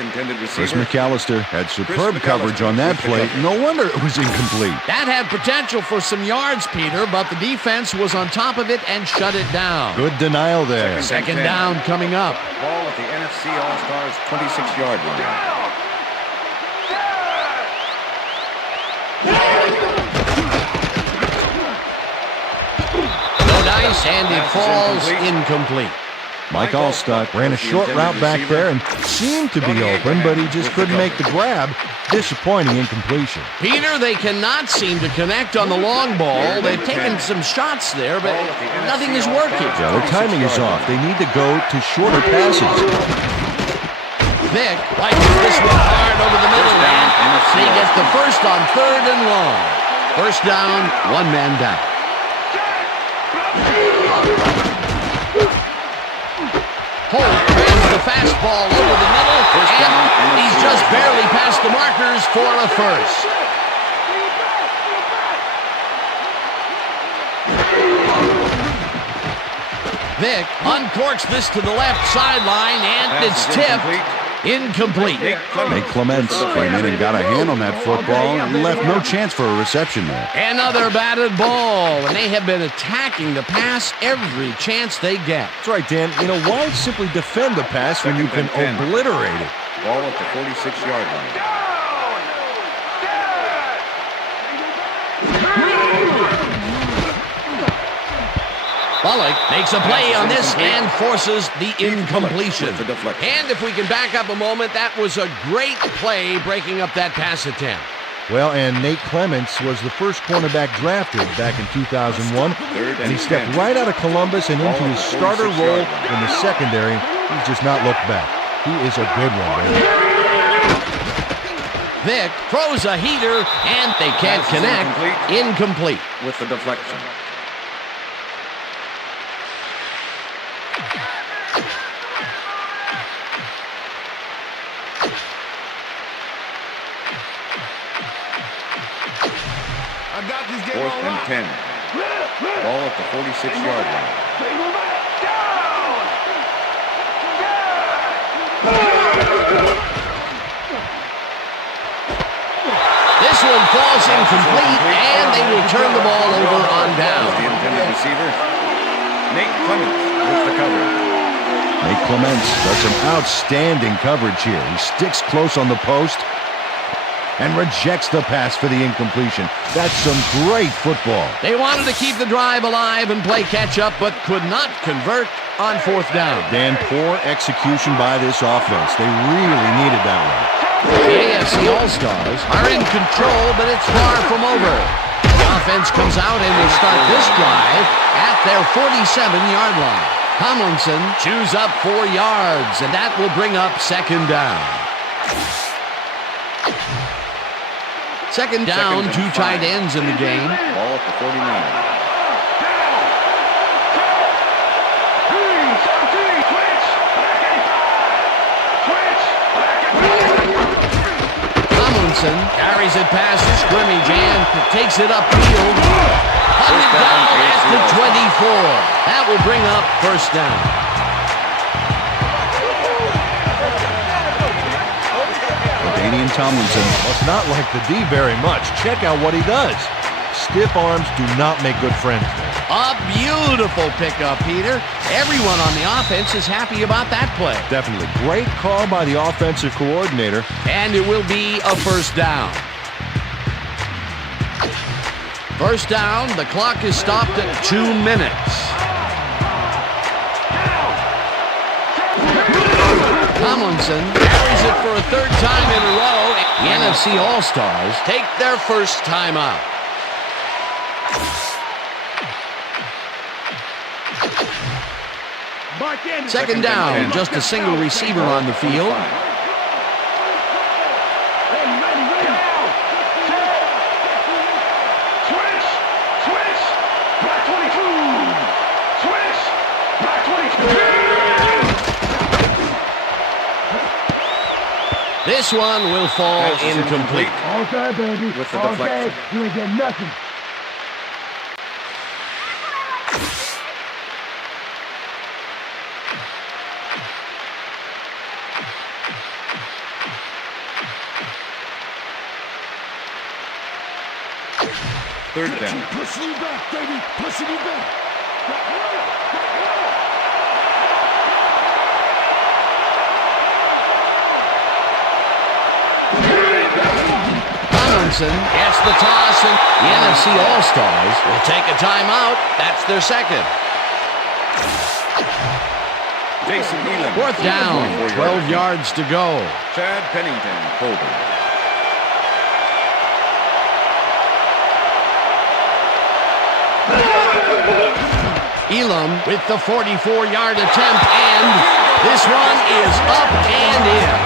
Chris McAllister had superb coverage on that play. No wonder it was incomplete. That had potential for some yards, Peter, but the defense was on top of it and shut it down. Good denial there. 2nd down coming up. Ball at the NFC All-Stars 26-yard line. Nice, and it falls incomplete. Mike Allstott ran a short route back there and seemed to be open, but he just couldn't make the grab. Disappointing incompletion. Peter, they cannot seem to connect on the long ball. They've taken some shots there, but nothing is working. Yeah, their timing is off. They need to go to shorter passes. Vick likes this one hard over the middle, and they get the 1st on 3rd and long. 1st down, 1 man down. Holt runs the fastball over the middle, and he's just barely past the markers for a 1st. Vick uncorks this to the left sideline, and it's tipped. Incomplete. Nate Clements came in and got a hand on that football and left no chance for a reception there. Another batted ball, and they have been attacking the pass every chance they get. That's right, Dan. You know, why simply defend the pass when you can obliterate it? Ball at the 46-yard line. Bullock makes a play on this and forces the incompletion. And if we can back up a moment, that was a great play breaking up that pass attempt. Well, and Nate Clements was the first cornerback drafted back in 2001, and he stepped right out of Columbus and into his starter role in the secondary. He's just not looked back. He is a good one, baby. Vick throws a heater, and they can't connect. Incomplete. With the deflection. Fourth and 10. Ball at the 46-yard line. This one falls incomplete, and they will turn the ball over on down. The intended receiver, Nate Clements with the coverage. Nate Clements does some outstanding coverage here. He sticks close on the post and rejects the pass for the incompletion. That's some great football. They wanted to keep the drive alive and play catch-up, but could not convert on fourth down. Dan, poor execution by this offense. They really needed that one. The AFC All-Stars are in control, but it's far from over. The offense comes out and will start this drive at their 47-yard line. Tomlinson chews up 4 yards, and that will bring up second down. Second down, two tight ends in the game. Ball at the 49. Tomlinson carries it past the scrimmage and takes it upfield. Hunted down at the 24. That will bring up first down. Danian Tomlinson must not like the D very much. Check out what he does. Stiff arms do not make good friends. A beautiful pickup, Peter. Everyone on the offense is happy about that play. Definitely. Great call by the offensive coordinator. And it will be a first down. First down, the clock is stopped at 2 minutes. Tomlinson carries it for a third time in a row. The NFC All-Stars take their first time out. Second down, just a single receiver on the field. This one will fall incomplete. Okay, baby. With the deflection. You ain't getting nothing. Third down. Pushing you back, baby. Pushing you back. Tomlinson gets the toss, and the NFC All-Stars will take a timeout. That's their second. Jason Elam. Fourth down, 12 yards to go. Chad Pennington holding. Elam with the 44-yard attempt, and this one is up and in.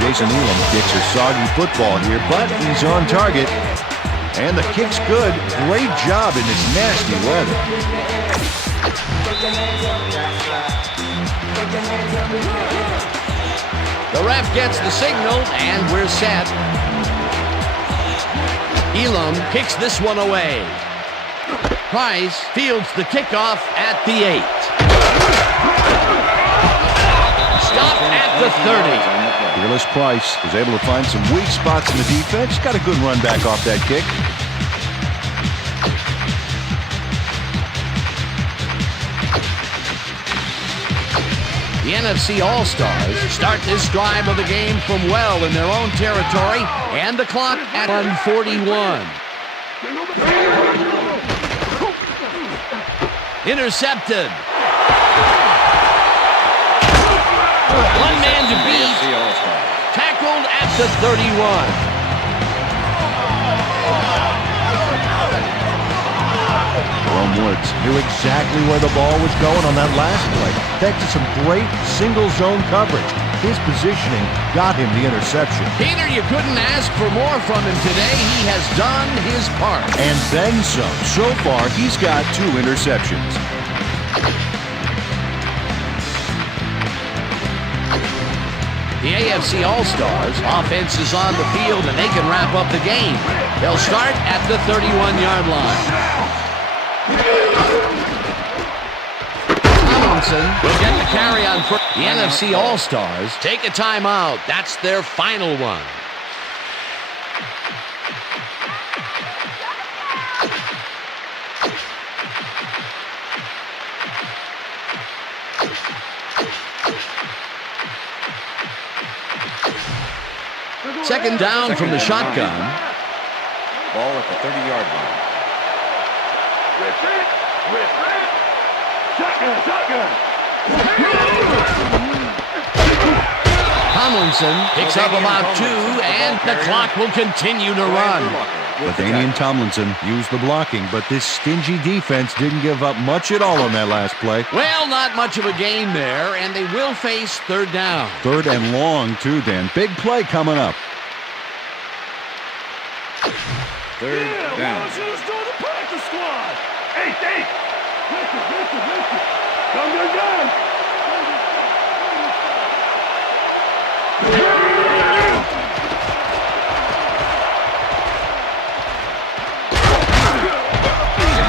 Jason Elam kicks a soggy football here, but he's on target. And the kick's good. Great job in this nasty weather. The ref gets the signal, and we're set. Elam kicks this one away. Price fields the kickoff at the 8. Stop at the 30. Fearless Price was able to find some weak spots in the defense. Got a good run back off that kick. The NFC All-Stars start this drive of the game from well in their own territory, and the clock at 1:41. Intercepted. One man to beat. Tackled at the 31. Woods knew exactly where the ball was going on that last play. Thanks to some great single zone coverage. His positioning got him the interception. Peter, you couldn't ask for more from him today. He has done his part. And then some. So far, he's got 2 interceptions. The AFC All-Stars offense is on the field, and they can wrap up the game. They'll start at the 31-yard line. Tomlinson will get the carry on first. The NFC All-Stars take a timeout. That's their final one. Second down from the shotgun. Ball at the 30-yard line. Tomlinson picks up about 2, and the clock will continue to run. LaDainian Tomlinson used the blocking, but this stingy defense didn't give up much at all on that last play. Well, not much of a game there, and they will face third down. Third and long, too, Dan. Big play coming up. Third down. Hey! Come down!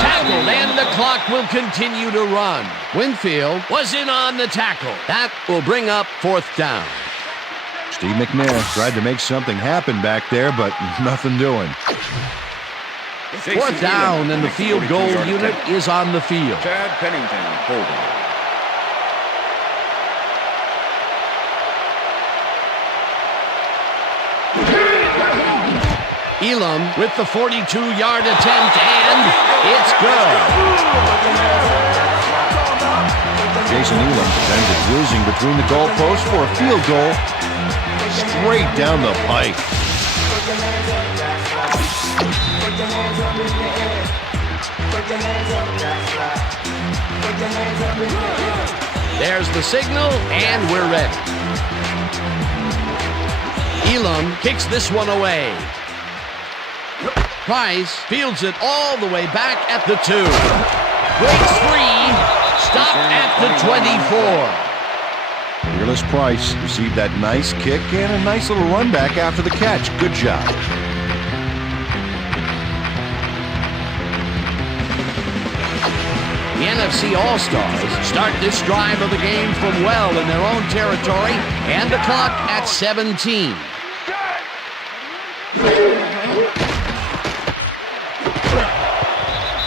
Tackled, and the clock will continue to run. Winfield was in on the tackle. That will bring up fourth down. Steve McNair tried to make something happen back there, but nothing doing. Fourth down, and the field goal unit is on the field. Chad Pennington holding. Elam with the 42-yard attempt, and it's good. Jason Elam sends it whizzing between the goalposts for a field goal straight down the pike. There's the signal, and we're ready. Elam kicks this one away. Price fields it all the way back at the 2. Breaks free. Stop at the 24. Fearless Price received that nice kick and a nice little run back after the catch. Good job. The NFC All-Stars start this drive of the game from well in their own territory, and the clock at 17.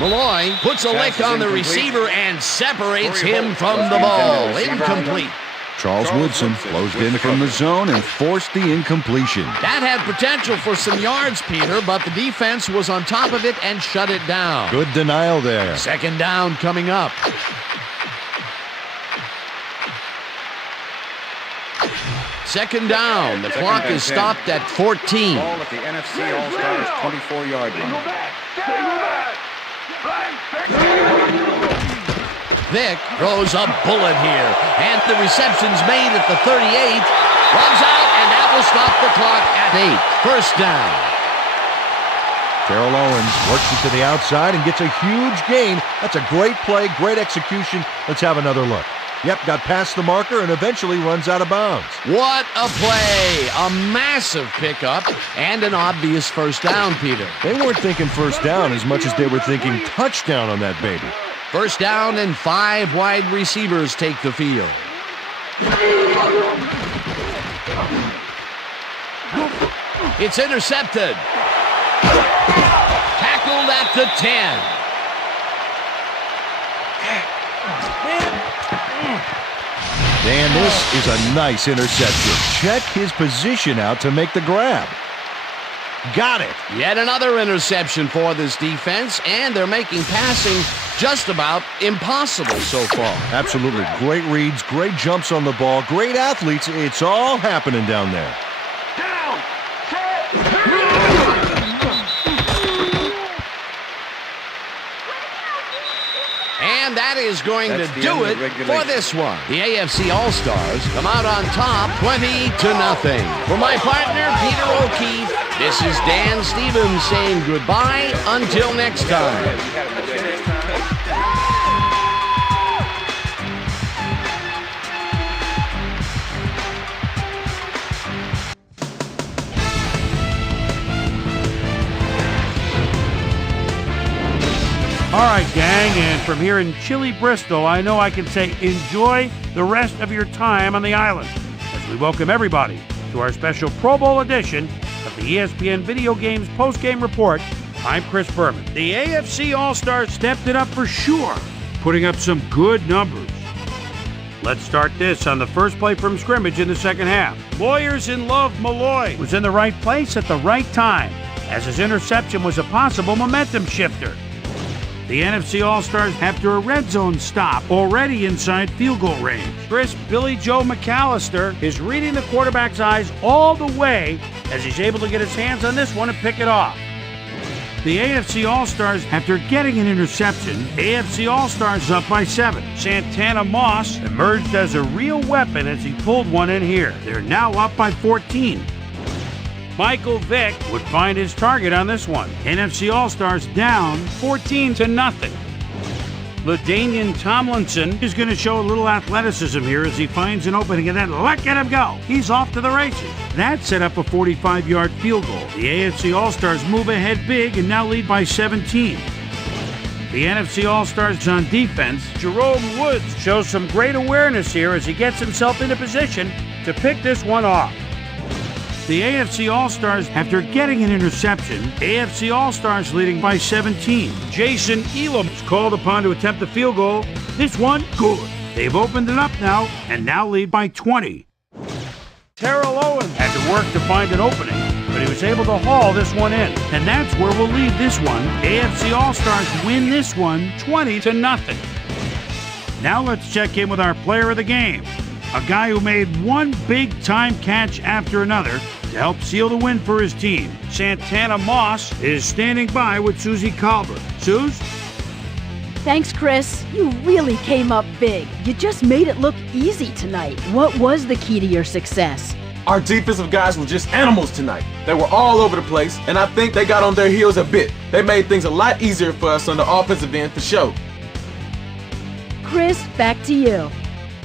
Malloy puts a lick on the receiver and separates him from the ball. Incomplete. Charles Woodson closed in from the zone and forced the incompletion. That had potential for some yards, Peter, but the defense was on top of it and shut it down. Good denial there. Second down coming up. Second down. The clock is stopped at 14. Ball at the NFC All-Stars 24-yard line. Vick throws a bullet here, and the reception's made at the 38. Runs out, and that will stop the clock at 8. First down. Terrell Owens works it to the outside and gets a huge gain. That's a great play, great execution. Let's have another look. Yep, got past the marker and eventually runs out of bounds. What a play! A massive pickup and an obvious first down, Peter. They weren't thinking first down as much as they were thinking touchdown on that baby. First down, and 5 wide receivers take the field. It's intercepted. Tackled at the 10. Dan, this is a nice interception. Check his position out to make the grab. Got it. Yet another interception for this defense, and they're making passing just about impossible so far. Absolutely. Great reads, great jumps on the ball, great athletes. It's all happening down there. Down. Set. And that is going to do it for this one. The AFC All-Stars come out on top 20-0. For my partner, Peter O'Keefe, this is Dan Stevens saying goodbye until next time. All right, gang, and from here in chilly Bristol, I know I can say enjoy the rest of your time on the island as we welcome everybody to our special Pro Bowl edition of the ESPN Video Games Post-Game Report. I'm Chris Berman. The AFC All-Stars stepped it up for sure, putting up some good numbers. Let's start this on the first play from scrimmage in the second half. Lawyers in love Malloy was in the right place at the right time, as his interception was a possible momentum shifter. The NFC All-Stars, after a red zone stop, already inside field goal range. Crisp Billy Joe McAllister is reading the quarterback's eyes all the way as he's able to get his hands on this one and pick it off. The AFC All-Stars, after getting an interception, AFC All-Stars up by 7. Santana Moss emerged as a real weapon as he pulled one in here. They're now up by 14. Michael Vick would find his target on this one. NFC All-Stars down 14-0. LaDainian Tomlinson is going to show a little athleticism here as he finds an opening and then let him go. He's off to the races. That set up a 45-yard field goal. The AFC All-Stars move ahead big and now lead by 17. The NFC All-Stars on defense. Jerome Woods shows some great awareness here as he gets himself into position to pick this one off. The AFC All-Stars, after getting an interception, AFC All-Stars leading by 17. Jason Elam is called upon to attempt the field goal. This one, good. They've opened it up now and now lead by 20. Terrell Owens had to work to find an opening, but he was able to haul this one in. And that's where we'll leave this one. AFC All-Stars win this one 20-0. Now let's check in with our player of the game, a guy who made one big-time catch after another to help seal the win for his team. Santana Moss is standing by with Susie Colbert. Suze? Thanks, Chris. You really came up big. You just made it look easy tonight. What was the key to your success? Our defensive guys were just animals tonight. They were all over the place, and I think they got on their heels a bit. They made things a lot easier for us on the offensive end for sure. Chris, back to you.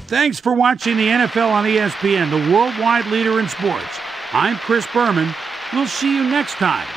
Thanks for watching the NFL on ESPN, the worldwide leader in sports. I'm Chris Berman. We'll see you next time.